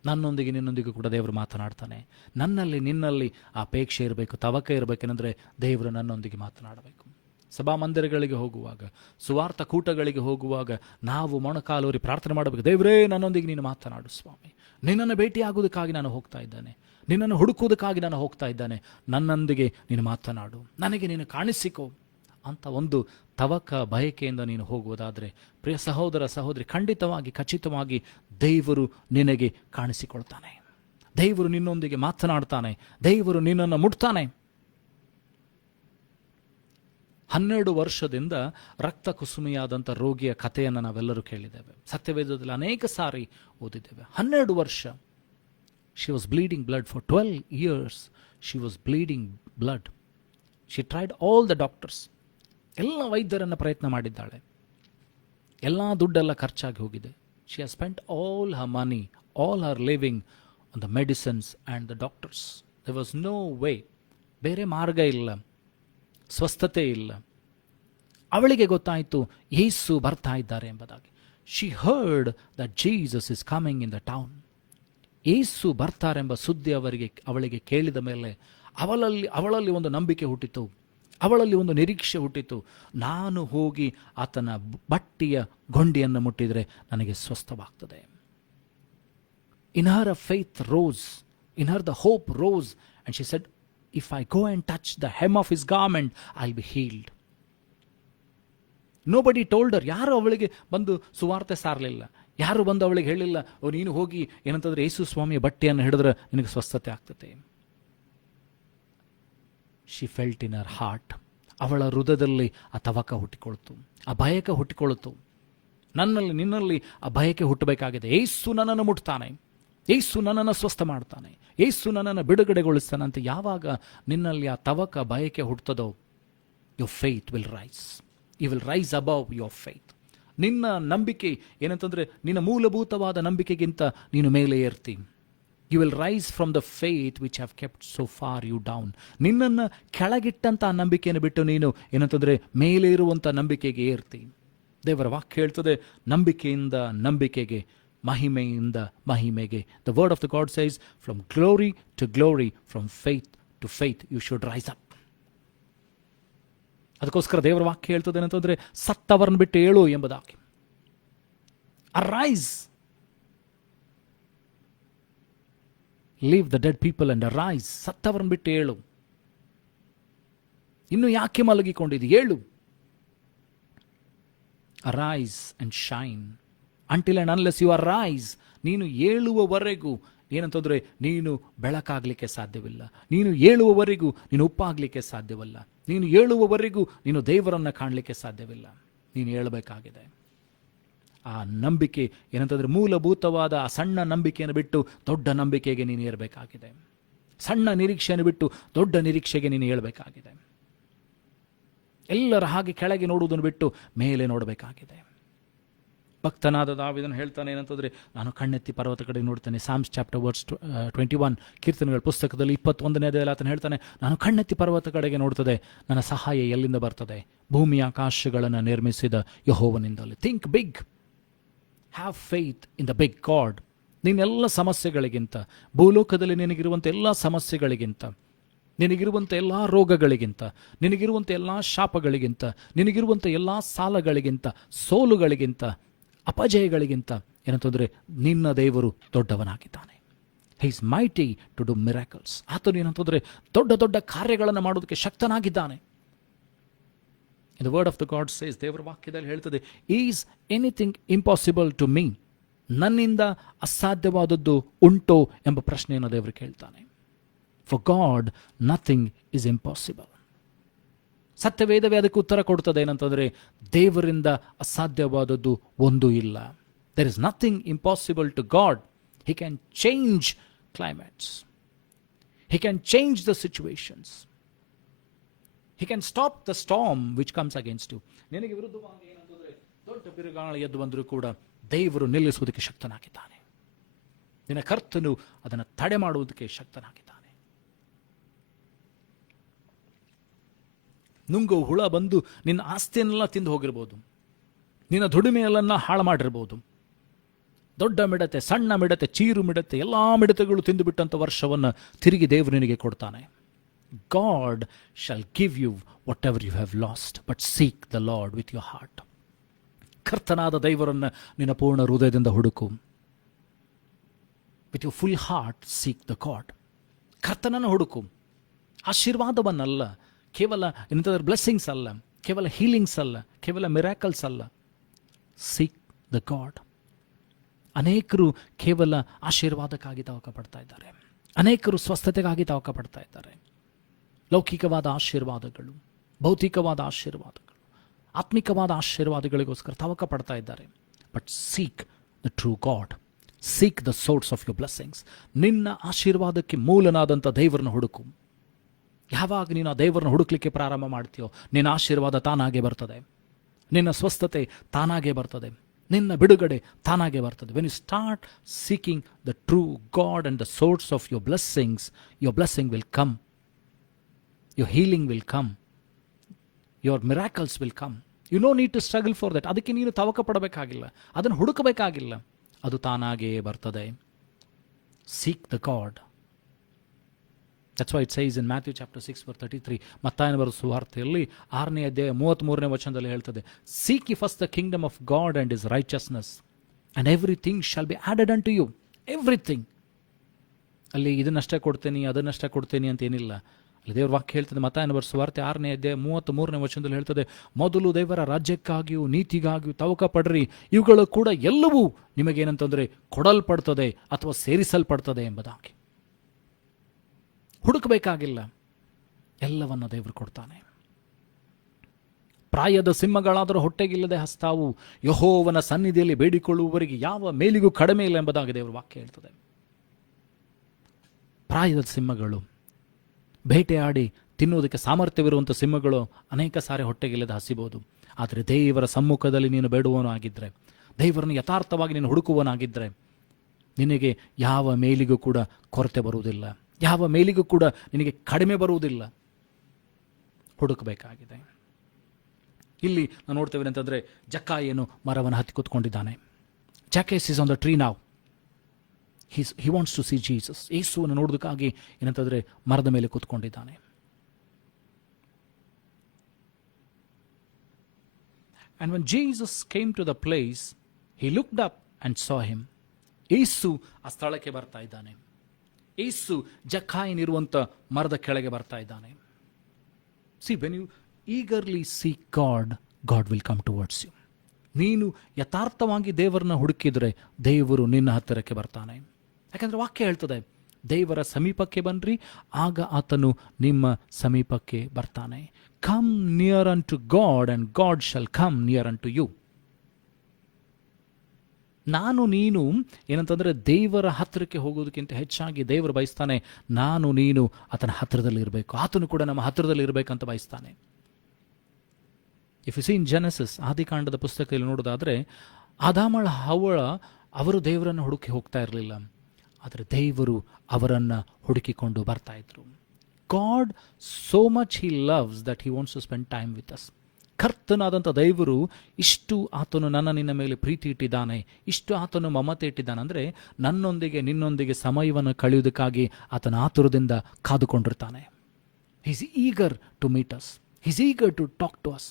ನನ್ನೊಂದಿಗೆ ನಿನ್ನೊಂದಿಗೂ ಕೂಡ ದೇವರು ಮಾತನಾಡ್ತಾನೆ. ನನ್ನಲ್ಲಿ ನಿನ್ನಲ್ಲಿ ಅಪೇಕ್ಷೆ ಇರಬೇಕು, ತವಕ ಇರಬೇಕೆಂದರೆ ದೇವರು ನನ್ನೊಂದಿಗೆ ಮಾತನಾಡಬೇಕು. ಸಭಾಮಂದಿರಗಳಿಗೆ ಹೋಗುವಾಗ, ಸುವಾರ್ಥ ಕೂಟಗಳಿಗೆ ಹೋಗುವಾಗ ನಾವು ಮೊಣಕಾಲೂರಿ ಪ್ರಾರ್ಥನೆ ಮಾಡಬೇಕು. ದೇವರೇ, ನನ್ನೊಂದಿಗೆ ನೀನು ಮಾತನಾಡು ಸ್ವಾಮಿ, ನಿನ್ನನ್ನು ಭೇಟಿಯಾಗುವುದಕ್ಕಾಗಿ ನಾನು ಹೋಗ್ತಾ ಇದ್ದೇನೆ, ನಿನ್ನನ್ನು ಹುಡುಕುವುದಕ್ಕಾಗಿ ನಾನು ಹೋಗ್ತಾ ಇದ್ದೇನೆ, ನನ್ನೊಂದಿಗೆ ನೀನು ಮಾತನಾಡು, ನನಗೆ ನೀನು ಕಾಣಿಸಿಕೋ ಅಂತ ಒಂದು ತವಕ ಬಯಕೆಯಿಂದ ನೀನು ಹೋಗುವುದಾದರೆ, ಪ್ರಿಯ ಸಹೋದರ ಸಹೋದರಿ, ಖಂಡಿತವಾಗಿ ಖಚಿತವಾಗಿ ದೇವರು ನಿನಗೆ ಕಾಣಿಸಿಕೊಳ್ತಾನೆ, ದೇವರು ನಿನ್ನೊಂದಿಗೆ ಮಾತನಾಡ್ತಾನೆ, ದೇವರು ನಿನ್ನನ್ನು ಮುಟ್ತಾನೆ. 12 ವರ್ಷದಿಂದ ರಕ್ತ ಕುಸುಮಿಯಾದಂಥ ರೋಗಿಯ ಕಥೆಯನ್ನು ನಾವೆಲ್ಲರೂ ಕೇಳಿದ್ದೇವೆ, ಸತ್ಯವೇದದಲ್ಲಿ ಅನೇಕ ಸಾರಿ ಓದಿದ್ದೇವೆ. 12 ವರ್ಷ she was bleeding blood for 12 years. She was bleeding blood. She tried all the doctors. ಎಲ್ಲ ವೈದ್ಯರನ್ನು ಪ್ರಯತ್ನ ಮಾಡಿದ್ದಾಳೆ, ಎಲ್ಲ ದುಡ್ಡೆಲ್ಲ ಖರ್ಚಾಗಿ ಹೋಗಿದೆ. She has spent all her money, all her living on the medicines and the doctors. There was no way. ಬೇರೆ ಮಾರ್ಗ ಇಲ್ಲ, ಸ್ವಸ್ಥತೆ ಇಲ್ಲ. ಅವಳಿಗೆ ಗೊತ್ತಾಯಿತು ಯೇಸು ಬರ್ತಾ ಇದ್ದಾರೆ ಎಂಬುದಾಗಿ. She heard that Jesus is coming in the town. ಯೇಸು ಬರ್ತಾರೆಂಬ ಸುದ್ದಿ ಅವಳಿಗೆ ಕೇಳಿದ ಮೇಲೆ ಅವಳಲ್ಲಿ ಒಂದು ನಂಬಿಕೆ ಹುಟ್ಟಿತು, ಅವಳಲ್ಲಿ ಒಂದು ನಿರೀಕ್ಷೆ ಹುಟ್ಟಿತು. ನಾನು ಹೋಗಿ ಆತನ ಬಟ್ಟೆಯ ಗೊಂಡಿಯನ್ನು ಮುಟ್ಟಿದರೆ ನನಗೆ ಸ್ವಸ್ಥವಾಗ್ತದೆ. In her a faith rose, in her the hope rose, and she said, if I go and touch the hem of his garment I will be healed. Nobody told her. ಯಾರು ಅವಳಿಗೆ ಬಂದು ಸುವಾರ್ತೆ ಸಾರಲಿಲ್ಲ, ಯಾರು ಬಂದು ಅವಳಿಗೆ ಹೇಳಿಲ್ಲ, ನೀನು ಹೋಗಿ ಏನಂತಂದ್ರೆ ಯೇಸು ಸ್ವಾಮಿಯ ಬಟ್ಟೆಯನ್ನು ಹಿಡಿದ್ರೆ ನಿನಗೆ ಸ್ವಸ್ಥತೆ ಆಗ್ತದೆ. She felt in Har heart. ಅವಳ ಹೃದಯದಲ್ಲಿ ಆ ತವಕ ಹುಟ್ಟಿಕೊಳ್ತು, ಆ ಬಯಕೆ ಹುಟ್ಟಿಕೊಳ್ಳುತ್ತು. ನಿನ್ನಲ್ಲಿ ಆ ಬಯಕೆ ಹುಟ್ಟಬೇಕಾಗಿದೆ. ಯೇಸು ನನ್ನನ್ನು ಮುಟ್ತಾನೆ, ಯೇಸು ನನ್ನನ್ನು ಸ್ವಸ್ಥ ಮಾಡ್ತಾನೆ, ಯೇಸು ನನ್ನನ್ನು ಬಿಡುಗಡೆಗೊಳಿಸ್ತಾನೆ ಅಂತ ಯಾವಾಗ ನಿನ್ನಲ್ಲಿ ಆ ತವಕ ಬಯಕೆ ಹುಟ್ಟುತ್ತದೋ, your faith will rise. You will rise above your faith. ನಿನ್ನ ನಂಬಿಕೆ ಏನಂತಂದ್ರೆ ನಿನ್ನ ಮೂಲಭೂತವಾದ ನಂಬಿಕೆಗಿಂತ ನೀನು ಮೇಲೆ ಏರ್ತಿ. You will rise from the faith which have kept so far you down. ನಿನ್ನನ್ನು ಕೆಳಗಿಟ್ಟಂತ ನಂಬಿಕೆಯನ್ನು ಬಿಟ್ಟು ನೀನು ಏನಂತಂದ್ರೆ ಮೇಲೆ ಇರುವಂತ ನಂಬಿಕೆಗೆ ಏರ್ತಿ. ದೇವರ ವಾಕ್ಯ ಹೇಳ್ತದೆ, ನಂಬಿಕೆಯಿಂದ ನಂಬಿಕೆಗೆ, ಮಹಿಮೆಯಿಂದ ಮಹಿಮೆಗೆ. The word of the God says, from glory to glory, from faith to faith you should rise up. ಅದಕ್ಕೋಸ್ಕರ ದೇವರ ವಾಕ್ಯ ಹೇಳ್ತದೆ ಏನಂತಂದ್ರೆ, ಸತ್ತವರನ್ನು ಬಿಟ್ಟು ಏಳು ಎಂಬುದಾಗಿ. Arise, leave the dead people and arise. ಸತ್ತವರನ್ನು ಬಿಟ್ಟು ಏಳು. ಇನ್ನು ಯಾಕೆ ಮಲಗಿಕೊಂಡಿದ್ದು? ಏಳು. Arise and shine until and unless you arise. ನೀನು ಏಳುವವರೆಗೂ ಏನಂತಂದ್ರೆ ನೀನು ಬೆಳಕಾಗಲಿಕ್ಕೆ ಸಾಧ್ಯವಿಲ್ಲ. ನೀನು ಏಳುವವರೆಗೂ ನೀನು ಉಪ್ಪಾಗಲಿಕ್ಕೆ ಸಾಧ್ಯವಲ್ಲ. ನೀನು ಏಳುವವರೆಗೂ ನೀನು ದೇವರನ್ನು ಕಾಣಲಿಕ್ಕೆ ಸಾಧ್ಯವಿಲ್ಲ. ನೀನು ಏಳಬೇಕಾಗಿದೆ. ಆ ನಂಬಿಕೆ ಏನಂತಂದ್ರೆ ಮೂಲಭೂತವಾದ ಆ ಸಣ್ಣ ನಂಬಿಕೆಯನ್ನು ಬಿಟ್ಟು ದೊಡ್ಡ ನಂಬಿಕೆಗೆ ನೀನು ಏರಬೇಕಾಗಿದೆ. ಸಣ್ಣ ನಿರೀಕ್ಷೆಯನ್ನು ಬಿಟ್ಟು ದೊಡ್ಡ ನಿರೀಕ್ಷೆಗೆ ನೀನು ಏಳಬೇಕಾಗಿದೆ. ಎಲ್ಲರ ಹಾಗೆ ಕೆಳಗೆ ನೋಡುವುದನ್ನು ಬಿಟ್ಟು ಮೇಲೆ ನೋಡಬೇಕಾಗಿದೆ. ಭಕ್ತನಾದ ದಾವೀದನು ಹೇಳ್ತಾನೆ ಏನಂತಂದ್ರೆ, ನಾನು ಕಣ್ಣೆತ್ತಿ ಪರ್ವತ ಕಡೆ ನೋಡ್ತಾನೆ. ಸಾಮ್ಸ್ ಚಾಪ್ಟರ್ ವರ್ಸ್ 21, ಕೀರ್ತನೆಗಳ ಪುಸ್ತಕದಲ್ಲಿ 21ನೇ ಆತನು ಹೇಳ್ತಾನೆ, ನಾನು ಕಣ್ಣೆತ್ತಿ ಪರ್ವತ ಕಡೆಗೆ ನೋಡ್ತದೆ, ನನ್ನ ಸಹಾಯ ಎಲ್ಲಿಂದ ಬರ್ತದೆ? ಭೂಮಿ ಆಕಾಶಗಳನ್ನು ನಿರ್ಮಿಸಿದ ಯೆಹೋವನಿಂದಲೇ. Think big, have faith in the big God. ನೀನೆಲ್ಲ ಸಮಸ್ಯೆಗಳಿಗಿಂತ, ಭೂಲೋಕದಲ್ಲಿ ನಿನಗಿರುವಂಥ ಎಲ್ಲ ಸಮಸ್ಯೆಗಳಿಗಿಂತ, ನಿನಗಿರುವಂಥ ಎಲ್ಲ ರೋಗಗಳಿಗಿಂತ, ನಿನಗಿರುವಂಥ ಎಲ್ಲ ಶಾಪಗಳಿಗಿಂತ, ನಿನಗಿರುವಂಥ ಎಲ್ಲ ಸಾಲಗಳಿಗಿಂತ, ಸೋಲುಗಳಿಗಿಂತ, ಅಪಜಯಗಳಿಗಿಂತ ಏನಂತಂದರೆ ನಿನ್ನ ದೇವರು ದೊಡ್ಡವನಾಗಿದ್ದಾನೆ. He is mighty to do miracles. ಆತನು ಏನಂತಂದರೆ ದೊಡ್ಡ ದೊಡ್ಡ ಕಾರ್ಯಗಳನ್ನು ಮಾಡೋದಕ್ಕೆ ಶಕ್ತನಾಗಿದ್ದಾನೆ. In the word of the God says, ದೇವರ ವಾಕ್ಯದಲ್ಲಿ ಹೇಳ್ತದೆ, is anything impossible to me. ನನ್ನಿಂದ ಅಸಾಧ್ಯವಾದದ್ದು ಉಂಟೋ ಎಂಬ ಪ್ರಶ್ನೆಯನ್ನು ದೇವರು ಕೇಳ್ತಾನೆ. For God nothing is impossible. ಸತ್ಯವೇದವೇ ಅದಕ್ಕೆ ಉತ್ತರ ಕೊಡ್ತದೆ ಏನಂತಂದರೆ, ದೇವರಿಂದ ಅಸಾಧ್ಯವಾದದ್ದು ಒಂದು ಇಲ್ಲ. There is nothing impossible to God. He can change climates, he can change the situations, he can stop the storm which comes against you. ನಿನಗೆ ವಿರುದ್ಧವಾಗಿ ಏನಂತಂದರೆ ದೊಡ್ಡ ಬಿರುಗಾಳಿ ಎದ್ದು ಬಂದರೂ ಕೂಡ ದೇವರು ನಿಲ್ಲಿಸುವುದಕ್ಕೆ ಶಕ್ತನಾಗಿದ್ದಾನೆ. ನಿನ್ನ ಕರ್ತನು ಅದನ್ನು ತಡೆ ಮಾಡುವುದಕ್ಕೆ ಶಕ್ತನಾಗಿದ್ದಾನೆ. ನುಂಗು ಹುಳ ಬಂದು ನಿನ್ನ ಆಸ್ತಿಯನ್ನೆಲ್ಲ ತಿಂದು ಹೋಗಿರ್ಬೋದು, ನಿನ್ನ ದುಡಿಮೆಯೆಲ್ಲ ಹಾಳು ಮಾಡಿರ್ಬೋದು. ದೊಡ್ಡ ಮಿಡತೆ, ಸಣ್ಣ ಮಿಡತೆ, ಚೀರು ಮಿಡತೆ, ಎಲ್ಲ ಮಿಡತೆಗಳು ತಿಂದುಬಿಟ್ಟಂಥ ವರ್ಷವನ್ನು ತಿರುಗಿ ದೇವರು ನಿನಗೆ ಕೊಡ್ತಾನೆ. God shall give you whatever you have lost, but seek the Lord with your heart. ಕರ್ತನಾದ ದೇವರನ್ನು ನಿನ್ನ ಪೂರ್ಣ ಹೃದಯದಿಂದ ಹುಡುಕು. With your full heart seek the God. ಕರ್ತನನ್ನು ಹುಡುಕು. ಆಶೀರ್ವಾದವನ್ನಲ್ಲ, ಕೇವಲ ಎಂಥದ್ರ ಬ್ಲೆಸ್ಸಿಂಗ್ಸ್ ಅಲ್ಲ, ಕೇವಲ ಹೀಲಿಂಗ್ಸ್ ಅಲ್ಲ, ಕೇವಲ ಮಿರಾಕಲ್ಸ್ ಅಲ್ಲ. Seek the god. ಅನೇಕರು ಕೇವಲ ಆಶೀರ್ವಾದಕ್ಕಾಗಿ ತವಕ ಪಡ್ತಾ ಇದ್ದಾರೆ. ಅನೇಕರು ಸ್ವಸ್ಥತೆಗಾಗಿ ತವಕ ಪಡ್ತಾ ಇದ್ದಾರೆ. ಲೌಕಿಕವಾದ ಆಶೀರ್ವಾದಗಳು, ಭೌತಿಕವಾದ ಆಶೀರ್ವಾದಗಳು, ಆತ್ಮಿಕವಾದ ಆಶೀರ್ವಾದಗಳಿಗೋಸ್ಕರ ತವಕ ಪಡ್ತಾ ಇದ್ದಾರೆ. But seek the true god. Seek the source of your blessings. ನಿನ್ನ ಆಶೀರ್ವಾದಕ್ಕೆ ಮೂಲನಾದಂಥ ದೇವರನ್ನು ಹುಡುಕು. ಯಾವಾಗ ನೀನು ಆ ದೇವರನ್ನು ಹುಡುಕ್ಲಿಕ್ಕೆ ಪ್ರಾರಂಭ ಮಾಡ್ತೀಯೋ, ನಿನ್ನ ಆಶೀರ್ವಾದ ತಾನಾಗೇ ಬರ್ತದೆ, ನಿನ್ನ ಸ್ವಸ್ಥತೆ ತಾನಾಗೇ ಬರ್ತದೆ. ನಿನ್ನ ಬಿಡುಗಡೆ ತಾನಾಗೆ ಬರ್ತದೆ. When you start seeking the true God and the source of your blessing will come, your healing will come, your miracles will come. You no need to struggle for that. ಅದಕ್ಕೆ ನೀನು ತವಕ ಪಡಬೇಕಾಗಿಲ್ಲ, ಅದನ್ನು ಹುಡುಕಬೇಕಾಗಿಲ್ಲ, ಅದು ತಾನಾಗೇ ಬರ್ತದೆ. Seek the God. That's why it says in Matthew chapter 6 verse 33, ಮತ್ತಾಯನ ಬರೆದ ಸುವಾರ್ತೆಯಲ್ಲಿ 6ನೇ ಅಧ್ಯಾಯ 33ನೇ ವಚನದಲ್ಲಿ ಹೇಳ್ತದೆ, Seek ye first the kingdom of God and his righteousness, and everything shall be added unto you. Everything. ಅಲ್ಲಿ ಇದನ್ನಷ್ಟೇ ಕೊಡ್ತೇನೆ ಅದನ್ನಷ್ಟೇ ಕೊಡ್ತೇನೆ ಅಂತ ಏನಿಲ್ಲ. ಅಲ್ಲಿ ದೇವರ ವಾಕ್ಯ ಹೇಳ್ತದೆ, ಮತ್ತಾಯನ ಬರೆದ ಸುವಾರ್ತೆ 6ನೇ ಅಧ್ಯಾಯ 33ನೇ ವಚನದಲ್ಲಿ ಹೇಳ್ತದೆ, ಮೊದಲು ದೇವರ ರಾಜ್ಯಕ್ಕಾಗಿಯೂ ನೀತಿಗಾಗಿಯೂ ತವಕ ಪಡ್ರಿ, ಇವುಗಳು ಕೂಡ ಎಲ್ಲವೂ ನಿಮಗೇನಂತಂದರೆ ಕೊಡಲ್ಪಡ್ತದೆ ಅಥವಾ ಸೇರಿಸಲ್ಪಡ್ತದೆ ಎಂಬುದಾಗಿ. ಹುಡುಕಬೇಕಾಗಿಲ್ಲ, ಎಲ್ಲವನ್ನ ದೇವರು ಕೊಡ್ತಾನೆ. ಪ್ರಾಯದ ಸಿಂಹಗಳಾದರೂ ಹೊಟ್ಟೆಗಿಲ್ಲದೆ ಹಸ್ತಾವು, ಯೆಹೋವನ ಸನ್ನಿಧಿಯಲ್ಲಿ ಬೇಡಿಕೊಳ್ಳುವವರಿಗೆ ಯಾವ ಮೇಲಿಗೂ ಕಡಿಮೆ ಇಲ್ಲ ಎಂಬುದಾಗಿ ದೇವರ ವಾಕ್ಯ ಹೇಳ್ತದೆ. ಪ್ರಾಯದ ಸಿಂಹಗಳು, ಬೇಟೆಯಾಡಿ ತಿನ್ನುವುದಕ್ಕೆ ಸಾಮರ್ಥ್ಯವಿರುವಂಥ ಸಿಂಹಗಳು ಅನೇಕ ಸಾರಿ ಹೊಟ್ಟೆಗಿಲ್ಲದೆ ಹಸಿಬಹುದು. ಆದರೆ ದೇವರ ಸಮ್ಮುಖದಲ್ಲಿ ನೀನು ಬೇಡುವವನು ಆಗಿದ್ದರೆ, ದೇವರನ್ನು ಯಥಾರ್ಥವಾಗಿ ನೀನು ಹುಡುಕುವವನಾಗಿದ್ದರೆ, ನಿನಗೆ ಯಾವ ಮೇಲಿಗೂ ಕೂಡ ಕೊರತೆ ಬರುವುದಿಲ್ಲ, ಯಾವ ಮೇಲಿಗೂ ಕೂಡ ನಿನಗೆ ಕಡಿಮೆ ಬರುವುದಿಲ್ಲ. ಹುಡುಕಬೇಕಾಗಿದೆ. ಇಲ್ಲಿ ನಾವು ನೋಡ್ತೇವೆ ಅಂತಂದರೆ, ಜಕ್ಕಾಯನು ಮರವನ್ನು ಹತ್ತಿ ಕೂತ್ಕೊಂಡಿದ್ದಾನೆ. Zacchaeus is on the tree now. He wants to see Jesus. ಯೇಸುವನ್ನು ನೋಡೋದಕ್ಕಾಗಿ ಏನಂತಂದರೆ ಮರದ ಮೇಲೆ ಕೂತ್ಕೊಂಡಿದ್ದಾನೆ. And when Jesus came to the place, he looked up and saw him. ಯೇಸು ಆ ಸ್ಥಳಕ್ಕೆ ಬರ್ತಾ ಇದ್ದಾನೆ. ಯೇಸು ಜಕ್ಕಾಯನಿರುವಂಥ ಮರದ ಕೆಳಗೆ ಬರ್ತಾ ಇದ್ದಾನೆ. See, when you eagerly seek God, God will come towards you. ನೀನು ಯಥಾರ್ಥವಾಗಿ ದೇವರನ್ನ ಹುಡುಕಿದರೆ ದೇವರು ನಿನ್ನ ಹತ್ತಿರಕ್ಕೆ ಬರ್ತಾನೆ. ಯಾಕಂದರೆ ವಾಕ್ಯ ಹೇಳ್ತದೆ, ದೇವರ ಸಮೀಪಕ್ಕೆ ಬನ್ನಿರಿ, ಆಗ ಆತನು ನಿಮ್ಮ ಸಮೀಪಕ್ಕೆ ಬರ್ತಾನೆ. Come near unto God and God shall come near unto you. ನಾನು ನೀನು ಏನಂತಂದರೆ ದೇವರ ಹತ್ತಿರಕ್ಕೆ ಹೋಗೋದಕ್ಕಿಂತ ಹೆಚ್ಚಾಗಿ ದೇವರು ಬಯಸ್ತಾನೆ ನಾನು ನೀನು ಆತನ ಹತ್ತಿರದಲ್ಲಿ ಇರಬೇಕು, ಆತನು ಕೂಡ ನಮ್ಮ ಹತ್ತಿರದಲ್ಲಿ ಇರಬೇಕಂತ ಬಯಸ್ತಾನೆ. If you see in Genesis, ಆದಿಕಾಂಡದ ಪುಸ್ತಕದಲ್ಲಿ ನೋಡೋದಾದರೆ, ಆದಾಮಳ ಹವ್ವಳ ಅವರು ದೇವರನ್ನು ಹುಡುಕಿ ಹೋಗ್ತಾ ಇರಲಿಲ್ಲ, ಆದರೆ ದೇವರು ಅವರನ್ನು ಹುಡುಕಿಕೊಂಡು ಬರ್ತಾ ಇದ್ರು. God so much he loves that he wants to spend time with us. ಕರ್ತನಾದಂಥ ದೇವರು ಇಷ್ಟು ಆತನು ನನ್ನ ನಿನ್ನ ಮೇಲೆ ಪ್ರೀತಿ ಇಟ್ಟಿದ್ದಾನೆ, ಇಷ್ಟು ಆತನು ಮಮತೆ ಇಟ್ಟಿದ್ದಾನೆ ಅಂದರೆ ನನ್ನೊಂದಿಗೆ ನಿನ್ನೊಂದಿಗೆ ಸಮಯವನ್ನು ಕಳೆಯುವುದಕ್ಕಾಗಿ ಆತನ ಆತುರದಿಂದ ಕಾದುಕೊಂಡಿರ್ತಾನೆ. Is eager to meet us, is eager to talk to us.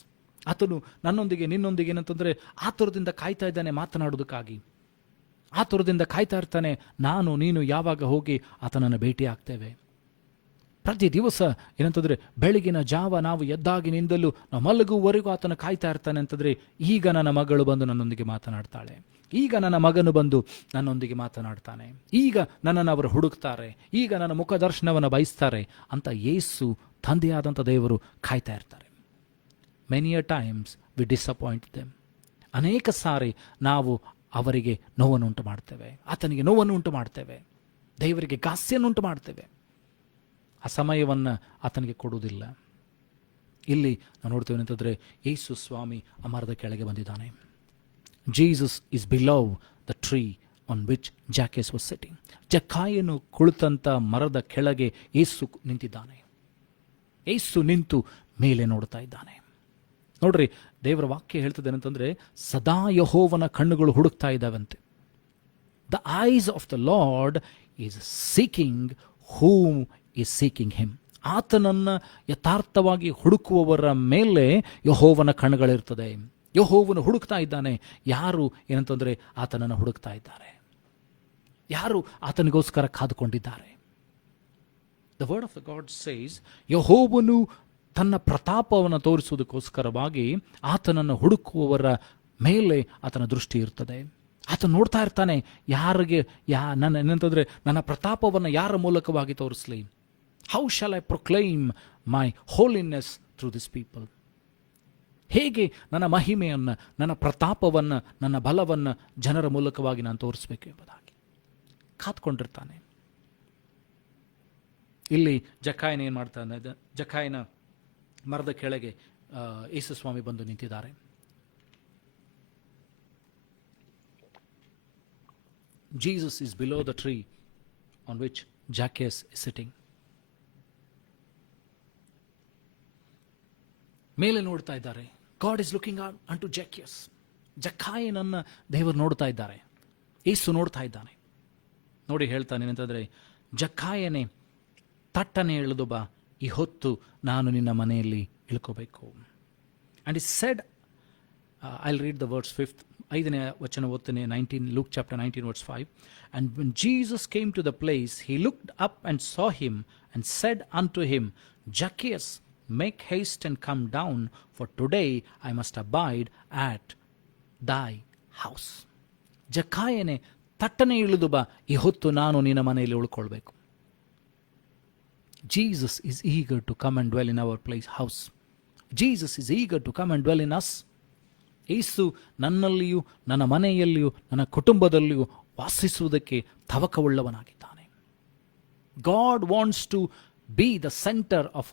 ಆತನು ನನ್ನೊಂದಿಗೆ ನಿನ್ನೊಂದಿಗೆ ಏನಂತಂದರೆ ಆತುರದಿಂದ ಕಾಯ್ತಾ ಇದ್ದಾನೆ ಮಾತನಾಡೋದಕ್ಕಾಗಿ. ಆತುರದಿಂದ ಕಾಯ್ತಾ ಇರ್ತಾನೆ ನಾನು ನೀನು ಯಾವಾಗ ಹೋಗಿ ಆತನನ್ನು ಭೇಟಿ ಆಗ್ತೇವೆ. ಪ್ರತಿ ದಿವಸ ಏನಂತಂದರೆ ಬೆಳಗಿನ ಜಾವ ನಾವು ಎದ್ದಾಗಿನಿಂದಲೂ ನಾವು ಮಲಗುವವರೆಗೂ ಆತನ ಕಾಯ್ತಾ ಇರ್ತಾನೆ ಅಂತಂದರೆ, ಈಗ ನನ್ನ ಮಗಳು ಬಂದು ನನ್ನೊಂದಿಗೆ ಮಾತನಾಡ್ತಾಳೆ, ಈಗ ನನ್ನ ಮಗನು ಬಂದು ನನ್ನೊಂದಿಗೆ ಮಾತನಾಡ್ತಾನೆ, ಈಗ ನನ್ನನ್ನು ಅವರು ಹುಡುಕ್ತಾರೆ, ಈಗ ನನ್ನ ಮುಖ ದರ್ಶನವನ್ನು ಬಯಸ್ತಾರೆ ಅಂತ ಯೇಸು ತಂದೆಯಾದಂಥ ದೇವರು ಕಾಯ್ತಾ ಇರ್ತಾರೆ. Many a times we disappoint them. ಅನೇಕ ಸಾರಿ ನಾವು ಅವರಿಗೆ ನೋವನ್ನುಂಟು ಮಾಡ್ತೇವೆ, ಆತನಿಗೆ ನೋವನ್ನು ಉಂಟು ಮಾಡ್ತೇವೆ, ದೇವರಿಗೆ ಗಾಸ್ಯನ್ನುಂಟು ಮಾಡ್ತೇವೆ. ಆ ಸಮಯವನ್ನು ಆತನಿಗೆ ಕೊಡುವುದಿಲ್ಲ. ಇಲ್ಲಿ ನಾವು ನೋಡ್ತೇವೆ ಅಂತಂದರೆ, ಯೇಸು ಸ್ವಾಮಿ ಆ ಮರದ ಕೆಳಗೆ ಬಂದಿದ್ದಾನೆ. Jesus is below the tree on which Zacchaeus was sitting. ಜಕ್ಕಾಯನು ಕುಳಿತಂಥ ಮರದ ಕೆಳಗೆ ಯೇಸು ನಿಂತಿದ್ದಾನೆ. ಯೇಸು ನಿಂತು ಮೇಲೆ ನೋಡ್ತಾ ಇದ್ದಾನೆ. ನೋಡ್ರಿ, ದೇವರ ವಾಕ್ಯ ಹೇಳ್ತದೆ ಅಂತಂದರೆ, ಸದಾ ಯೆಹೋವನ ಕಣ್ಣುಗಳು ಹುಡುಕ್ತಾ ಇದ್ದಾವಂತೆ. The eyes of the lord is seeking whom is seeking him. ಆತನನ್ನು ಯಥಾರ್ಥವಾಗಿ ಹುಡುಕುವವರ ಮೇಲೆ ಯೆಹೋವನ ಕಣ್ಣುಗಳಿರ್ತದೆ. ಯೆಹೋವನು ಹುಡುಕ್ತಾ ಇದ್ದಾನೆ. ಯಾರು ಏನಂತಂದರೆ ಆತನನ್ನು ಹುಡುಕ್ತಾ ಇದ್ದಾರೆ, ಯಾರು ಆತನಿಗೋಸ್ಕರ ಕಾದುಕೊಂಡಿದ್ದಾರೆ. The word of the God says, ಯೆಹೋವನು ತನ್ನ ಪ್ರತಾಪವನ್ನು ತೋರಿಸುವುದಕ್ಕೋಸ್ಕರವಾಗಿ ಆತನನ್ನು ಹುಡುಕುವವರ ಮೇಲೆ ಆತನ ದೃಷ್ಟಿ ಇರ್ತದೆ. ಆತ ನೋಡ್ತಾ ಇರ್ತಾನೆ, ಯಾರಿಗೆ ನನ್ನ ಏನಂತಂದರೆ ನನ್ನ ಪ್ರತಾಪವನ್ನು ಯಾರ ಮೂಲಕವಾಗಿ ತೋರಿಸಲಿ. How shall I proclaim my holiness through this people. ಹೇಗೆ ನನ್ನ ಮಹಿಮೆಯನ್ನು, ನನ್ನ ಪ್ರತಾಪವನ್ನು, ನನ್ನ ಬಲವನ್ನು ಜನರ ಮೂಲಕವಾಗಿ ನಾನು ತೋರಿಸಬೇಕು ಎಂಬುದಾಗಿ ಕಾತ್ಕೊಂಡಿರ್ತಾನೆ. ಇಲ್ಲಿ ಜಕ್ಕಾಯನ ಏನು ಮಾಡ್ತಾನೆ, ಜಕ್ಕಾಯನ ಮರದ ಕೆಳಗೆ ಯೇಸು ಸ್ವಾಮಿ ಬಂದು ನಿಂತಿದ್ದಾರೆ. Jesus is below the tree on which Zacchaeus is sitting. ಮೇಲೆ ನೋಡ್ತಾ ಇದ್ದಾರೆ. God is looking unto Zacchaeus. ಜಕ್ಕಾಯನನ್ನ ದೇವರು ನೋಡ್ತಾ ಇದ್ದಾರೆ, ಯೇಸು ನೋಡ್ತಾ ಇದ್ದಾನೆ. ನೋಡಿ ಹೇಳ್ತಾನೆ ಅಂತಂದ್ರೆ, ಜಕ್ಕಾಯನೇ ತಟ್ಟನೆ ಇಳಿದು ಬಾ, ಈ ಹೊತ್ತು ನಾನು ನಿನ್ನ ಮನೆಯಲ್ಲಿ ಇಳ್ಕೋಬೇಕು. And it said, I'll read the verse 5th, 5ನೇ ವಚನ ಓದ್ತೇನೆ, 19, Luke chapter 19 verse 5. And when Jesus came to the place, he looked up and saw him and said unto him, Zacchaeus, make haste and come down, for today I must abide at thy house. ಜಕ್ಕಾಯನೇ ತಟ್ಟನೆ ಇಳಿದು ಬಾ, ಈ ಹೊತ್ತು ನಾನು ನಿನ್ನ ಮನೆಯಲ್ಲಿ ಉಳ್ಕೊಳ್ಬೇಕು. Jesus is eager to come and dwell in our place, house. Jesus is eager to come and dwell in us. ಯೇಸು ನನ್ನಲ್ಲಿಯೂ ನನ್ನ ಮನೆಯಲ್ಲಿಯೂ ನನ್ನ ಕುಟುಂಬದಲ್ಲಿಯೂ ವಾಸಿಸುವುದಕ್ಕೆ ತವಕವುಳ್ಳವನಾಗಿದ್ದಾನೆ. God wants to be the center of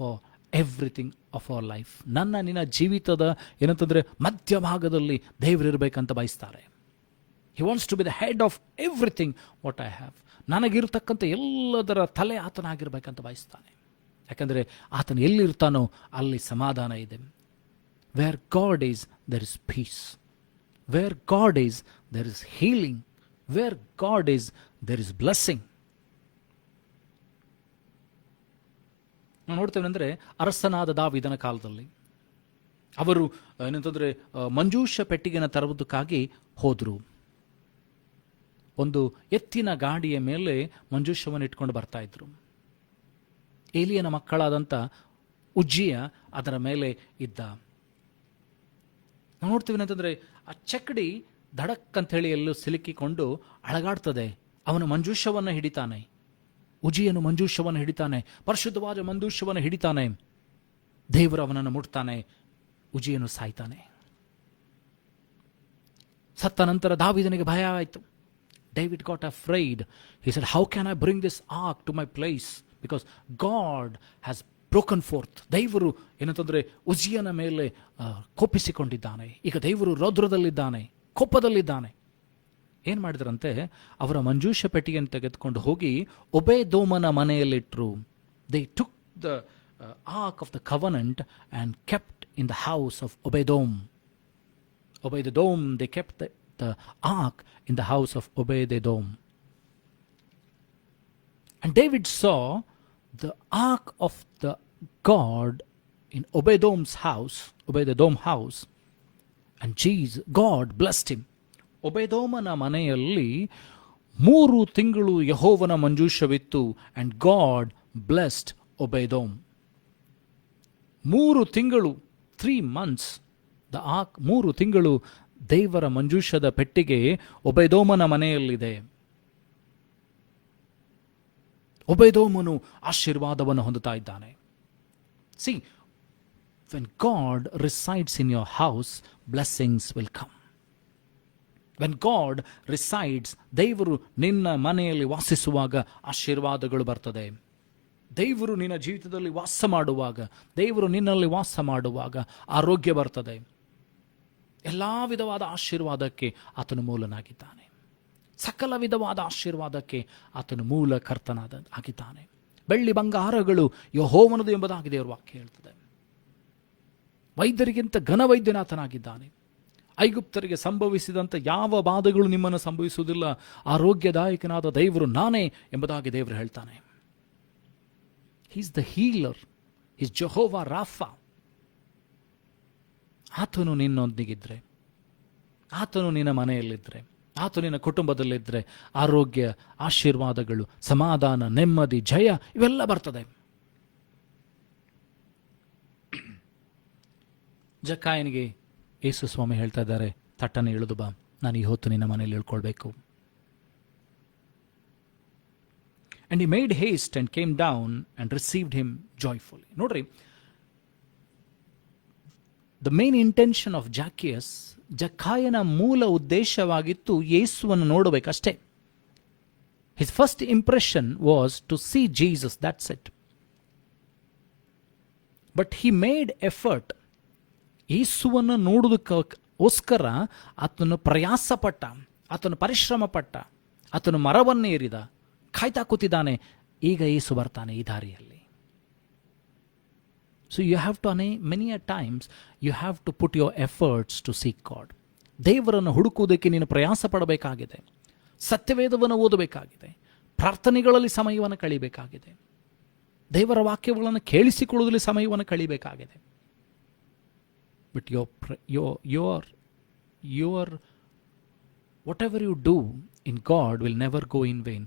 everything of our life. ನನ್ನ ನಿನ್ನ ಜೀವಿತದ ಏನಂತಂದರೆ ಮಧ್ಯಭಾಗದಲ್ಲಿ ದೇವರಿರಬೇಕಂತ ಬಯಸ್ತಾರೆ. He wants to be the head of everything what I have. ನನಗಿರ್ತಕ್ಕಂಥ ಎಲ್ಲದರ ತಲೆ ಆತನಾಗಿರ್ಬೇಕಂತ ಬಯಸ್ತಾನೆ. ಯಾಕಂದರೆ ಆತನು ಎಲ್ಲಿರ್ತಾನೋ ಅಲ್ಲಿ ಸಮಾಧಾನ ಇದೆ. Where God is, there is peace. Where God is, there is healing. Where God is, there is blessing. ನಾವು ನೋಡ್ತೇವೆ ಅಂದರೆ, ಅರಸನಾದ ದಾವೀದನ ಕಾಲದಲ್ಲಿ ಅವರು ಏನಂತಂದರೆ ಮಂಜೂಷ ಪೆಟ್ಟಿಗೆನ ತರುವುದಕ್ಕಾಗಿ ಹೋದರು. ಒಂದು ಎತ್ತಿನ ಗಾಡಿಯ ಮೇಲೆ ಮಂಜೂಷವನ್ನು ಇಟ್ಕೊಂಡು ಬರ್ತಾ ಇದ್ರು. ಏಲಿಯನ ಮಕ್ಕಳಾದಂಥ ಉಜ್ಜಿಯ ಅದರ ಮೇಲೆ ಇದ್ದ. ನಾವು ನೋಡ್ತೀವಿ ಅಂತಂದರೆ ಆ ಚಕ್ಕಡಿ ಧಡಕ್ ಅಂತ ಹೇಳಿ ಎಲ್ಲೂ ಸಿಲುಕಿಕೊಂಡು ಅಳಗಾಡ್ತದೆ. ಅವನು ಮಂಜೂಷವನ್ನು ಹಿಡಿತಾನೆ, ಉಜ್ಜಿಯನು ಮಂಜೂಷವನ್ನು ಹಿಡಿತಾನೆ, ಪರಿಶುದ್ಧವಾದ ಮಂಜೂಷವನ್ನು ಹಿಡಿತಾನೆ. ದೇವರು ಅವನನ್ನು ಮುಟ್ತಾನೆ, ಉಜ್ಜಿಯನು ಸಾಯ್ತಾನೆ. ಸತ್ತ ನಂತರ ದಾವೀದನಿಗೆ ಭಯ ಆಯಿತು. David got afraid. He said, how can I bring this ark to my place? Because God has broken forth. ದೇವರು ಏನಂತಂದರೆ ಉಜ್ಜಿಯನ ಮೇಲೆ ಕೋಪಿಸಿಕೊಂಡಿದ್ದಾನೆ. ಈಗ ದೇವರು ರೌದ್ರದಲ್ಲಿದ್ದಾನೆ, ಕೋಪದಲ್ಲಿದ್ದಾನೆ. ಏನು ಮಾಡಿದ್ರಂತೆ, ಅವರ ಮಂಜೂಷ ಪೆಟ್ಟಿಗೆಯನ್ನು ತೆಗೆದುಕೊಂಡು ಹೋಗಿ ಒಬೇದೋಮನ ಮನೆಯಲ್ಲಿಟ್ಟರು. They took the ark of the covenant and kept in the house of Obed-Edom. Obed-Edom, they kept the ark in the house of Obed-Edom. And David saw the ark of the God in Obed-Edom's house, Obed-Edom house, and God blessed him. ಒಬೇದೋಮನ ಮನೆಯಲ್ಲಿ 3 ತಿಂಗಳು ಯೆಹೋವನ ಮಂಜೂಷವಿತ್ತು. and God blessed Obed-Edom. 3 ತಿಂಗಳು, 3 months, the ark, 3 ತಿಂಗಳು ದೇವರ ಮಂಜೂಷದ ಪೆಟ್ಟಿಗೆ ಒಬೇದೋಮನ ಮನೆಯಲ್ಲಿದೆ. ಒಬೇದೋಮನು ಆಶೀರ್ವಾದವನ್ನು ಹೊಂದುತ್ತಾ ಇದ್ದಾನೆ. See, when God resides in your house, blessings will come. When God resides, ದೇವರು ನಿನ್ನ ಮನೆಯಲ್ಲಿ ವಾಸಿಸುವಾಗ ಆಶೀರ್ವಾದಗಳು ಬರ್ತದೆ. ದೇವರು ನಿನ್ನ ಜೀವಿತದಲ್ಲಿ ವಾಸ ಮಾಡುವಾಗ, ದೇವರು ನಿನ್ನಲ್ಲಿ ವಾಸ ಮಾಡುವಾಗ ಆರೋಗ್ಯ ಬರ್ತದೆ. ಎಲ್ಲ ವಿಧವಾದ ಆಶೀರ್ವಾದಕ್ಕೆ ಆತನು ಮೂಲನಾಗಿದ್ದಾನೆ. ಸಕಲ ವಿಧವಾದ ಆಶೀರ್ವಾದಕ್ಕೆ ಆತನು ಮೂಲ ಆಗಿದ್ದಾನೆ. ಬೆಳ್ಳಿ ಬಂಗಾರಗಳು ಯೆಹೋವನದು ಎಂಬುದಾಗಿ ದೇವರ ವಾಕ್ಯ ಹೇಳ್ತದೆ. ವೈದ್ಯರಿಗಿಂತ ಘನವೈದ್ಯನಾಥನಾಗಿದ್ದಾನೆ. ಐಗುಪ್ತರಿಗೆ ಸಂಭವಿಸಿದಂಥ ಯಾವ ಬಾಧೆಗಳು ನಿಮ್ಮನ್ನು ಸಂಭವಿಸುವುದಿಲ್ಲ. ಆರೋಗ್ಯದಾಯಕನಾದ ದೇವರು ನಾನೇ ಎಂಬುದಾಗಿ ದೇವರು ಹೇಳ್ತಾನೆ. Is the healer, is Jehovah Rafah. ಆತನು ನಿನ್ನೊಂದಿಗಿದ್ರೆ, ಆತನು ನಿನ್ನ ಮನೆಯಲ್ಲಿದ್ದರೆ, ಆತನು ನಿನ್ನ ಕುಟುಂಬದಲ್ಲಿದ್ದರೆ ಆರೋಗ್ಯ, ಆಶೀರ್ವಾದಗಳು, ಸಮಾಧಾನ, ನೆಮ್ಮದಿ, ಜಯ ಇವೆಲ್ಲ ಬರ್ತದೆ. ಜಕ್ಕಾಯನಿಗೆ ಯೇಸು ಸ್ವಾಮಿ ಹೇಳ್ತಾ ಇದ್ದಾರೆ, ತಟ್ಟನೆ ಇಳಿದು ಬಾ, ನಾನು ಈ ಹೊತ್ತು ನಿನ್ನ ಮನೆಯಲ್ಲಿ ಇಳ್ಕೊಳ್ಬೇಕು. And he made haste and came down and received him joyfully. ನೋಡ್ರಿ, the main intention of Zacchaeus, ಜಕ್ಕಾಯನ ಮೂಲ ಉದ್ದೇಶವಾಗಿತ್ತು ಯೇಸುವನ್ನು ನೋಡಬೇಕಷ್ಟೇ. His first impression was to see Jesus, that's it. But he made effort. ಯೇಸುವನ್ನು ನೋಡುವುದಕ್ಕೋಸ್ಕರ ಆತನು ಪ್ರಯಾಸಪಟ್ಟ, ಆತನು ಪರಿಶ್ರಮ ಪಟ್ಟ, ಆತನು ಮರವನ್ನೇರಿದ, ಕಾಯ್ತಾ ಕೂತಿದ್ದಾನೆ. ಈಗ ಯೇಸು ಬರ್ತಾನೆ ಈ ದಾರಿಯಲ್ಲಿ. So you have to many a times you have to put your efforts to seek God. ದೇವರನ್ನು ಹುಡುಕುವುದಕ್ಕೆ ನೀನು ಪ್ರಯಾಸ ಪಡಬೇಕಾಗಿದೆ. ಸತ್ಯವೇದವನ್ನು ಓದಬೇಕಾಗಿದೆ. ಪ್ರಾರ್ಥನೆಗಳಲ್ಲಿ ಸಮಯವನ್ನು ಕಳಿಬೇಕಾಗಿದೆ. ದೇವರ ವಾಕ್ಯಗಳನ್ನು ಕೇಳಿಸಿಕೊಳ್ಳುವುದರಲ್ಲಿ ಸಮಯವನ್ನು ಕಳಿಬೇಕಾಗಿದೆ. But your whatever you do in God will never go in vain.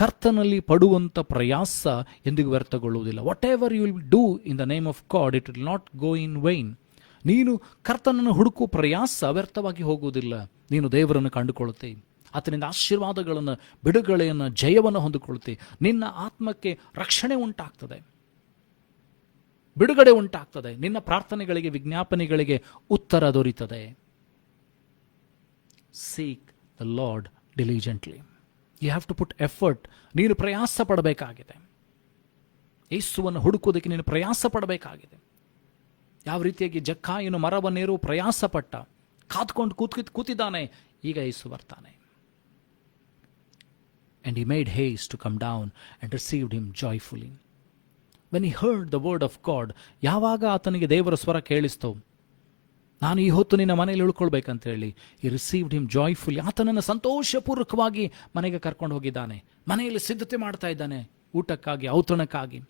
ಕರ್ತನಲ್ಲಿ ಪಡುವಂಥ ಪ್ರಯಾಸ ಎಂದಿಗೂ ವ್ಯರ್ಥಗೊಳ್ಳುವುದಿಲ್ಲ. Whatever you will do in the name of God, it will not go in vain. ನೀನು ಕರ್ತನನ್ನು ಹುಡುಕುವ ಪ್ರಯಾಸ ವ್ಯರ್ಥವಾಗಿ ಹೋಗುವುದಿಲ್ಲ. ನೀನು ದೇವರನ್ನು ಕಂಡುಕೊಳ್ಳುತ್ತೆ, ಆತನಿಂದ ಆಶೀರ್ವಾದಗಳನ್ನು, ಬಿಡುಗಡೆಯನ್ನು, ಜಯವನ್ನು ಹೊಂದಿಕೊಳ್ಳುತ್ತೆ. ನಿನ್ನ ಆತ್ಮಕ್ಕೆ ರಕ್ಷಣೆ ಉಂಟಾಗ್ತದೆ, ಬಿಡುಗಡೆ ಉಂಟಾಗ್ತದೆ. ನಿನ್ನ ಪ್ರಾರ್ಥನೆಗಳಿಗೆ, ವಿಜ್ಞಾಪನೆಗಳಿಗೆ ಉತ್ತರ ದೊರೀತದೆ. Seek the lord diligently. You have to put effort. ನೀನು ಪ್ರಯಾಸ ಪಡಬೇಕಾಗಿದೆ. ಯೇಸುವನ್ನು ಹುಡುಕುವುದಕ್ಕೆ ನೀನು ಪ್ರಯಾಸ ಪಡಬೇಕಾಗಿದೆ. ಯಾವ ರೀತಿಯಾಗಿ ಜಕ್ಕಾಯನು ಮರವನ್ನೇರು ಪ್ರಯಾಸ ಪಟ್ಟ, ಕಾದ್ಕೊಂಡು ಕೂತಿದ್ದಾನೆ. ಈಗ ಯೇಸು ಬರ್ತಾನೆ. And he made haste to come down and received him joyfully. When he heard the word of God, ಯಾವಾಗ ಆತನಿಗೆ ದೇವರ ಸ್ವರ ಕೇಳಿಸ್ತೋ, ನಾನು ಈ ಹೊತ್ತು ನಿನ್ನ ಮನೆಯಲ್ಲಿ ಉಳ್ಕೊಳ್ಬೇಕಂತ ಹೇಳಿ, he received him joyfully. ಆತನನ್ನು ಸಂತೋಷಪೂರ್ವಕವಾಗಿ ಮನೆಗೆ ಕರ್ಕೊಂಡು ಹೋಗಿದ್ದಾನೆ. ಮನೆಯಲ್ಲಿ ಸಿದ್ಧತೆ ಮಾಡ್ತಾ ಇದ್ದಾನೆ ಊಟಕ್ಕಾಗಿ, ಔತಣಕ್ಕಾಗಿ.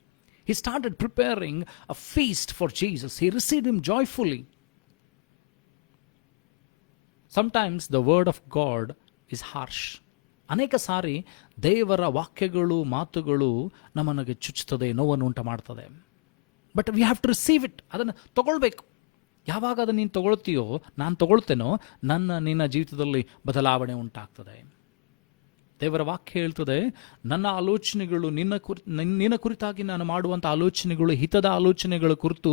He started preparing a feast for Jesus. He received him joyfully. Sometimes the word of God is harsh. ಅನೇಕ ಸಾರಿ ದೇವರ ವಾಕ್ಯಗಳು, ಮಾತುಗಳು ನಮ್ಮನಿಗೆ ಚುಚ್ಚುತ್ತದೆ, ನೋವನ್ನು ಉಂಟು ಮಾಡ್ತದೆ. But we have to receive it. ಅದನ್ನು ತಗೊಳ್ಬೇಕು. ಯಾವಾಗ ಅದನ್ನು ನೀನು ತಗೊಳ್ತೀಯೋ, ನಾನು ತಗೊಳ್ತೇನೋ, ನಿನ್ನ ಜೀವಿತದಲ್ಲಿ ಬದಲಾವಣೆ ಉಂಟಾಗ್ತದೆ. ದೇವರ ವಾಕ್ಯ ಹೇಳ್ತದೆ, ನನ್ನ ಆಲೋಚನೆಗಳು ನಿನ್ನ ಕುರಿತಾಗಿ ನಾನು ಮಾಡುವಂಥ ಆಲೋಚನೆಗಳು ಹಿತದ ಆಲೋಚನೆಗಳ ಕುರಿತು,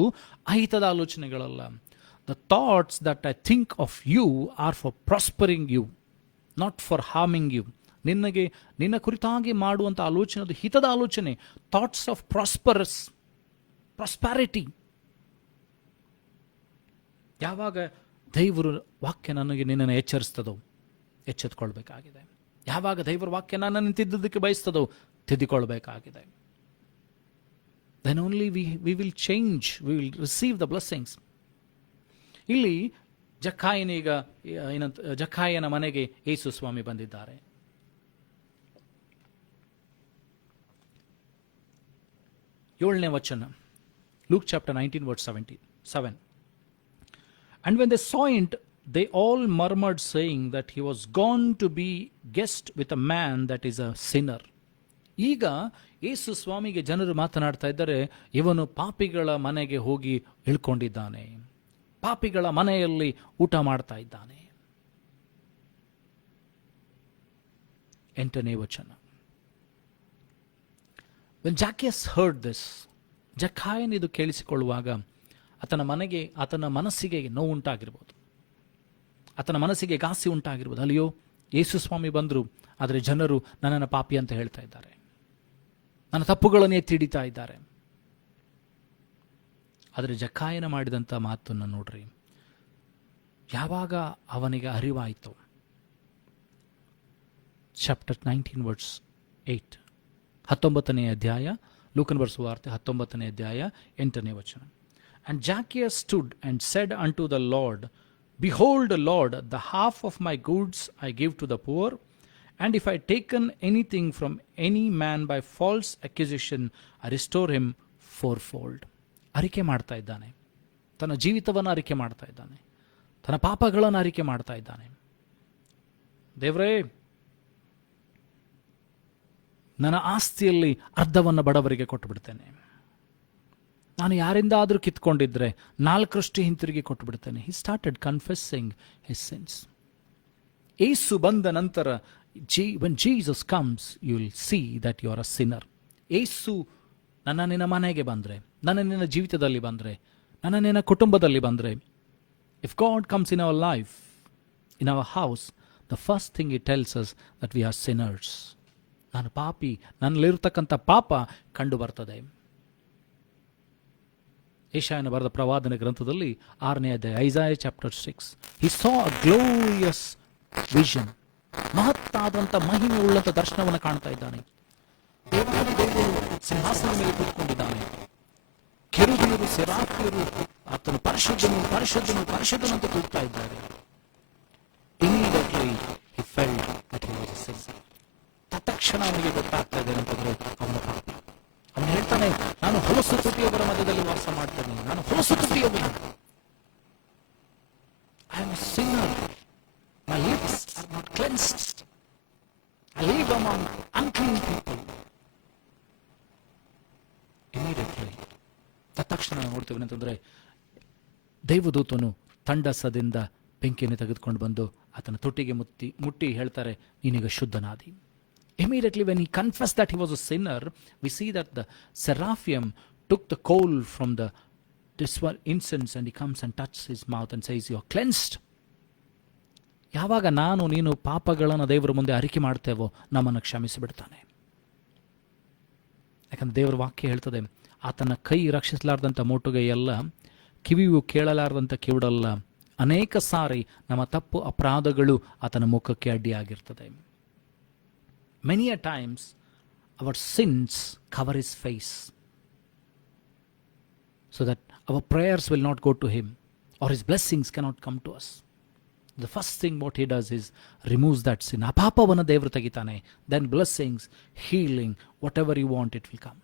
ಅಹಿತದ ಆಲೋಚನೆಗಳಲ್ಲ. The thoughts that I think of you are for prospering you, not for harming you. ನಿನ್ನ ಕುರಿತಾಗಿ ಮಾಡುವಂಥ ಆಲೋಚನೆ ಅದು ಹಿತದ ಆಲೋಚನೆ. Thoughts of prosperity. ಯಾವಾಗ ದೇವರ ವಾಕ್ಯ ನನಗೆ ನಿನ್ನನ್ನು ಎಚ್ಚರಿಸ್ತದೋ, ಎಚ್ಚೆತ್ಕೊಳ್ಬೇಕಾಗಿದೆ. ಯಾವಾಗ ದೇವರ ವಾಕ್ಯ ನನ್ನನ್ನು ತಿದ್ದುದಕ್ಕೆ ಬಯಸ್ತದೋ, ತಿದ್ದಿಕೊಳ್ಬೇಕಾಗಿದೆ. Then only we will change, we will receive the blessings. ಇಲ್ಲಿ ಜಕ್ಕಾಯನ ಮನೆಗೆ ಯೇಸು ಸ್ವಾಮಿ ಬಂದಿದ್ದಾರೆ. 7ನೇ ವಚನ, Luke chapter 19 verse 7. And when they saw it, they all murmured, saying that he was gone to be guest with a man that is a sinner. ಈಗ ಯೇಸು ಸ್ವಾಮಿಗೆ ಜನರು ಮಾತನಾಡ್ತಾ ಇದ್ದಾರೆ, ಇವನು ಪಾಪಿಗಳ ಮನೆಗೆ ಹೋಗಿ ಇಳ್ಕೊಂಡಿದ್ದಾನೆ, ಪಾಪಿಗಳ ಮನೆಯಲ್ಲಿ ಊಟ ಮಾಡ್ತಾ ಇದ್ದಾನೆ. 8ನೇ ವಚನ. When Zacchaeus heard this, ಜಕ್ಕಾಯನ ಇದು ಕೇಳಿಸಿಕೊಳ್ಳುವಾಗ ಆತನ ಮನಸ್ಸಿಗೆ ನೋವು ಉಂಟಾಗಿರ್ಬೋದು, ಆತನ ಮನಸ್ಸಿಗೆ ಘಾಸಿ ಉಂಟಾಗಿರ್ಬೋದು. ಅಲ್ಲಿಯೋ ಯೇಸು ಸ್ವಾಮಿ ಬಂದರು, ಆದರೆ ಜನರು ನನ್ನನ್ನು ಪಾಪಿ ಅಂತ ಹೇಳ್ತಾ ಇದ್ದಾರೆ, ನನ್ನ ತಪ್ಪುಗಳನ್ನು ಎತ್ತಿ ಹಿಡಿತಾ ಇದ್ದಾರೆ. ಆದರೆ ಜಕ್ಕಾಯನ ಮಾಡಿದಂಥ ಮಾತನ್ನು ನೋಡ್ರಿ. ಯಾವಾಗ ಅವನಿಗೆ ಅರಿವಾಯಿತು, ಚಾಪ್ಟರ್ 19 ವರ್ಸ್ 8, 19ನೇ ಅಧ್ಯಾಯ, ಲೂಕನ ಬರೆಸುವಾರ್ತೆ 19ನೇ ಅಧ್ಯಾಯ 8ನೇ ವಚನ. And Zacchaeus stood and said unto the Lord, Behold, Lord, the half of my goods I give to the poor, and if I taken anything from any man by false accusation, I restore him fourfold. ಅರಿಕೆ ಮಾಡ್ತಾ ಇದ್ದಾನೆ, ತನ್ನ ಜೀವಿತವನ್ನು ಅರಿಕೆ ಮಾಡ್ತಾ ಇದ್ದಾನೆ, ತನ್ನ ಪಾಪಗಳನ್ನು ಅರಿಕೆ ಮಾಡ್ತಾ ಇದ್ದಾನೆ. ದೇವರೇ, ನನ್ನ ಆಸ್ತಿಯಲ್ಲಿ ಅರ್ಧವನ್ನು ಬಡವರಿಗೆ ಕೊಟ್ಟು ಬಿಡ್ತೇನೆ. ನಾನು ಯಾರಿಂದಾದರೂ ಕಿತ್ಕೊಂಡಿದ್ರೆ 4ರಷ್ಟು ಹಿಂತಿರುಗಿ ಕೊಟ್ಟು ಬಿಡ್ತೇನೆ. He started confessing his sins. ಯೇಸು ಬಂದ ನಂತರ, when Jesus comes, you will see that you are a sinner. ಯೇಸು ನಿನ್ನ ಮನೆಗೆ ಬಂದರೆ, ನಿನ್ನ ಜೀವಿತದಲ್ಲಿ ಬಂದರೆ, ನಿನ್ನ ಕುಟುಂಬದಲ್ಲಿ ಬಂದರೆ, if God comes in our life, in our house, the first thing he tells us that we are sinners. ನಾನು ಪಾಪಿ, ನನ್ನಲ್ಲಿರ್ತಕ್ಕಂಥ ಪಾಪ ಕಂಡು ಬರ್ತದೆ. ಯೆಶಾಯನ ಬರೆದ ಪ್ರವಾದನ ಗ್ರಂಥದಲ್ಲಿ 6ನೇ ಅಧ್ಯಾಯ, Isaiah chapter 6, he saw a glorious vision. ಮಹತ್ತಾದಂಥ ಮಹಿಮೆ ಉಳ್ಳಂತ ದರ್ಶನವನ್ನು ಕಾಣ್ತಾ ಇದ್ದಾನೆ. ದೇವಾದಿ ದೇವರು ಸಿಂಹಾಸನದ ಮೇಲೆ ಕೂತ್ಕೊಂಡಿದ್ದಾನೆ. ಕೆರೂಬಿಯರು ಸೆರಾಫಿಯರು ಆತನು ಪರಿಶುದ್ಧನು ಪರಿಶುದ್ಧನು ಪರಿಶುದ್ಧನು ಅಂತ ಕೂಗ್ತಾ ಇದ್ದಾರೆ. Immediately he felt that he was a sinner. ತಕ್ಷಣ ಅವನಿಗೆ ಗೊತ್ತಾಗ್ತಾ ಇದೆ ಅಂತಂದ್ರೆ ಅವನ ಪಾಪ. ಅವನು ಹೇಳ್ತಾನೆ, ನಾನು ಹೊಲಸು ತುಟಿಯವರ ಮಧ್ಯದಲ್ಲಿ ವಾಸ ಮಾಡ್ತೇನೆ, ನಾನು ಹೊಲಸು ತುಟಿಯವನು. I am a sinner. My lips are not cleansed. I live among unclean people. Immediately ತಕ್ಷಣ ನೋಡ್ತೇವೆ ಅಂತಂದ್ರೆ ದೈವದೂತನು ತಂಡಸದಿಂದ ಬೆಂಕಿಯನ್ನು ತೆಗೆದುಕೊಂಡು ಬಂದು ಆತನ ತೊಟ್ಟಿಗೆ ಮುಟ್ಟಿ ಹೇಳ್ತಾರೆ, ನೀನೀಗ ಶುದ್ಧನಾದಿ. Immediately when he confessed that he was a sinner, we see that the seraphim took the coal from the incense and he comes and touches his mouth and says, you are cleansed. ಯಾವಾಗ ನಾನು ನೀನು ಪಾಪಗಳನ್ನು ದೇವರ ಮುಂದೆ ಅರಿಕೆ ಮಾಡ್ತೇವೋ ನಮ್ಮನ್ನು ಕ್ಷಮಿಸಿಬಿಡ್ತಾನೆ. ಯಾಕಂದ್ರೆ ದೇವರ ವಾಕ್ಯ ಹೇಳ್ತದೆ, ಆತನ ಕೈ ರಕ್ಷಿಸಲಾರ್ದಂಥ ಮೋಟುಗೆ ಎಲ್ಲ, ಕಿವಿಯು ಕೇಳಲಾರ್ದಂಥ ಕಿವುಡಲ್ಲ. ಅನೇಕ ಸಾರಿ ನಮ್ಮ ತಪ್ಪು ಅಪರಾಧಗಳು ಆತನ ಮುಖಕ್ಕೆ ಅಡ್ಡಿಯಾಗಿರ್ತದೆ. Many a times our sins cover his face so that our prayers will not go to him or his blessings cannot come to us. The first thing what he does is removes that sin. ಆ ಪಾಪವನ್ನು ದೇವರು ತೆಗಿತಾನೆ. Then blessings, healing, whatever you want, it will come.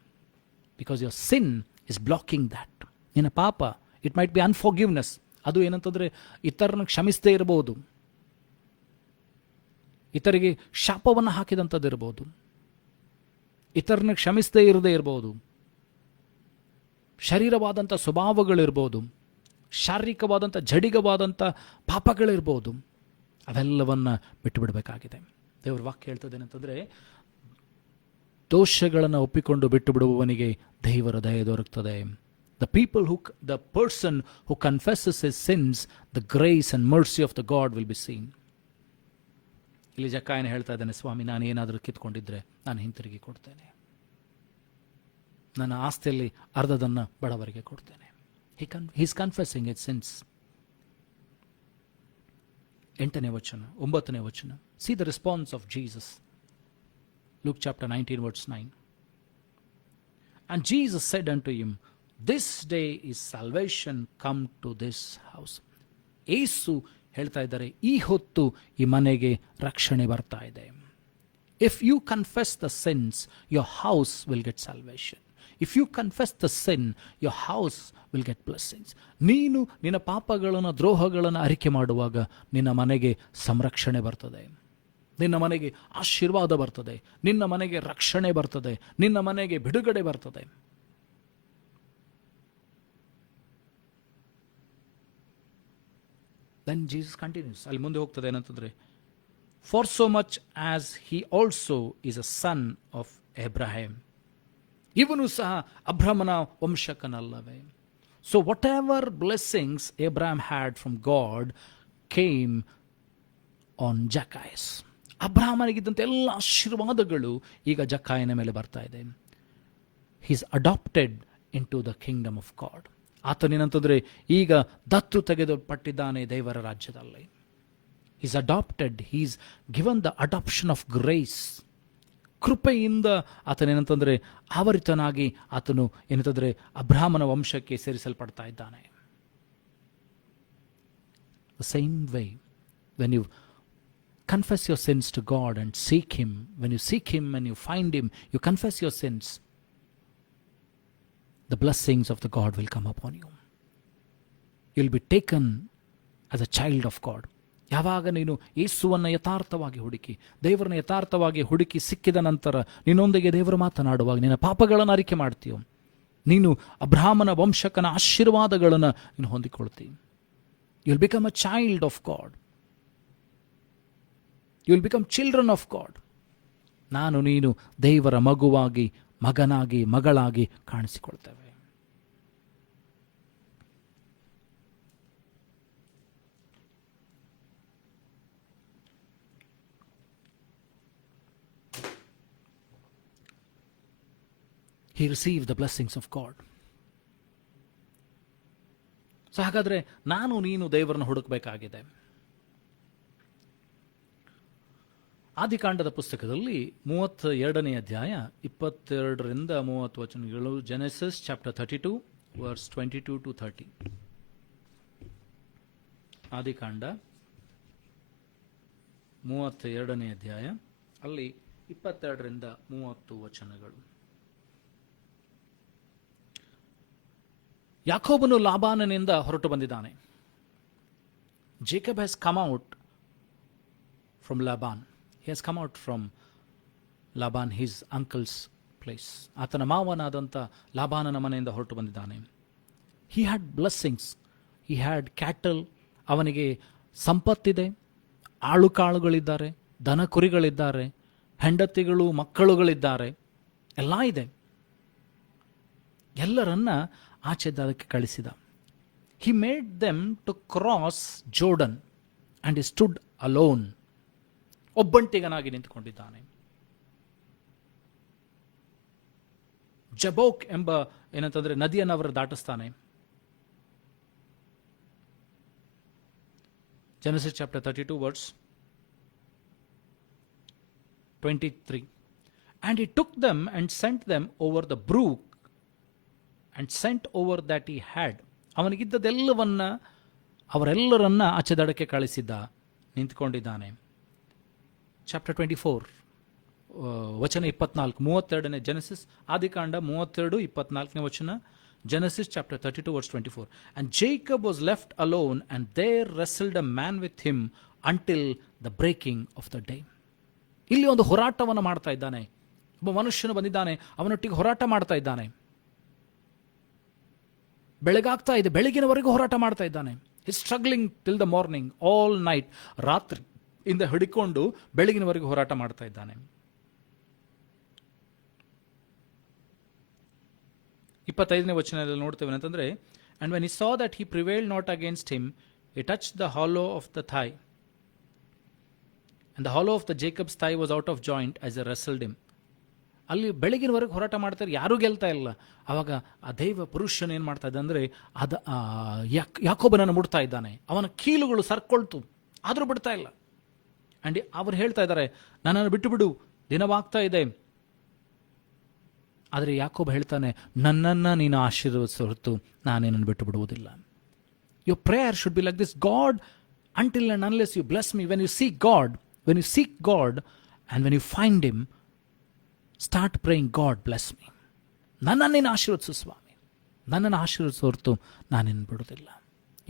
Because your sin is blocking that. ನಿನ್ನ ಪಾಪ, it might be unforgiveness. ಅದು ಏನಂತಂದ್ರೆ ಇತರನ ಕ್ಷಮಿಸದೇ ಇರಬಹುದು, ಇತರಿಗೆ ಶಾಪವನ್ನು ಹಾಕಿದಂಥದ್ದು ಇರಬಹುದು, ಇತರನ ಕ್ಷಮಿಸದೇ ಇರದೇ ಇರಬಹುದು, ಶರೀರವಾದಂಥ ಸ್ವಭಾವಗಳಿರ್ಬೋದು, ಶಾರೀರಿಕವಾದಂಥ ಜಡಿಗವಾದಂಥ ಪಾಪಗಳಿರ್ಬೋದು. ಅವೆಲ್ಲವನ್ನ ಬಿಟ್ಟು ಬಿಡಬೇಕಾಗಿದೆ. ದೇವರ ವಾಕ್ಯ ಹೇಳ್ತದೆ ಏನಂತಂದ್ರೆ, ದೋಷಗಳನ್ನು ಒಪ್ಪಿಕೊಂಡು ಬಿಟ್ಟು ಬಿಡುವವನಿಗೆ ದೇವರ ದಯೆ ದೊರಕುತ್ತದೆ. The person who confesses his sins, the grace and mercy of the God will be seen. ಇಲ್ಲಿ ಜಕ್ಕಾಯನ ಹೇಳ್ತಾ ಇದ್ದಾನೆ, ಸ್ವಾಮಿ, ನಾನು ಏನಾದರೂ ಕಿತ್ಕೊಂಡಿದ್ರೆ ನಾನು ಹಿಂತಿರುಗಿ ಕೊಡ್ತೇನೆ, ನನ್ನ ಆಸ್ತಿಯಲ್ಲಿ ಅರ್ಧದನ್ನ ಬಡವರಿಗೆ ಕೊಡ್ತೇನೆ. He is confessing his sins. 8ನೇ ವಚನ 9ನೇ ವಚನ. See the response of Jesus. Luke chapter 19 verse 9. And Jesus said unto him, this day is salvation come to this house. ಯೇಸು ಹೇಳ್ತಾ ಇದ್ದಾರೆ, ಈ ಹೊತ್ತು ಈ ಮನೆಗೆ ರಕ್ಷಣೆ ಬರ್ತಾ ಇದೆ. If you confess the sins, your house will get salvation. If you confess the sin, your house will get blessings. ನೀನು ನಿನ್ನ ಪಾಪಗಳನ್ನು ದ್ರೋಹಗಳನ್ನು ಅರಿಕೆ ಮಾಡುವಾಗ ನಿನ್ನ ಮನೆಗೆ ಸಂರಕ್ಷಣೆ ಬರ್ತದೆ, ನಿನ್ನ ಮನೆಗೆ ಆಶೀರ್ವಾದ ಬರ್ತದೆ, ನಿನ್ನ ಮನೆಗೆ ರಕ್ಷಣೆ ಬರ್ತದೆ, ನಿನ್ನ ಮನೆಗೆ ಬಿಡುಗಡೆ ಬರ್ತದೆ. Then Jesus continues. ಅಲ್ಲಿ ಮುಂದೆ ಹೋಗ್ತದೆ ಏನಂತಂದ್ರೆ, for so much as he also is a son of Abraham. ಇವನು ಸಹ ಅಬ್ರಹಮನ ವಂಶಕನಲ್ಲವೇ? So whatever blessings Abraham had from God came on Zacchaeus. ಅಬ್ರಹಾಮನಿಗಿದ್ದಂಥ ಎಲ್ಲ ಆಶೀರ್ವಾದಗಳು ಈಗ ಜಕ್ಕಾಯನ ಮೇಲೆ ಬರ್ತಾ ಇದೆ. He is adopted into the kingdom of God. ಆತನೇನಂತಂದ್ರೆ ಈಗ ದತ್ತು ತೆಗೆದುಪಟ್ಟಿದ್ದಾನೆ ದೇವರ ರಾಜ್ಯದಲ್ಲಿ. He is adopted. He is given the adoption of grace. ಕೃಪೆಯಿಂದ ಆತನೇನಂತಂದ್ರೆ ಆವರಿತನಾಗಿ ಆತನು ಏನಂತಂದ್ರೆ ಅಬ್ರಹಾಮನ ವಂಶಕ್ಕೆ ಸೇರಿಸಲ್ಪಡ್ತಾ ಇದ್ದಾನೆ. The same way, when you confess your sins to God and seek him, when you seek him and you find him, you confess your sins, the blessings of the God will come upon you. You will be taken as a child of God. ಯಾವಾಗ ನೀನು ಯೇಸುವನ್ನು ಯಥಾರ್ಥವಾಗಿ ಹುಡುಕಿ, ದೇವರನ್ನ ಯಥಾರ್ಥವಾಗಿ ಹುಡುಕಿ ಸಿಕ್ಕಿದ ನಂತರ ನಿನ್ನೊಂದಿಗೆ ದೇವರು ಮಾತನಾಡುವಾಗ ನಿನ್ನ ಪಾಪಗಳನ್ನು ಅರಿಕೆ ಮಾಡ್ತೀಯೋ, ನೀನು ಅಬ್ರಹಾಮನ ವಂಶಕನ ಆಶೀರ್ವಾದಗಳನ್ನು ನೀನು ಹೊಂದಿಕೊಳ್ತೀವಿ. You will become a child of God. You will become children of God. ನಾನು ನೀನು ದೇವರ ಮಗುವಾಗಿ, ಮಗನಾಗಿ, ಮಗಳಾಗಿ ಕಾಣಿಸಿಕೊಳ್ತೇವೆ. He received the blessings of God. So ಹಾಗಾದ್ರೆ ನಾನು ನೀನು ದೇವರನ್ನು ಹುಡುಕಬೇಕಾಗಿದೆ. ಆದಿಕಾಂಡದ ಪುಸ್ತಕದಲ್ಲಿ 32ನೇ ಅಧ್ಯಾಯ 22ರಿಂದ 30 ವಚನಗಳು. Genesis chapter 32 verse 22 to 30. ಆದಿಕಾಂಡ 32ನೇ ಅಧ್ಯಾಯ ಅಲ್ಲಿ 22ರಿಂದ 30 ವಚನಗಳು. ಯಾಕೋಬನು ಲಾಬಾನನಿಂದ ಹೊರಟು ಬಂದಿದ್ದಾನೆ. Jacob has come out from Laban. He has come out from Laban, his uncle's place. ಆತನ ಮಾವನಾದಂಥ ಲಾಬಾನನ ಮನೆಯಿಂದ ಹೊರಟು ಬಂದಿದ್ದಾನೆ. He had blessings. He had cattle. ಅವನಿಗೆ ಸಂಪತ್ತಿದೆ, ಆಳುಕಾಳುಗಳಿದ್ದಾರೆ, ದನ ಕುರಿಗಳಿದ್ದಾರೆ, ಹೆಂಡತಿಗಳು ಮಕ್ಕಳುಗಳಿದ್ದಾರೆ, ಎಲ್ಲ ಇದೆ. ಎಲ್ಲರನ್ನ ಆಚೆ ದಾದಕ್ಕೆ ಕಳಿಸಿದ. He made them to cross Jordan and he stood alone. ಒಬ್ಬಂಟಿಗನಾಗಿ ನಿಂತುಕೊಂಡಿದ್ದಾನೆ. ಜಬೋಕ್ ಎಂಬ ಏನಂತಂದ್ರೆ ನದಿಯನ್ನು ಅವರು ದಾಟಿಸ್ತಾನೆ. Genesis chapter 32 verse 23. And he took them and sent them over the brook and sent over that he had. ಅವನಿಗಿದ್ದದೆಲ್ಲವನ್ನ ಅವರೆಲ್ಲರನ್ನ ಆಚೆ ದಡಕ್ಕೆ ಕಳಿಸಿದ್ದ. ನಿಂತ್ಕೊಂಡಿದ್ದಾನೆ. ಚಾಪ್ಟರ್ 24 ವಚನ 24, 32ನೇ ಜೆನೆಸಿಸ್, ಆದಿಕಾಂಡ 32, 24ನೇ ವಚನ. Genesis chapter 32 verse 24. And Jacob was left alone and there wrestled a man with him until the breaking of the day. ಇಲ್ಲಿ ಒಂದು ಹೋರಾಟವನ್ನು ಮಾಡ್ತಾ ಇದ್ದಾನೆ. ಒಬ್ಬ ಮನುಷ್ಯನು ಬಂದಿದ್ದಾನೆ, ಅವನೊಟ್ಟಿಗೆ ಹೋರಾಟ ಮಾಡ್ತಾ ಇದ್ದಾನೆ. ಬೆಳಗಾಗ್ತಾ ಇದೆ, ಬೆಳಗಿನವರೆಗೂ ಹೋರಾಟ ಮಾಡ್ತಾ ಇದ್ದಾನೆ. He's struggling till the morning, all night. ರಾತ್ರಿ ಇಂದ ಹಿಡಿಕೊಂಡು ಬೆಳಗಿನವರೆಗೂ ಹೋರಾಟ ಮಾಡ್ತಾ ಇದ್ದಾನೆ. 25ನೇ ವಚನದಲ್ಲಿ ನೋಡ್ತೇವೆ ಅಂತಂದ್ರೆ, and when he saw that he prevailed not against him, he touched the hollow of the thigh, and the hollow of the Jacob's thigh was out of joint as he wrestled him. ಅಲ್ಲಿ ಬೆಳಗಿನವರೆಗೆ ಹೋರಾಟ ಮಾಡ್ತಾರೆ, ಯಾರೂ ಗೆಲ್ತಾ ಇಲ್ಲ. ಅವಾಗ ಆ ದೈವ ಪುರುಷನ ಏನು ಮಾಡ್ತಾ ಇದ್ದ ಅಂದರೆ ಯಾಕೋಬನನ್ನು ಮುಡ್ತಾ ಇದ್ದಾನೆ. ಅವನ ಕೀಲುಗಳು ಸರ್ಕೊಳ್ತು, ಆದರೂ ಬಿಡ್ತಾ ಇಲ್ಲ. ಅಂಡ್ ಅವ್ರು ಹೇಳ್ತಾ ಇದ್ದಾರೆ, ನನ್ನನ್ನು ಬಿಟ್ಟು ಬಿಡು, ದಿನವಾಗ್ತಾ ಇದೆ. ಆದರೆ ಯಾಕೋಬ ಹೇಳ್ತಾನೆ, ನನ್ನನ್ನು ನೀನು ಆಶೀರ್ವದಿಸ ಹೊರತು ನಾನು ನಿನ್ನನ್ನು ಬಿಟ್ಟು ಬಿಡುವುದಿಲ್ಲ. Your prayer should be like this: God, until and unless you bless me, when you seek God and when you find him, start praying, God bless me. ನನ್ನನ್ನು ನೀನು ಆಶೀರ್ವದಿಸು ಸ್ವಾಮಿ, ನನ್ನನ್ನು ಆಶೀರ್ವದಿಸ ಹೊರತು ನಾನು ನಿನ್ನನ್ನು ಬಿಡುವುದಿಲ್ಲ.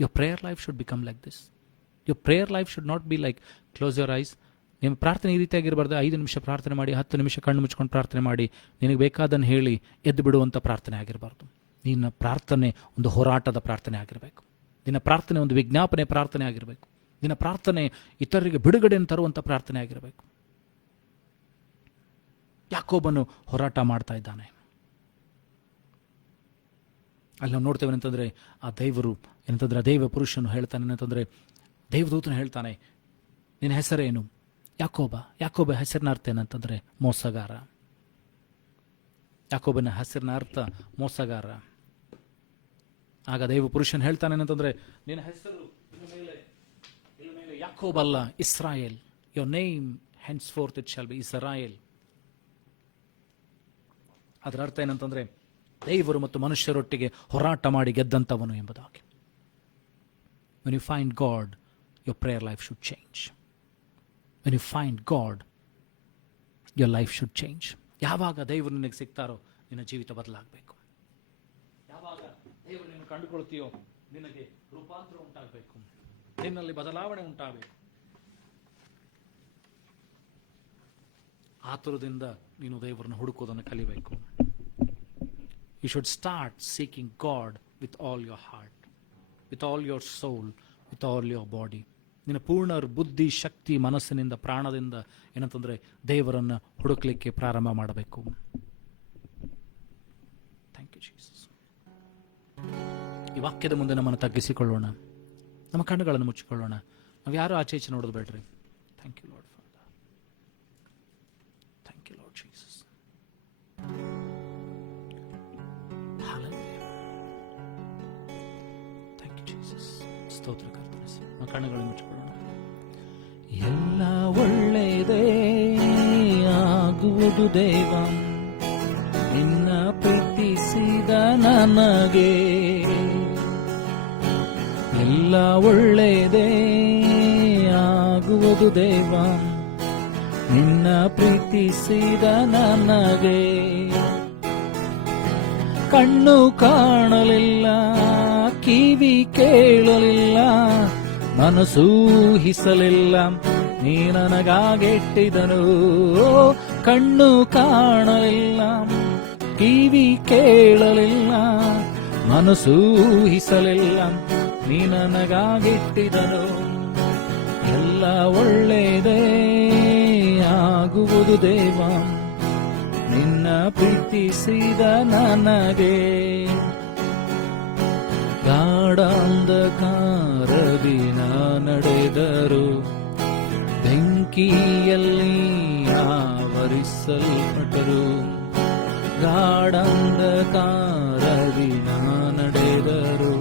Your prayer life should become like this. Your prayer life should not be like close your eyes. ನಿಮ್ಮ ಪ್ರಾರ್ಥನೆ ಈ ರೀತಿಯಾಗಿರಬಾರ್ದು. 5 ನಿಮಿಷ ಪ್ರಾರ್ಥನೆ ಮಾಡಿ, 10 ನಿಮಿಷ ಕಣ್ಣು ಮುಚ್ಕೊಂಡು ಪ್ರಾರ್ಥನೆ ಮಾಡಿ, ನಿನಗೆ ಬೇಕಾದನ್ನು ಹೇಳಿ ಎದ್ದು ಬಿಡುವಂಥ ಪ್ರಾರ್ಥನೆ ಆಗಿರಬಾರ್ದು. ನಿನ್ನ ಪ್ರಾರ್ಥನೆ ಒಂದು ಹೋರಾಟದ ಪ್ರಾರ್ಥನೆ ಆಗಿರಬೇಕು. ನಿನ್ನ ಪ್ರಾರ್ಥನೆ ಒಂದು ವಿಜ್ಞಾಪನೆ ಪ್ರಾರ್ಥನೆ ಆಗಿರಬೇಕು. ನಿನ್ನ ಪ್ರಾರ್ಥನೆ ಇತರರಿಗೆ ಬಿಡುಗಡೆಯನ್ನು ತರುವಂಥ ಪ್ರಾರ್ಥನೆ ಆಗಿರಬೇಕು. ಯಾಕೋಬನು ಹೋರಾಟ ಮಾಡ್ತಾ ಇದ್ದಾನೆ. ಅಲ್ಲಿ ನಾವು ನೋಡ್ತೇವೆ ಅಂತಂದರೆ, ಆ ದೈವರು ಏನಂತಂದ್ರೆ, ಆ ದೈವ ಪುರುಷನು ಹೇಳ್ತಾನೆ ಏನಂತಂದರೆ, ದೇವದೂತನು ಹೇಳ್ತಾನೆ, ನಿನ್ನ ಹೆಸರೇನು? ಯಾಕೋಬ ಹೆಸರಿನ ಅರ್ಥ ಏನಂತಂದರೆ ಮೋಸಗಾರ. ಯಾಕೋಬನ ಹೆಸರಿನ ಅರ್ಥ ಮೋಸಗಾರ. ಆಗ ದೈವ ಪುರುಷನ್ ಹೇಳ್ತಾನೆ ಏನಂತಂದ್ರೆ, ನಿನ್ನ ಹೆಸರು ಇನ್ನು ಮೇಲೆ ಯಾಕೋಬ್ ಅಲ್ಲ, Israel. Your name hence fourth it shall be Israel. ಅದರ ಅರ್ಥ ಏನಂತಂದ್ರೆ, ದೇವರು ಮತ್ತು ಮನುಷ್ಯರೊಟ್ಟಿಗೆ ಹೋರಾಟ ಮಾಡಿ ಗೆದ್ದಂಥವನು ಎಂಬುದಾಗಿ. When you find God, your prayer life should change. When you find God, your life should change. ಯಾವಾಗ ದೇವರು ನಿನಗೆ ಸಿಗ್ತಾರೋ ನಿನ್ನ ಜೀವಿತ ಬದಲಾಗಬೇಕು. ಯಾವಾಗ ದೇವರು ನಿನ್ನ ಕಂಡುಕೊಳ್ತೀಯೋ ನಿನಗೆ ರೂಪಾಂತರ ಉಂಟಾಗಬೇಕು, ನಿನ್ನಲ್ಲಿ ಬದಲಾವಣೆ ಉಂಟಾಗಬೇಕು. ಆತುರದಿಂದ ನೀನು ದೇವರನ್ನು ಹುಡುಕೋದನ್ನು ಕಲಿಬೇಕು. You should start seeking God with all your heart, with all your soul, with all your body. ನಿನ್ನ ಪೂರ್ಣ ಬುದ್ಧಿ, ಶಕ್ತಿ, ಮನಸ್ಸಿನಿಂದ, ಪ್ರಾಣದಿಂದ ಏನಂತಂದ್ರೆ ದೇವರನ್ನು ಹುಡುಕ್ಲಿಕ್ಕೆ ಪ್ರಾರಂಭ ಮಾಡಬೇಕು. Thank you Jesus. ಈ ವಾಕ್ಯದ ಮುಂದೆ ನಮ್ಮನ್ನು ತಗ್ಗಿಸಿಕೊಳ್ಳೋಣ, ನಮ್ಮ ಕಣ್ಣುಗಳನ್ನು ಮುಚ್ಚಿಕೊಳ್ಳೋಣ. ನಾವು ಯಾರು ಆಚೆ ಈಚೆ ನೋಡೋದು ಬೇಡ್ರಿ. Thank you Lord Father, thank you Lord Jesus. Thank you Jesus. ಸ್ತೋತ್ರ ಕರ್ತನೆ. ನಮ್ಮ ಕಣ್ಣುಗಳನ್ನು ಮುಚ್ಚಿಕೊಳ್ಳೋಣ. ಎಲ್ಲ ಒಳ್ಳೆಯದೇ ಆಗುವುದು ದೇವ ನಿನ್ನ ಪ್ರೀತಿಸಿದ ನನಗೆ. ಎಲ್ಲ ಒಳ್ಳೆಯದೇ ಆಗುವುದು ದೇವ ನಿನ್ನ ಪ್ರೀತಿಸಿದ ನನಗೆ. ಕಣ್ಣು ಕಾಣಲಿಲ್ಲ, ಕಿವಿ ಕೇಳಲಿಲ್ಲ, ಮನಸ್ಸು ಊಹಿಸಲಿಲ್ಲ, ನೀ ನನಗಾಗೆಟ್ಟಿದನು. ಕಣ್ಣು ಕಾಣಲಿಲ್ಲ, ಕಿವಿ ಕೇಳಲಿಲ್ಲ, ಮನಸ್ಸು ಊಹಿಸಲಿಲ್ಲ, ನೀ ನನಗಾಗೆಟ್ಟಿದನು. ಎಲ್ಲ ಒಳ್ಳೆಯದೇ ಆಗುವುದು ದೇವ ನಿನ್ನ ಪ್ರೀತಿಸಿದ ನನಗೆ. ಗಾಢಾಂಧಕಾರದಿ ನಾ ನಡೆದರು, ಬೆಂಕಿಯಲ್ಲಿ ಆವರಿಸಲ್ಪಟ್ಟರು. ಗಾಢಾಂಧಕಾರದಿ ನಾ ನಡೆದರು,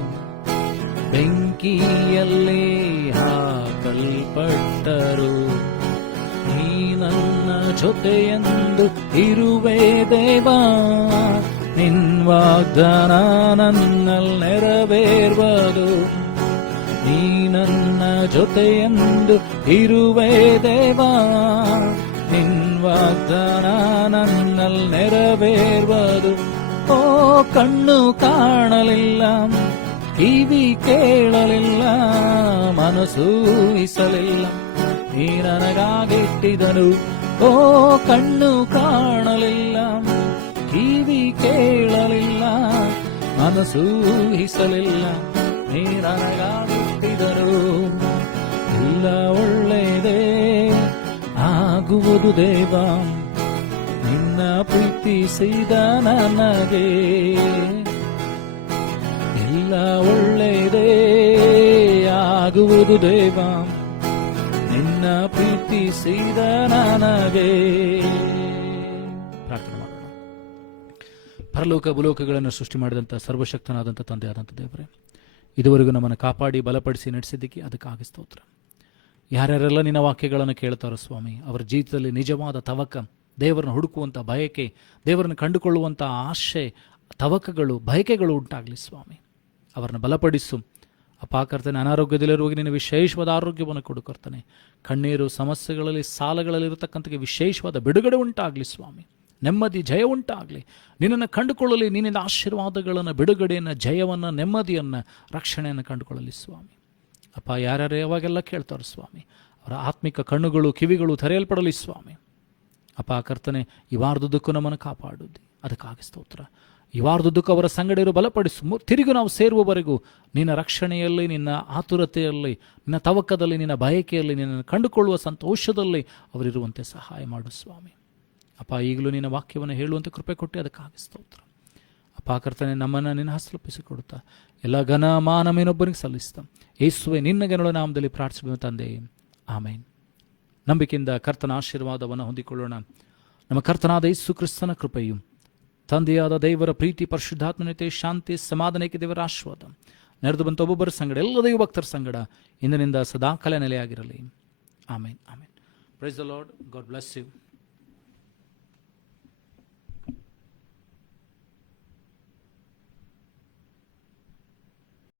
ಬೆಂಕಿಯಲ್ಲಿ ಹಾಕಲ್ಪಟ್ಟರು. ನೀ ನನ್ನ ಜೊತೆಯೆಂದು ಇರುವೆ ದೇವಾ, ನಿನ್ ವಾಗ್ದಾನ ನನ್ನಲ್ಲಿ ನೆರವೇರುವುದು. ನೀ ನನ್ನ ಜೊತೆಯೆಂದು ಇರುವೆ ದೇವಾ, ನಿನ್ ವಾಗ್ದಾನ ನನ್ನಲ್ಲಿ ನೆರವೇರುವುದು. ಓ ಕಣ್ಣು ಕಾಣಲಿಲ್ಲ, ಕಿವಿ ಕೇಳಲಿಲ್ಲ, ಮನಸ್ಸು ಊಹಿಸಲಿಲ್ಲ, ನೀ ನನಗಾಗಿಟ್ಟಿದನು. ಓ ಕಣ್ಣು ಕಾಣಲಿಲ್ಲ, ಕಿವಿ ಕೇಳಲಿಲ್ಲ, ಮನಸ್ಸು ಊಹಿಸಲಿಲ್ಲ, ನೀ ನನಗಾಗಿಟ್ಟಿದನು. ಎಲ್ಲ ಒಳ್ಳೆಯದೇ ಆಗುವುದು ದೇವ ನಿನ್ನ ಪ್ರೀತಿಸಿದ ನನಗೆ. ಎಲ್ಲ ಒಳ್ಳೆಯದೇ ಆಗುವುದು ದೇವ ನಿನ್ನ ಪ್ರೀತಿಸಿದ ನನಗೆ. ಪ್ರಾರ್ಥನೆ ಮಾಡೋಣ. ಪರಲೋಕ ಭೂಲೋಕಗಳನ್ನು ಸೃಷ್ಟಿ ಮಾಡಿದಂಥ ಸರ್ವಶಕ್ತನಾದಂಥ ತಂದೆ ಆದಂಥ ದೇವರೇ, ಇದುವರೆಗೂ ನಮ್ಮನ್ನು ಕಾಪಾಡಿ ಬಲಪಡಿಸಿ ನಡೆಸಿದ್ದಕ್ಕೆ ಅದಕ್ಕಾಗಿ ಸ್ತೋತ್ರ. ಯಾರ್ಯಾರೆಲ್ಲ ನಿನ್ನ ವಾಕ್ಯಗಳನ್ನು ಕೇಳ್ತಾರೋ ಸ್ವಾಮಿ, ಅವರ ಜೀವಿತದಲ್ಲಿ ನಿಜವಾದ ತವಕ, ದೇವರನ್ನು ಹುಡುಕುವಂಥ ಬಯಕೆ, ದೇವರನ್ನು ಕಂಡುಕೊಳ್ಳುವಂಥ ಆಶೆ, ತವಕಗಳು, ಬಯಕೆಗಳು ಉಂಟಾಗಲಿ ಸ್ವಾಮಿ. ಅವರನ್ನು ಬಲಪಡಿಸು ಅಪ್ಪ. ಕರ್ತನೆ, ಅನಾರೋಗ್ಯದಲ್ಲಿರುವಾಗ ನಿನ್ನ ವಿಶೇಷವಾದ ಆರೋಗ್ಯವನ್ನು ಕೊಡು ಕರ್ತನೆ. ಕಣ್ಣೀರು, ಸಮಸ್ಯೆಗಳಲ್ಲಿ, ಸಾಲಗಳಲ್ಲಿ ಇರತಕ್ಕಂಥ ವಿಶೇಷವಾದ ಬಿಡುಗಡೆ ಉಂಟಾಗಲಿ ಸ್ವಾಮಿ. ನೆಮ್ಮದಿ, ಜಯ ಉಂಟಾಗಲಿ. ನಿನ್ನನ್ನು ಕಂಡುಕೊಳ್ಳಲಿ, ನಿನ್ನಿಂದ ಆಶೀರ್ವಾದಗಳನ್ನು, ಬಿಡುಗಡೆಯನ್ನು, ಜಯವನ್ನು, ನೆಮ್ಮದಿಯನ್ನು, ರಕ್ಷಣೆಯನ್ನು ಕಂಡುಕೊಳ್ಳಲಿ ಸ್ವಾಮಿ. ಅಪ್ಪ, ಯಾರ್ಯಾರು ಯಾವಾಗೆಲ್ಲ ಕೇಳ್ತಾರೆ ಸ್ವಾಮಿ, ಅವರ ಆತ್ಮಿಕ ಕಣ್ಣುಗಳು, ಕಿವಿಗಳು ತೆರೆಯಲ್ಪಡಲಿ ಸ್ವಾಮಿ. ಅಪ್ಪ ಕರ್ತನೆ, ಈ ವಾರದುದ್ದಕ್ಕೂ ನಮ್ಮನ್ನು ಕಾಪಾಡುವುದು ಅದಕ್ಕಾಗಿ ಸ್ತೋತ್ರ. ಈ ವಾರದುದ್ದಕ್ಕೂ ಅವರ ಸಂಗಡಿರು ಬಲಪಡಿಸು. ತಿರುಗಿ ನಾವು ಸೇರುವವರೆಗೂ ನಿನ್ನ ರಕ್ಷಣೆಯಲ್ಲಿ, ನಿನ್ನ ಆತುರತೆಯಲ್ಲಿ, ನಿನ್ನ ತವಕದಲ್ಲಿ, ನಿನ್ನ ಬಯಕೆಯಲ್ಲಿ, ನಿನ್ನನ್ನು ಕಂಡುಕೊಳ್ಳುವ ಸಂತೋಷದಲ್ಲಿ ಅವರಿರುವಂತೆ ಸಹಾಯ ಮಾಡು ಸ್ವಾಮಿ. ಅಪ್ಪ, ಈಗಲೂ ನಿನ್ನ ವಾಕ್ಯವನ್ನು ಹೇಳುವಂತೆ ಕೃಪೆ ಕೊಟ್ಟು ಅದಕ್ಕಾಗಿ ಸ್ತೋತ್ರ. ಅಪ್ಪ ಕರ್ತನೆ, ನಮ್ಮನ್ನು ನಿನ್ನ ಹಸ್ತಲೊಪ್ಪಿಸಿಕೊಡುತ್ತಾ ಎಲ್ಲ ಘನ ಮಾನ ಮೇನೊಬ್ಬನಿಗೆ ಸಲ್ಲಿಸ್ತಾ ಯೇಸುವೆ ನಿನ್ನ ಘನಗಳ ನಾಮದಲ್ಲಿ ಪ್ರಾರ್ಥಿಸುವ ತಂದೆ, ಆಮೇನ್. ನಂಬಿಕೆಯಿಂದ ಕರ್ತನ ಆಶೀರ್ವಾದವನ್ನು ಹೊಂದಿಕೊಳ್ಳೋಣ. ನಮ್ಮ ಕರ್ತನಾದ ಯೇಸು ಕ್ರಿಸ್ತನ ಕೃಪೆಯು, ತಂದೆಯಾದ ದೇವರ ಪ್ರೀತಿ, ಪರಿಶುದ್ಧಾತ್ಮನತೆ, ಶಾಂತಿ, ಸಮಾಧಾನಕ್ಕೆ ದೇವರ ಆಶೀರ್ವಾದ ನೆರೆದು ಬಂತ ಒಬ್ಬೊಬ್ಬರ ಸಂಗಡ, ಎಲ್ಲ ದೈವ ಭಕ್ತರ ಸಂಗಡ ಇಂದಿನಿಂದ ಸದಾಕಾಲ ನೆಲೆಯಾಗಿರಲಿ. Amen, amen. Praise the lord. God bless you.